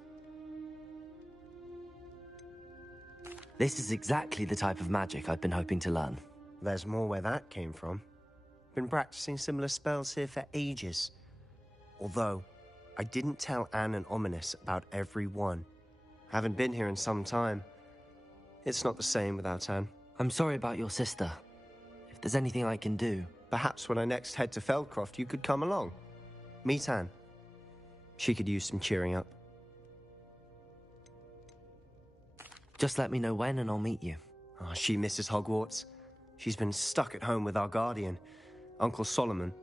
This is exactly the type of magic I've been hoping to learn. There's more where that came from. Been practicing similar spells here for ages. Although, I didn't tell Anne and Ominous about every one. Haven't been here in some time. It's not the same without Anne. I'm sorry about your sister. If there's anything I can do... Perhaps when I next head to Feldcroft, you could come along. Meet Anne. She could use some cheering up. Just let me know when and I'll meet you. Oh, she misses Hogwarts. She's been stuck at home with our guardian, Uncle Solomon.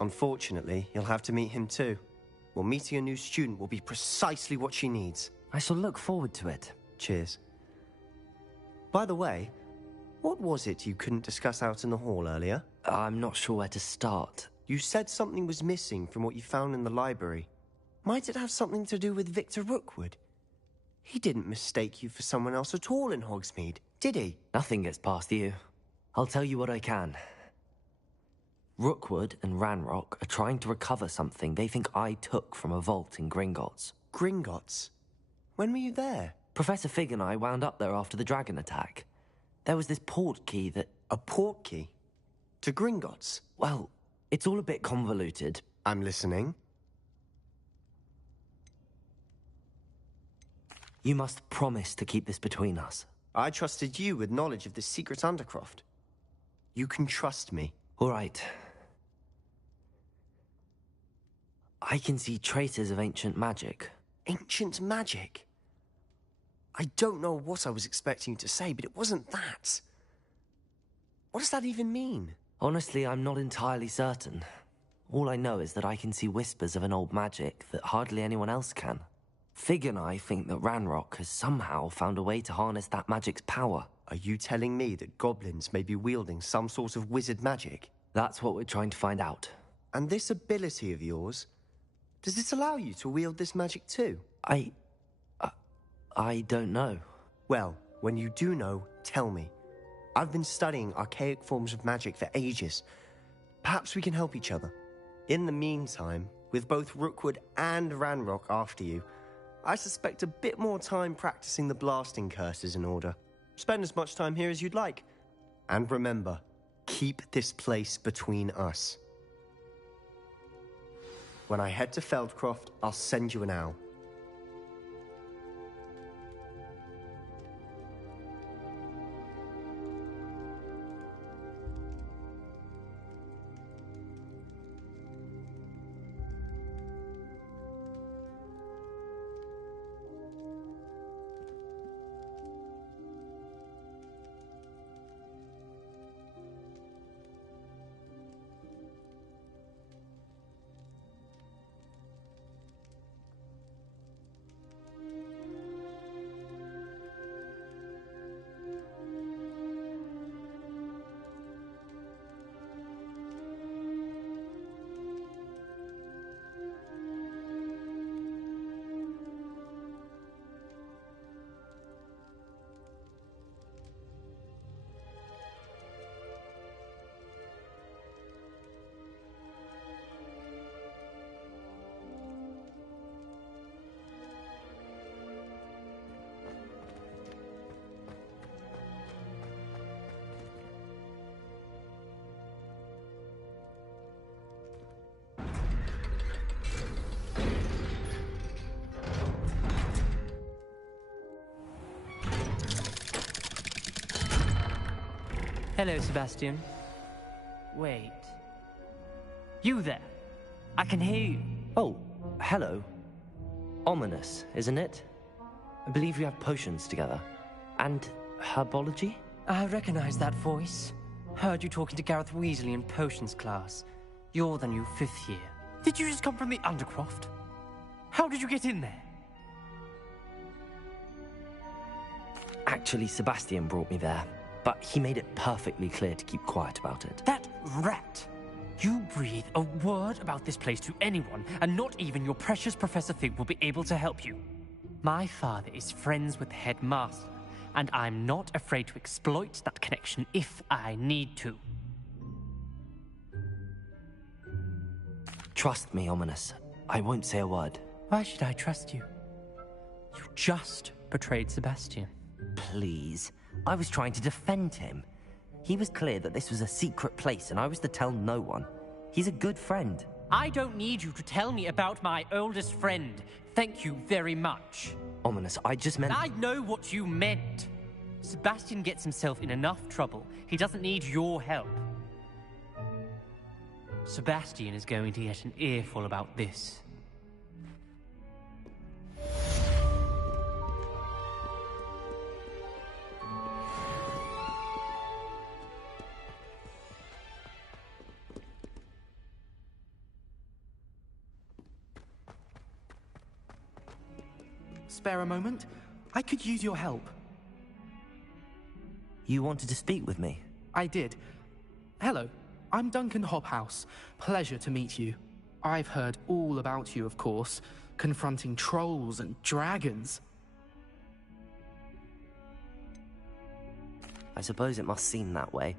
Unfortunately, you'll have to meet him too. Well, meeting a new student will be precisely what she needs. I shall look forward to it. Cheers. By the way, what was it you couldn't discuss out in the hall earlier? I'm not sure where to start. You said something was missing from what you found in the library. Might it have something to do with Victor Rookwood? He didn't mistake you for someone else at all in Hogsmeade, did he? Nothing gets past you. I'll tell you what I can. Rookwood and Ranrock are trying to recover something they think I took from a vault in Gringotts. Gringotts? When were you there? Professor Fig and I wound up there after the dragon attack. There was this port key that... A port key? To Gringotts? Well, it's all a bit convoluted. I'm listening. You must promise to keep this between us. I trusted you with knowledge of this secret Undercroft. You can trust me. All right. I can see traces of ancient magic. Ancient magic? I don't know what I was expecting you to say, but it wasn't that. What does that even mean? Honestly, I'm not entirely certain. All I know is that I can see whispers of an old magic that hardly anyone else can. Fig and I think that Ranrock has somehow found a way to harness that magic's power. Are you telling me that goblins may be wielding some sort of wizard magic? That's what we're trying to find out. And this ability of yours, does it allow you to wield this magic too? I don't know. Well, when you do know, tell me. I've been studying archaic forms of magic for ages. Perhaps we can help each other. In the meantime, with both Rookwood and Ranrock after you, I suspect a bit more time practicing the blasting curse is in order. Spend as much time here as you'd like. And remember, keep this place between us. When I head to Feldcroft, I'll send you an owl. Hello, Sebastian. Wait. You there? I can hear you. Oh, hello. Ominous, isn't it? I believe we have potions together. And herbology? I recognize that voice. Heard you talking to Gareth Weasley in potions class. You're the new 5th year. Did you just come from the Undercroft? How did you get in there? Actually, Sebastian brought me there, but he made it perfectly clear to keep quiet about it. That rat! You breathe a word about this place to anyone, and not even your precious Professor Fig will be able to help you. My father is friends with the headmaster, and I'm not afraid to exploit that connection if I need to. Trust me, Ominous. I won't say a word. Why should I trust you? You just betrayed Sebastian. Please. I was trying to defend him. He was clear that this was a secret place and I was to tell no one. He's a good friend. I don't need you to tell me about my oldest friend. Thank you very much. Ominous, I just meant... I know what you meant. Sebastian gets himself in enough trouble. He doesn't need your help. Sebastian is going to get an earful about this. Spare a moment? I could use your help. You wanted to speak with me? I did. Hello, I'm Duncan Hobhouse. Pleasure to meet you. I've heard all about you, of course, confronting trolls and dragons. I suppose it must seem that way.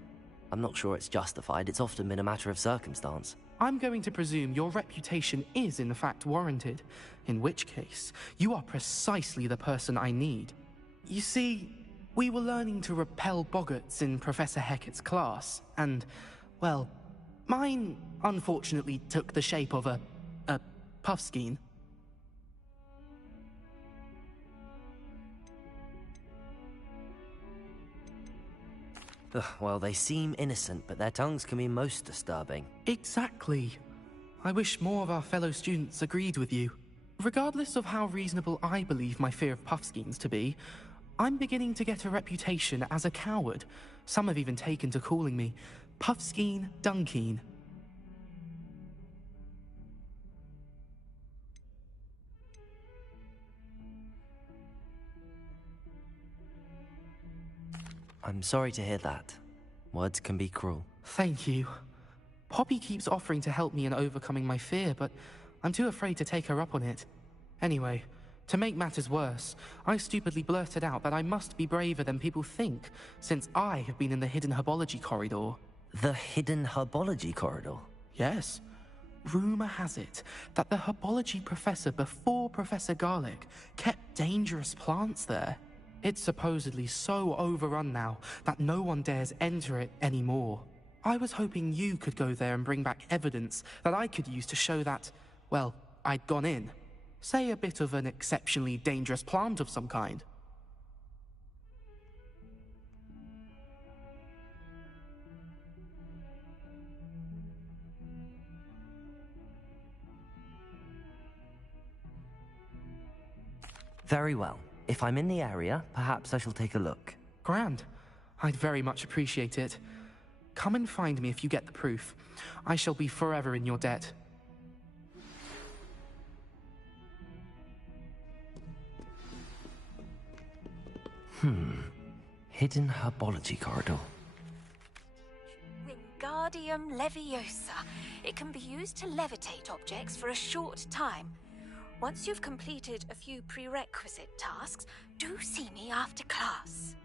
I'm not sure it's justified. It's often been a matter of circumstance. I'm going to presume your reputation is in fact warranted, in which case, you are precisely the person I need. You see, we were learning to repel boggarts in Professor Hecat's class, and, well, mine unfortunately took the shape of a puffskein. Well, they seem innocent, but their tongues can be most disturbing. Exactly. I wish more of our fellow students agreed with you. Regardless of how reasonable I believe my fear of puffskeins to be, I'm beginning to get a reputation as a coward. Some have even taken to calling me Puffskein Dunkeen. I'm sorry to hear that. Words can be cruel. Thank you. Poppy keeps offering to help me in overcoming my fear, but I'm too afraid to take her up on it. Anyway, to make matters worse, I stupidly blurted out that I must be braver than people think, since I have been in the hidden herbology corridor. The hidden herbology corridor? Yes. Rumor has it that the herbology professor before Professor Garlick kept dangerous plants there. It's supposedly so overrun now that no one dares enter it anymore. I was hoping you could go there and bring back evidence that I could use to show that, well, I'd gone in. Say a bit of an exceptionally dangerous plant of some kind. Very well. If I'm in the area, perhaps I shall take a look. Grand. I'd very much appreciate it. Come and find me if you get the proof. I shall be forever in your debt. Hidden herbology corridor. Wingardium Leviosa. It can be used to levitate objects for a short time. Once you've completed a few prerequisite tasks, do see me after class.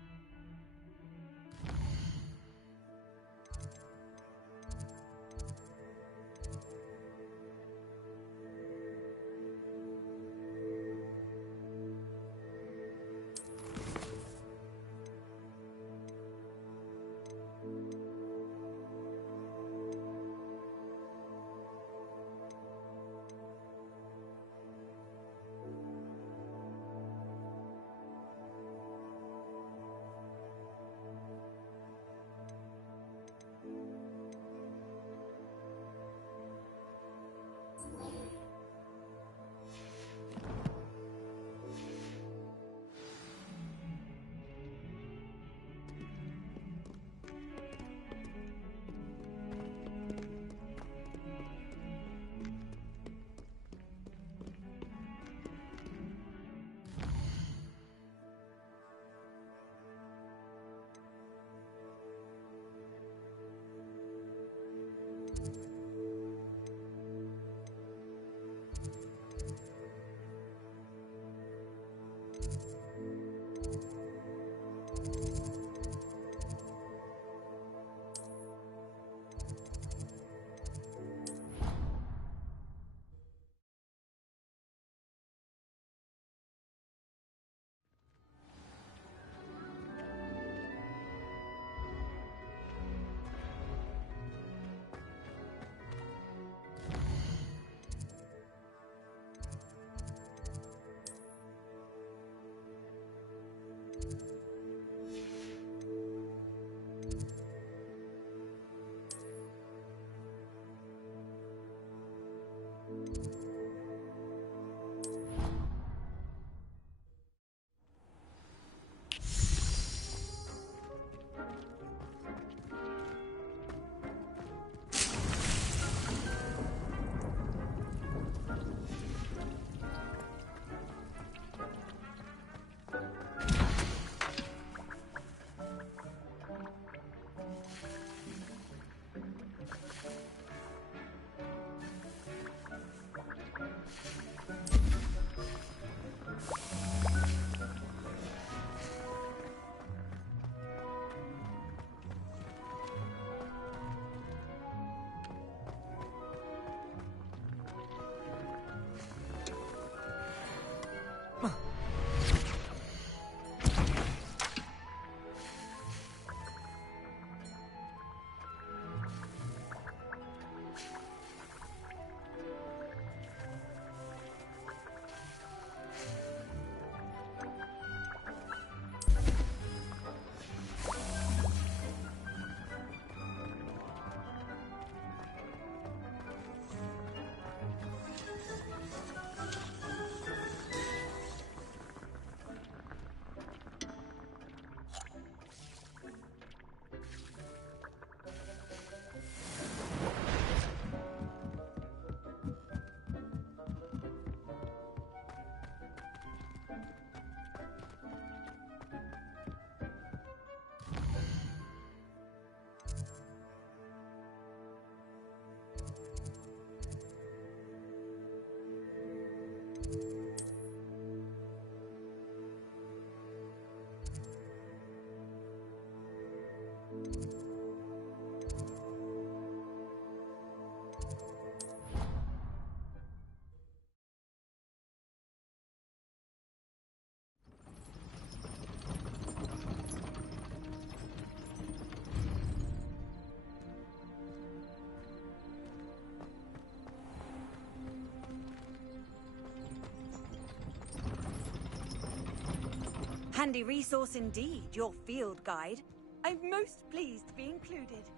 Handy resource indeed, your field guide. I'm most pleased to be included.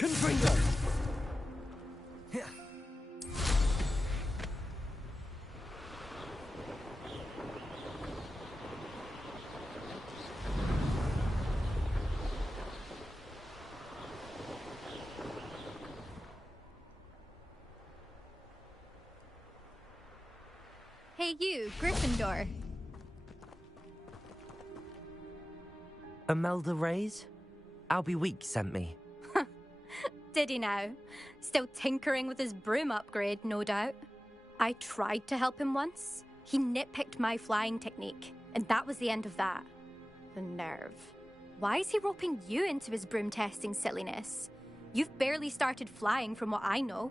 Confringo! Hey you, Gryffindor. Imelda Reyes? Albie Week sent me. Did he now? Still tinkering with his broom upgrade, no doubt. I tried to help him once. He nitpicked my flying technique, and that was the end of that. The nerve. Why is he roping you into his broom testing silliness? You've barely started flying from what I know.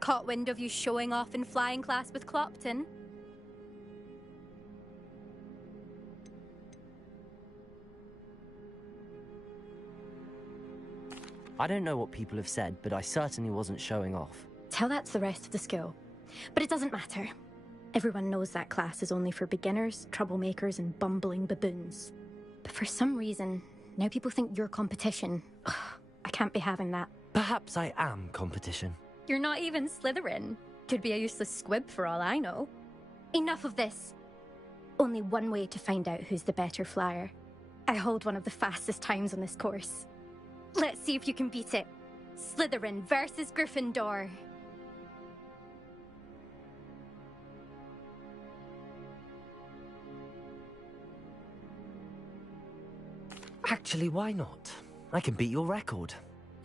Caught wind of you showing off in flying class with Clopton. I don't know what people have said, but I certainly wasn't showing off. Tell that to the rest of the school. But it doesn't matter. Everyone knows that class is only for beginners, troublemakers, and bumbling baboons. But for some reason, now people think you're competition. Ugh, I can't be having that. Perhaps I am competition. You're not even Slytherin. Could be a useless squib for all I know. Enough of this. Only one way to find out who's the better flyer. I hold one of the fastest times on this course. Let's see if you can beat it. Slytherin versus Gryffindor. Actually, why not? I can beat your record.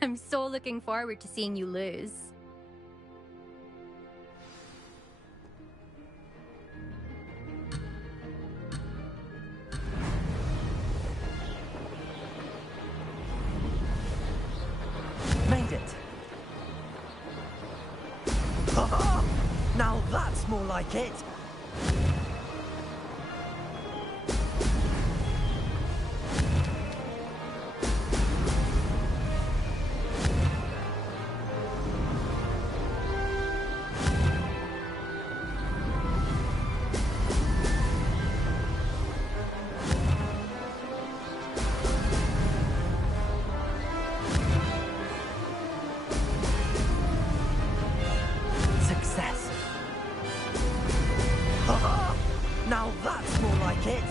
I'm so looking forward to seeing you lose. Made it! that's more like it. Success. Haha! Now that's more like it.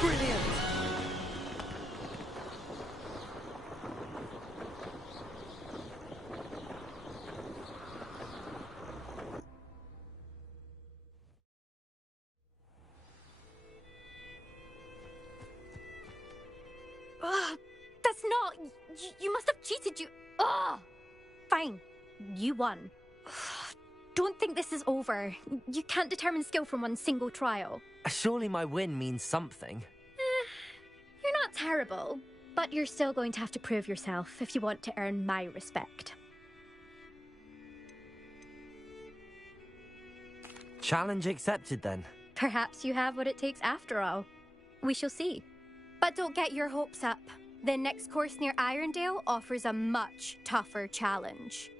Brilliant! Ugh, that's not... You must have cheated, you... Ugh! Fine. You won. Ugh, don't think this is over. You can't determine skill from one single trial. Surely my win means something. You're not terrible, but you're still going to have to prove yourself if you want to earn my respect. Challenge accepted then. Perhaps you have what it takes after all. We shall see. But don't get your hopes up. The next course near Irondale offers a much tougher challenge.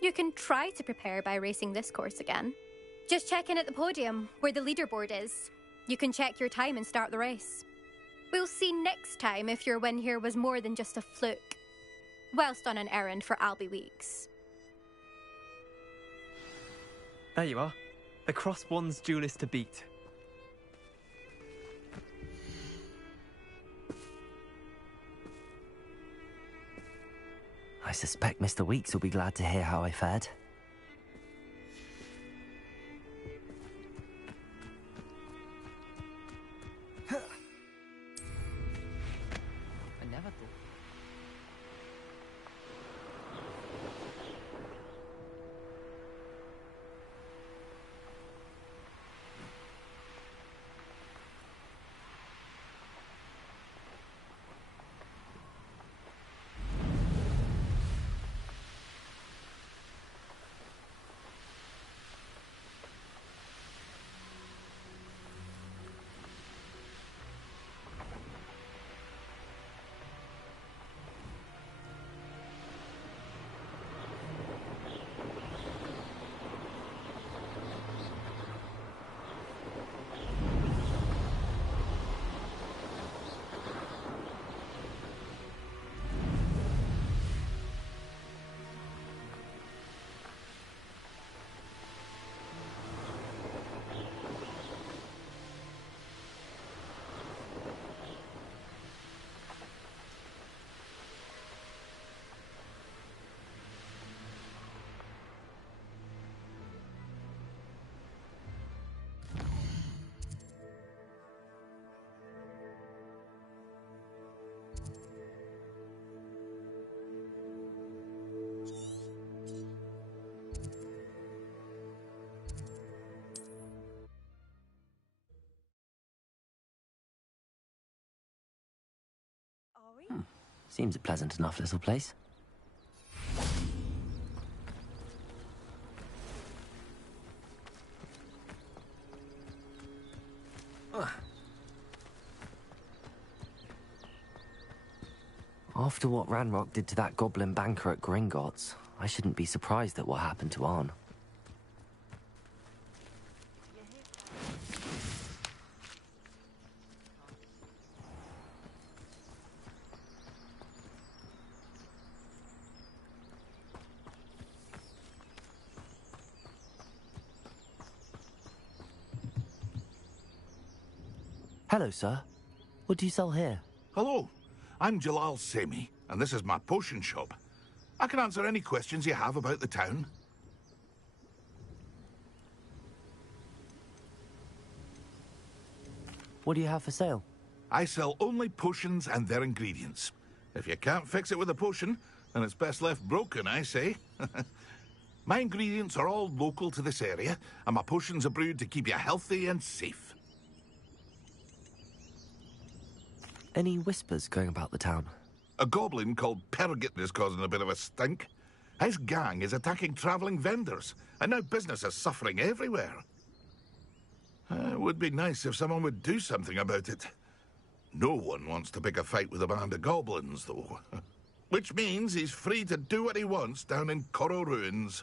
You can try to prepare by racing this course again. Just check in at the podium, where the leaderboard is. You can check your time and start the race. We'll see next time if your win here was more than just a fluke, whilst on an errand for Albie Weeks. There you are. The Cross Wands duelist to beat. I suspect Mr. Weeks will be glad to hear how I fared. I never thought... Seems a pleasant enough little place. After what Ranrock did to that goblin banker at Gringotts, I shouldn't be surprised at what happened to Arn. Hello, sir. What do you sell here? Hello, I'm Jalal Semi, and this is my potion shop. I can answer any questions you have about the town. What do you have for sale? I sell only potions and their ingredients. If you can't fix it with a potion, then it's best left broken, I say. My ingredients are all local to this area, and my potions are brewed to keep you healthy and safe. Any whispers going about the town? A goblin called Pergit is causing a bit of a stink. His gang is attacking travelling vendors, and now business is suffering everywhere. It would be nice if someone would do something about it. No one wants to pick a fight with a band of goblins, though. Which means he's free to do what he wants down in Coral Ruins.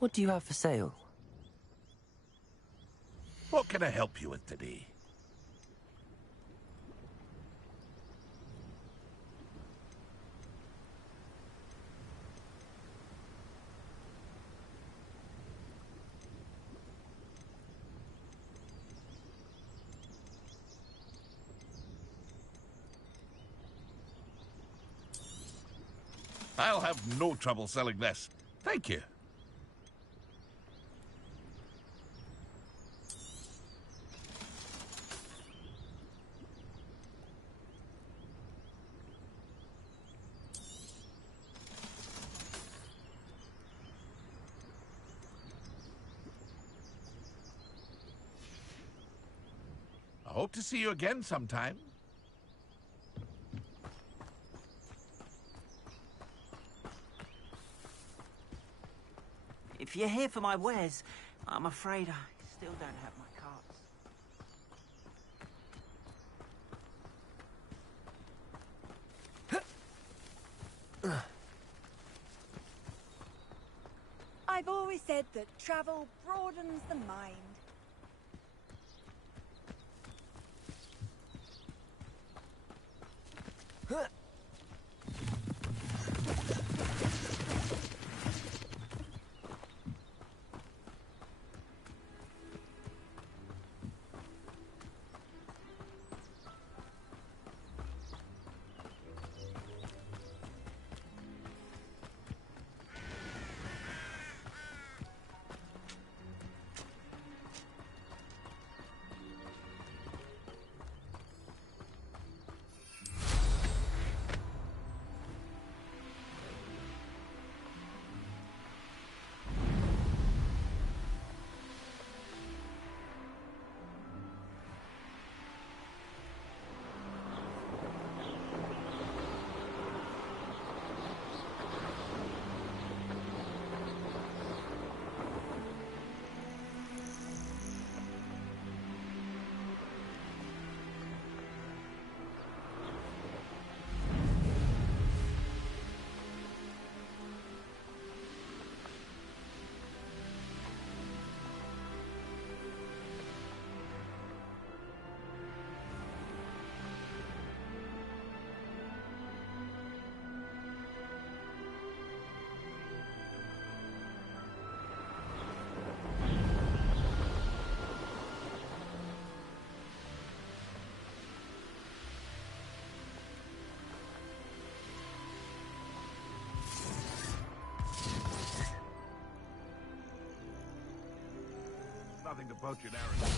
What do you have for sale? What can I help you with today? I'll have no trouble selling this. Thank you. I hope to see you again sometime. If you're here for my wares, I'm afraid I still don't have my cards. I've always said that travel broadens the mind. Nothing to poach an arrow.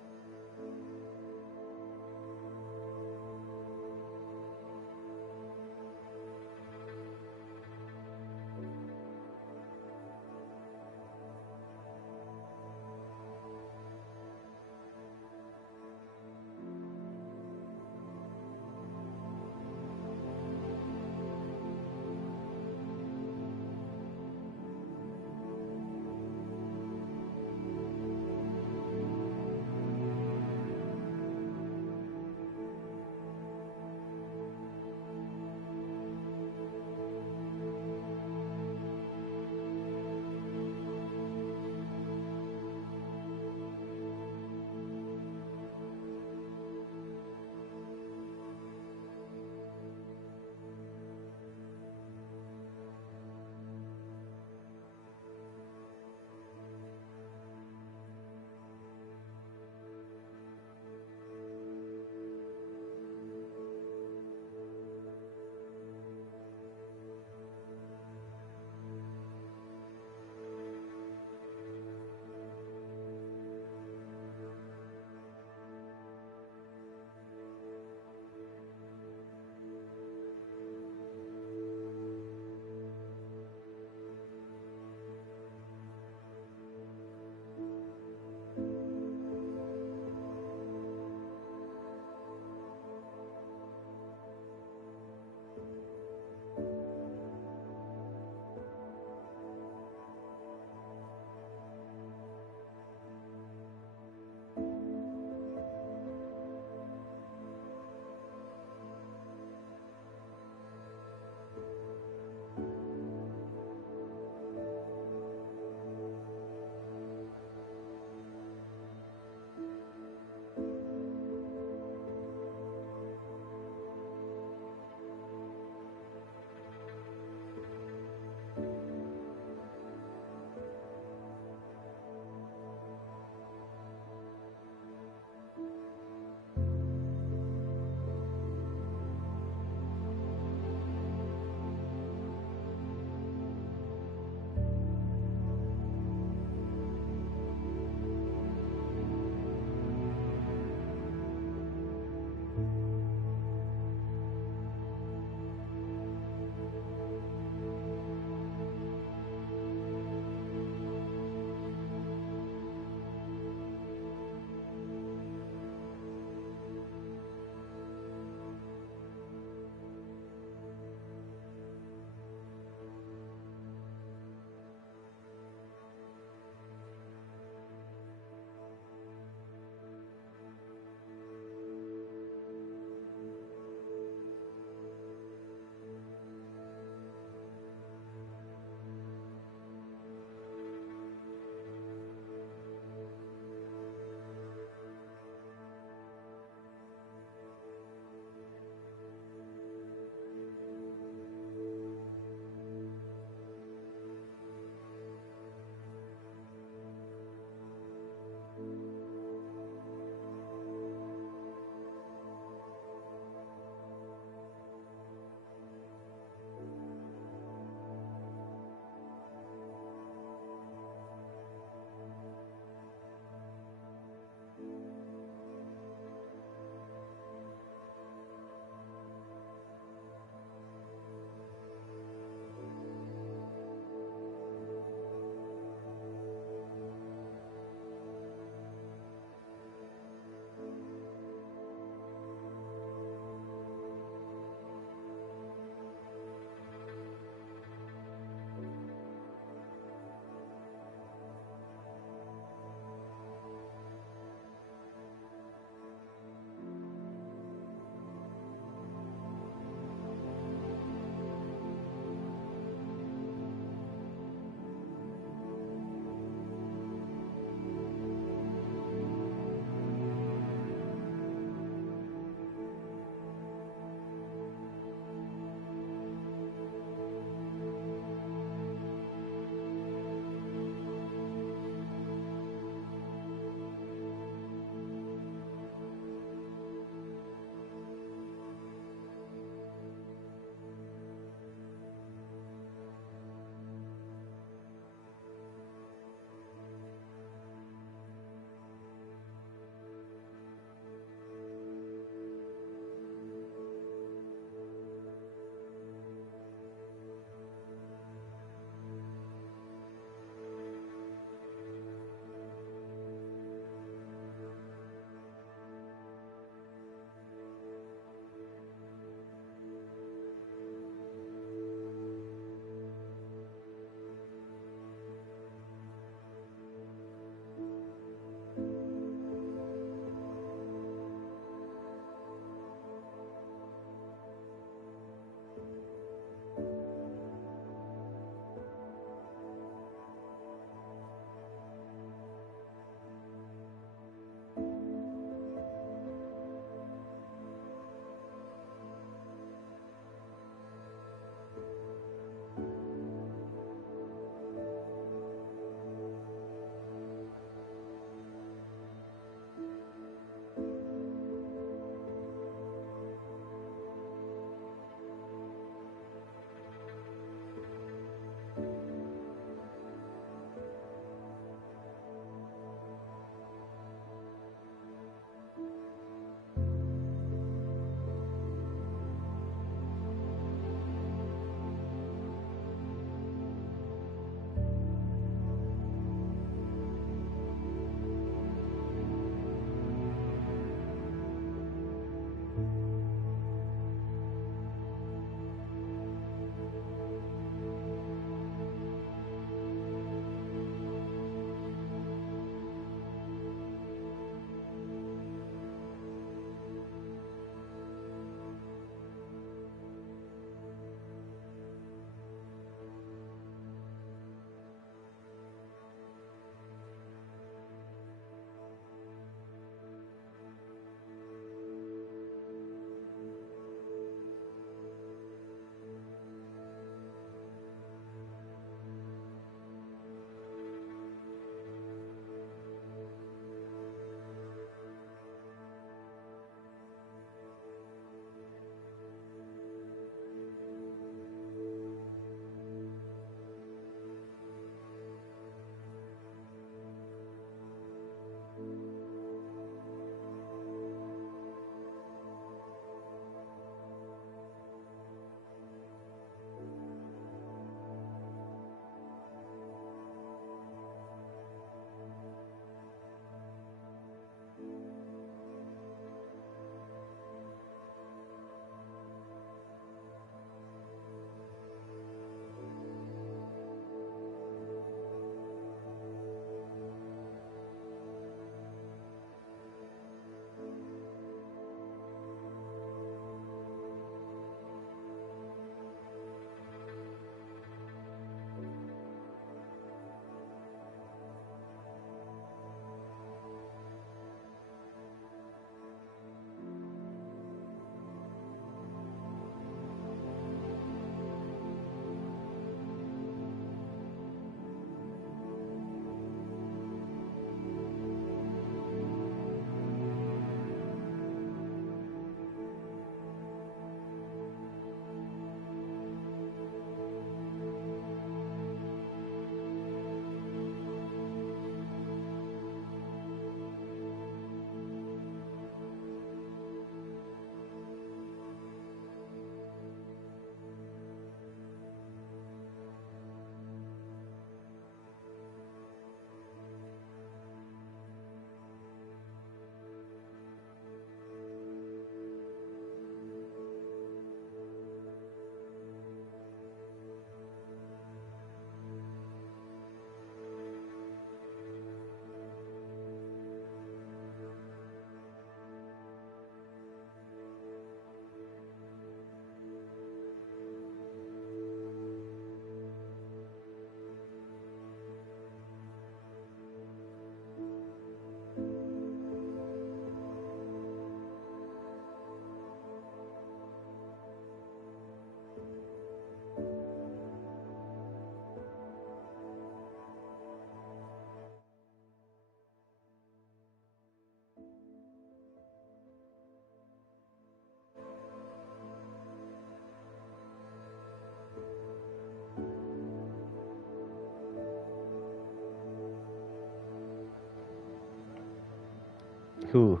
Who?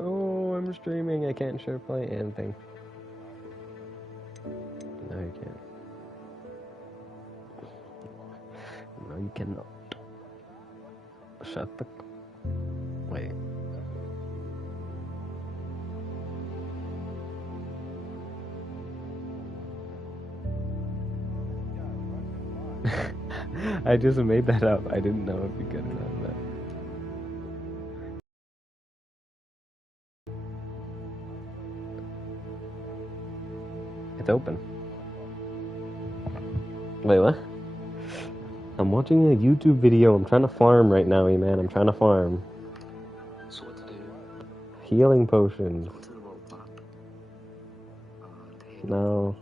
Oh, I'm streaming. I can't share play anything. No, you can't. No, you cannot. Shut the... Wait. I just made that up. I didn't know it'd be good enough, but... It's open. Wait, what? I'm watching a YouTube video. I'm trying to farm right now, man. I'm trying to farm. So what to do? Healing potions. Go to the world map. No.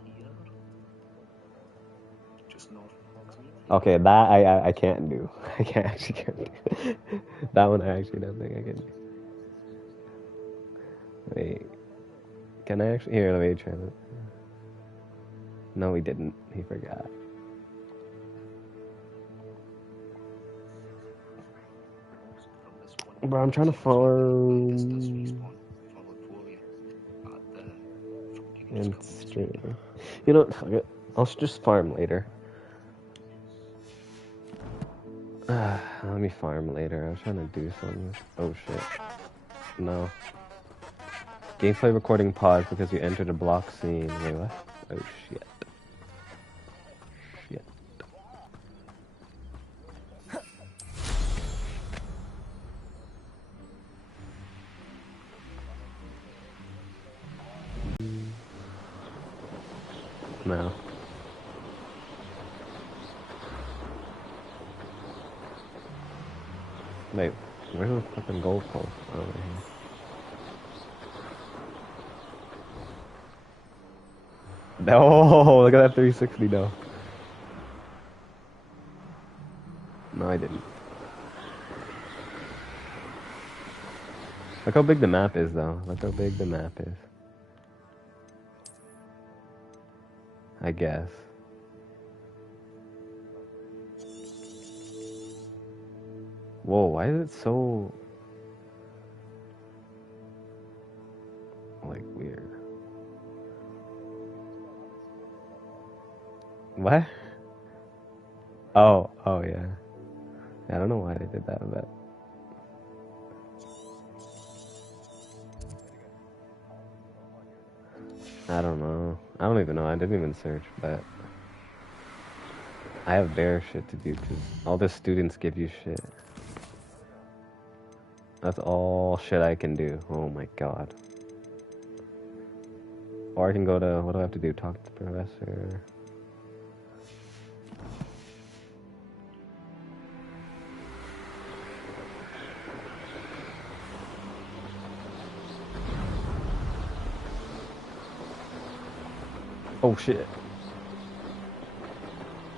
Just north of Hogsmeade. Okay, that I can't do. I can't do. That one I actually don't think I can do. Wait. Can I actually... Here, let me try it. No, he didn't. He forgot. Bro, I'm trying to farm... and stream. You know what? Fuck it. I'll just farm later. Let me farm later. I was trying to do something. Oh shit. No. Gameplay recording paused because you entered a block scene. Wait, what? Oh shit. Shit. No. Wait, where's the fucking goalpost? Over here. No, look at that 360 though. No, I didn't. Look how big the map is though. Look how big the map is. I guess. Whoa, why is it so... like, weird? What? Oh, yeah. I don't know why they did that, but... I don't know. I don't even know. I didn't even search, but... I have bare shit to do, because all the students give you shit. That's all shit I can do. Oh my god. Or I can go to... what do I have to do? Talk to the professor... Oh shit.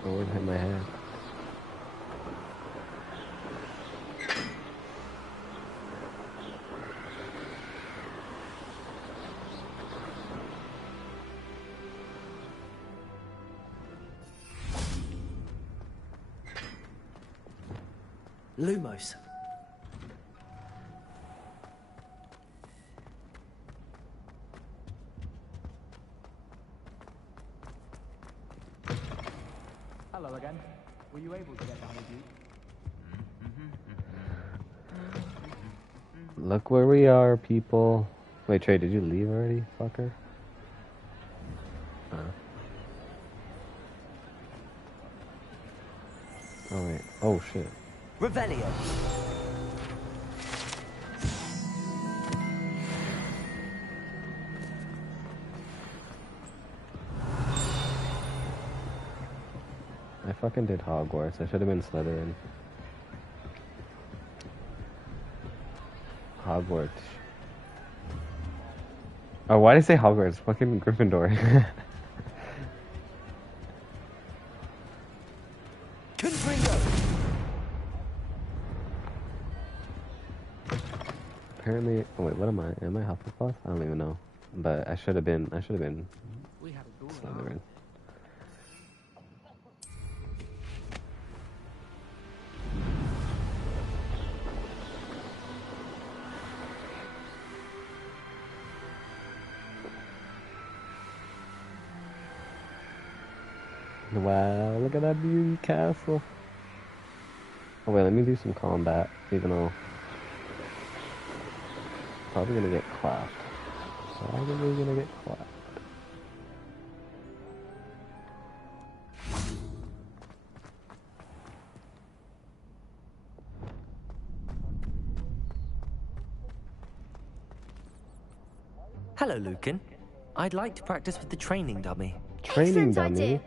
Oh, it hit my head. Lumos. Hello again. Were you able to get down with you? Look where we are, people. Wait, Trey, did you leave already, fucker? Oh, wait. Oh, shit. Revelio. I fucking did Hogwarts. I should have been Slytherin. Hogwarts. Oh, why did I say Hogwarts? Fucking Gryffindor. Apparently, oh wait, what am I? Am I Hufflepuff? I don't even know. But I should have been Slytherin. Wow, look at that beauty castle. Oh wait, let me do some combat, even though probably gonna get clapped. Probably gonna get clapped. Hello, Lucan. I'd like to practice with the training dummy. Training Excellent dummy? idea.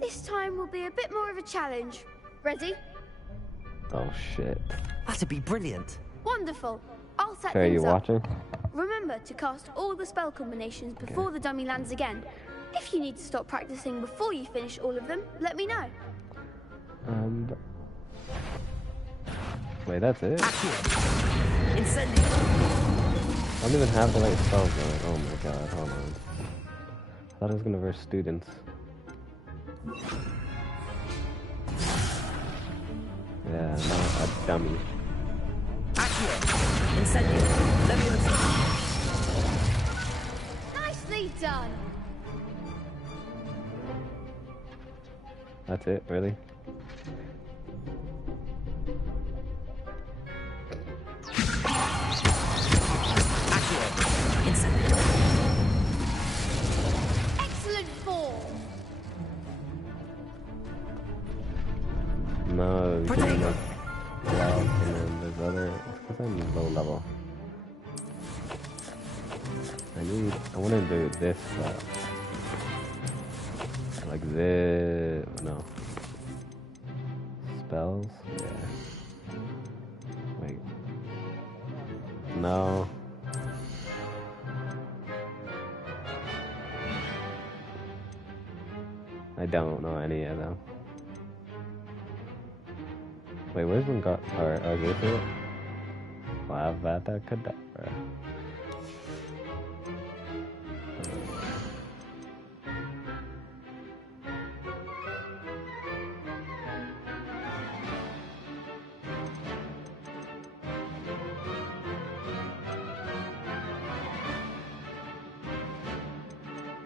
This time will be a bit more of a challenge. Ready? Oh shit. That'd be brilliant. Wonderful. I'll set Okay, things you up. watching? Remember to cast all the spell combinations before the dummy lands again. If you need to stop practicing before you finish all of them, let me know. Wait, that's it? Incendio. I don't even have the right spells going. Oh my god, hold on. I thought I was gonna verse students. Yeah, not a dummy. Incendio. Leviosa. Nicely done. That's it, really? Excellent form. No, you get enough wealth, and then there's other. It's because I'm low level. I want to do this stuff. Like this. No. Spells? Yeah. Wait. No. I don't know any of them. Wait, where's one got? Or is this it? Avada Kedavra.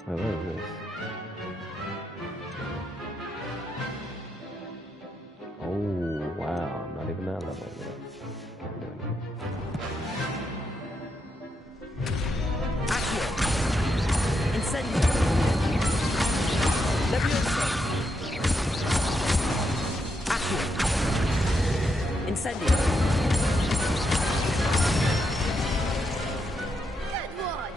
Wait, what is this? Oh, wow. Not even that level yet. Can't do anything. Incendio. Leviosa. Accio. Incendio. Good one.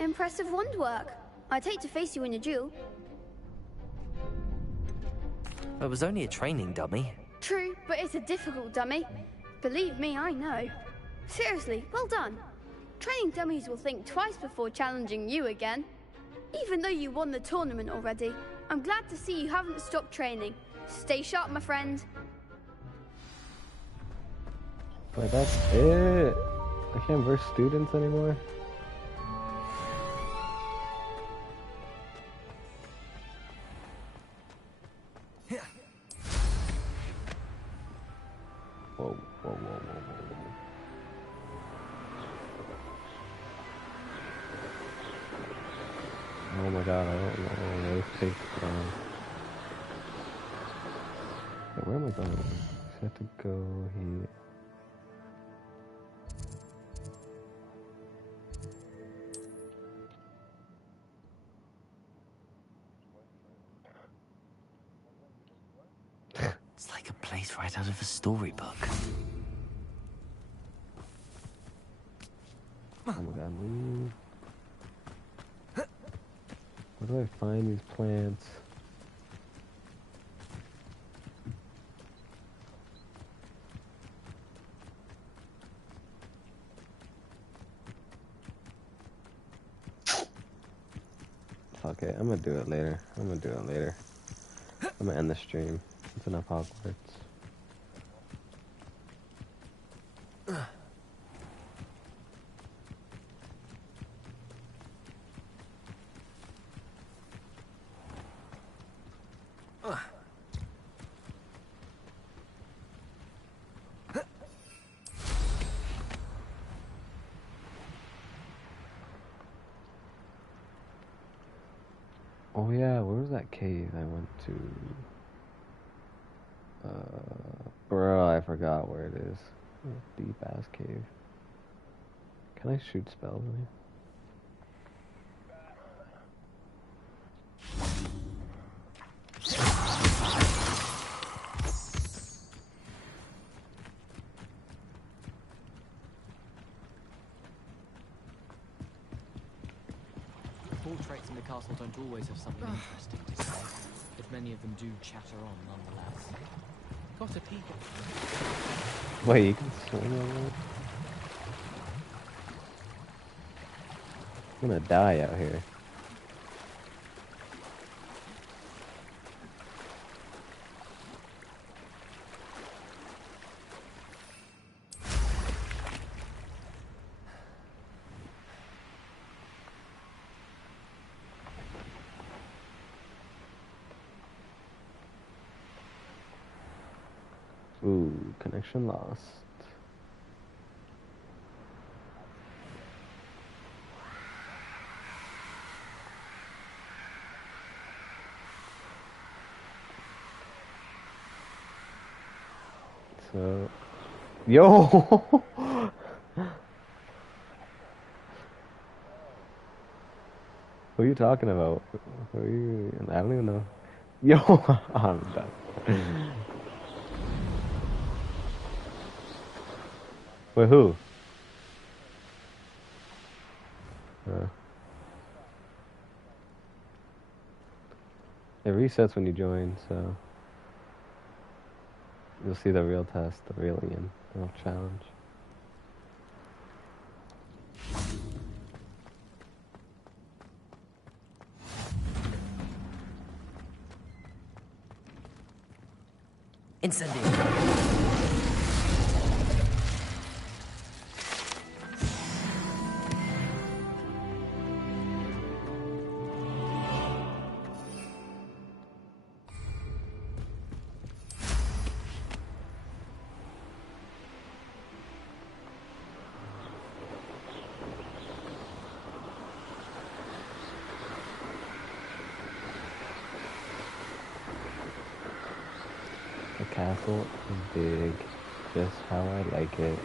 Impressive wand work. I'd hate to face you in a duel. It was only a training dummy. True, but it's a difficult dummy. Believe me, I know. Seriously, well done. Training dummies will think twice before challenging you again. Even though you won the tournament already, I'm glad to see you haven't stopped training. Stay sharp, my friend. Wait, that's it? I can't verse students anymore? Whoa, whoa, whoa, whoa, whoa, whoa. Oh my god, I don't know. Let's take Wait, where am I going? I have to go here. It's like a place right out of a storybook. Oh my god, move. Where do I find these plants? Fuck it, I'm gonna do it later. I'm gonna end the stream. It's enough Hogwarts. Oh yeah, where was that cave I went to? Bro, I forgot where it is. Deep ass cave. Can I shoot spells in here? The portraits in the castle don't always have something interesting to say, but many of them do chatter on nonetheless. Got a peek at them. Wait, you can swing on that? I'm gonna die out here. Ooh, connection lost. So, yo! Who are you talking about? Who are you? I don't even know. Yo, I'm done. Wait, who? It resets when you join, so you'll see the real test, the real Ian, the real challenge. Incendio. The castle is big, just how I like it.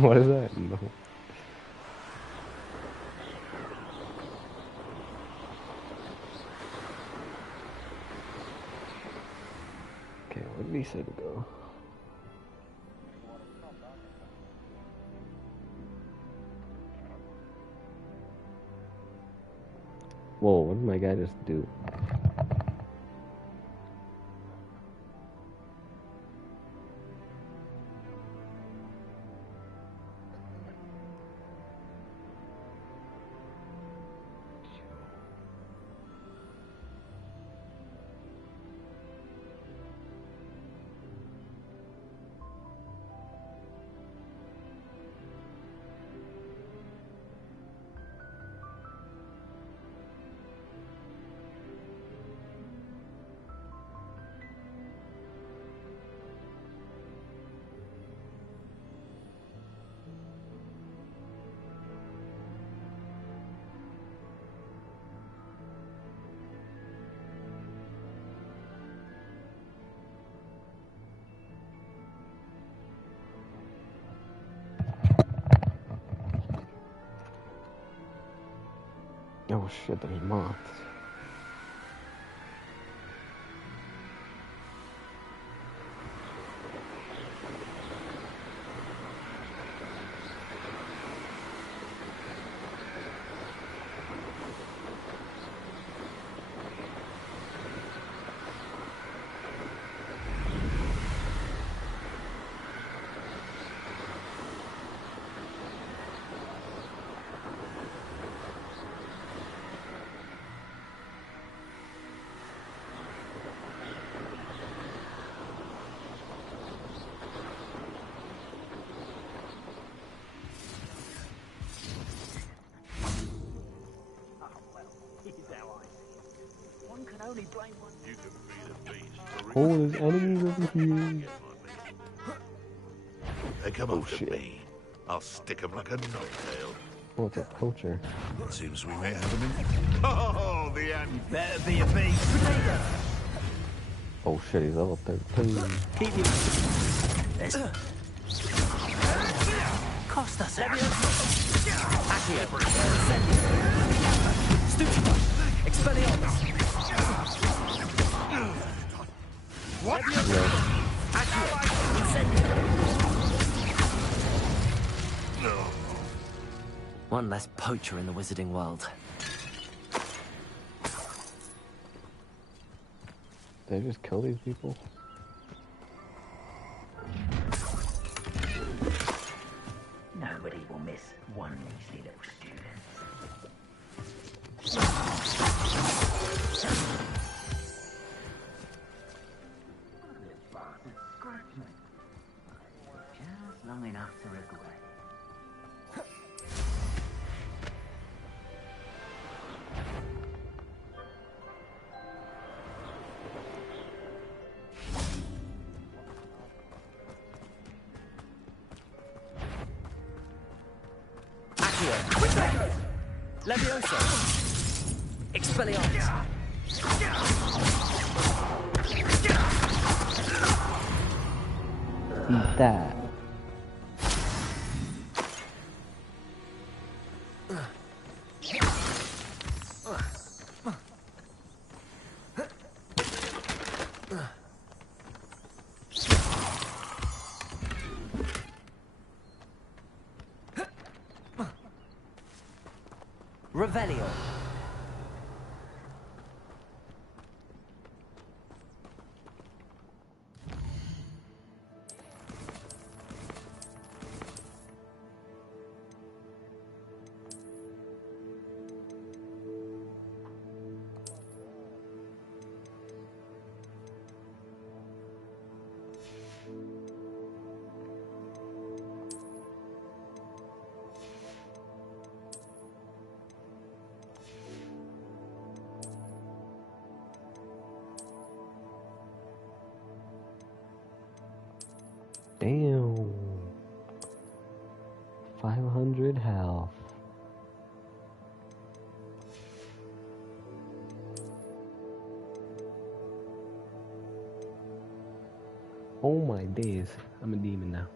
What is that? No. Okay, where did he say to go? Whoa, what did my guy just do? Oh shit, there's moths. Oh, there's enemies over here. They come after me. I'll stick 'em like a knobtail. Oh, it's a poacher. It seems we may have him in. Oh, the end. Better be a beast. Potato. Oh shit, he's level 13. Keep you. Cost us out. Accio. Stupid. Expelliarmus. What? One less poacher in the wizarding world. Did I just kill these people? Nobody will miss one measly little student. Just long enough to regret. Leviosa! Expelliarmus! Eat that. Revelio. Damn. 500 health. Oh my days. I'm a demon now.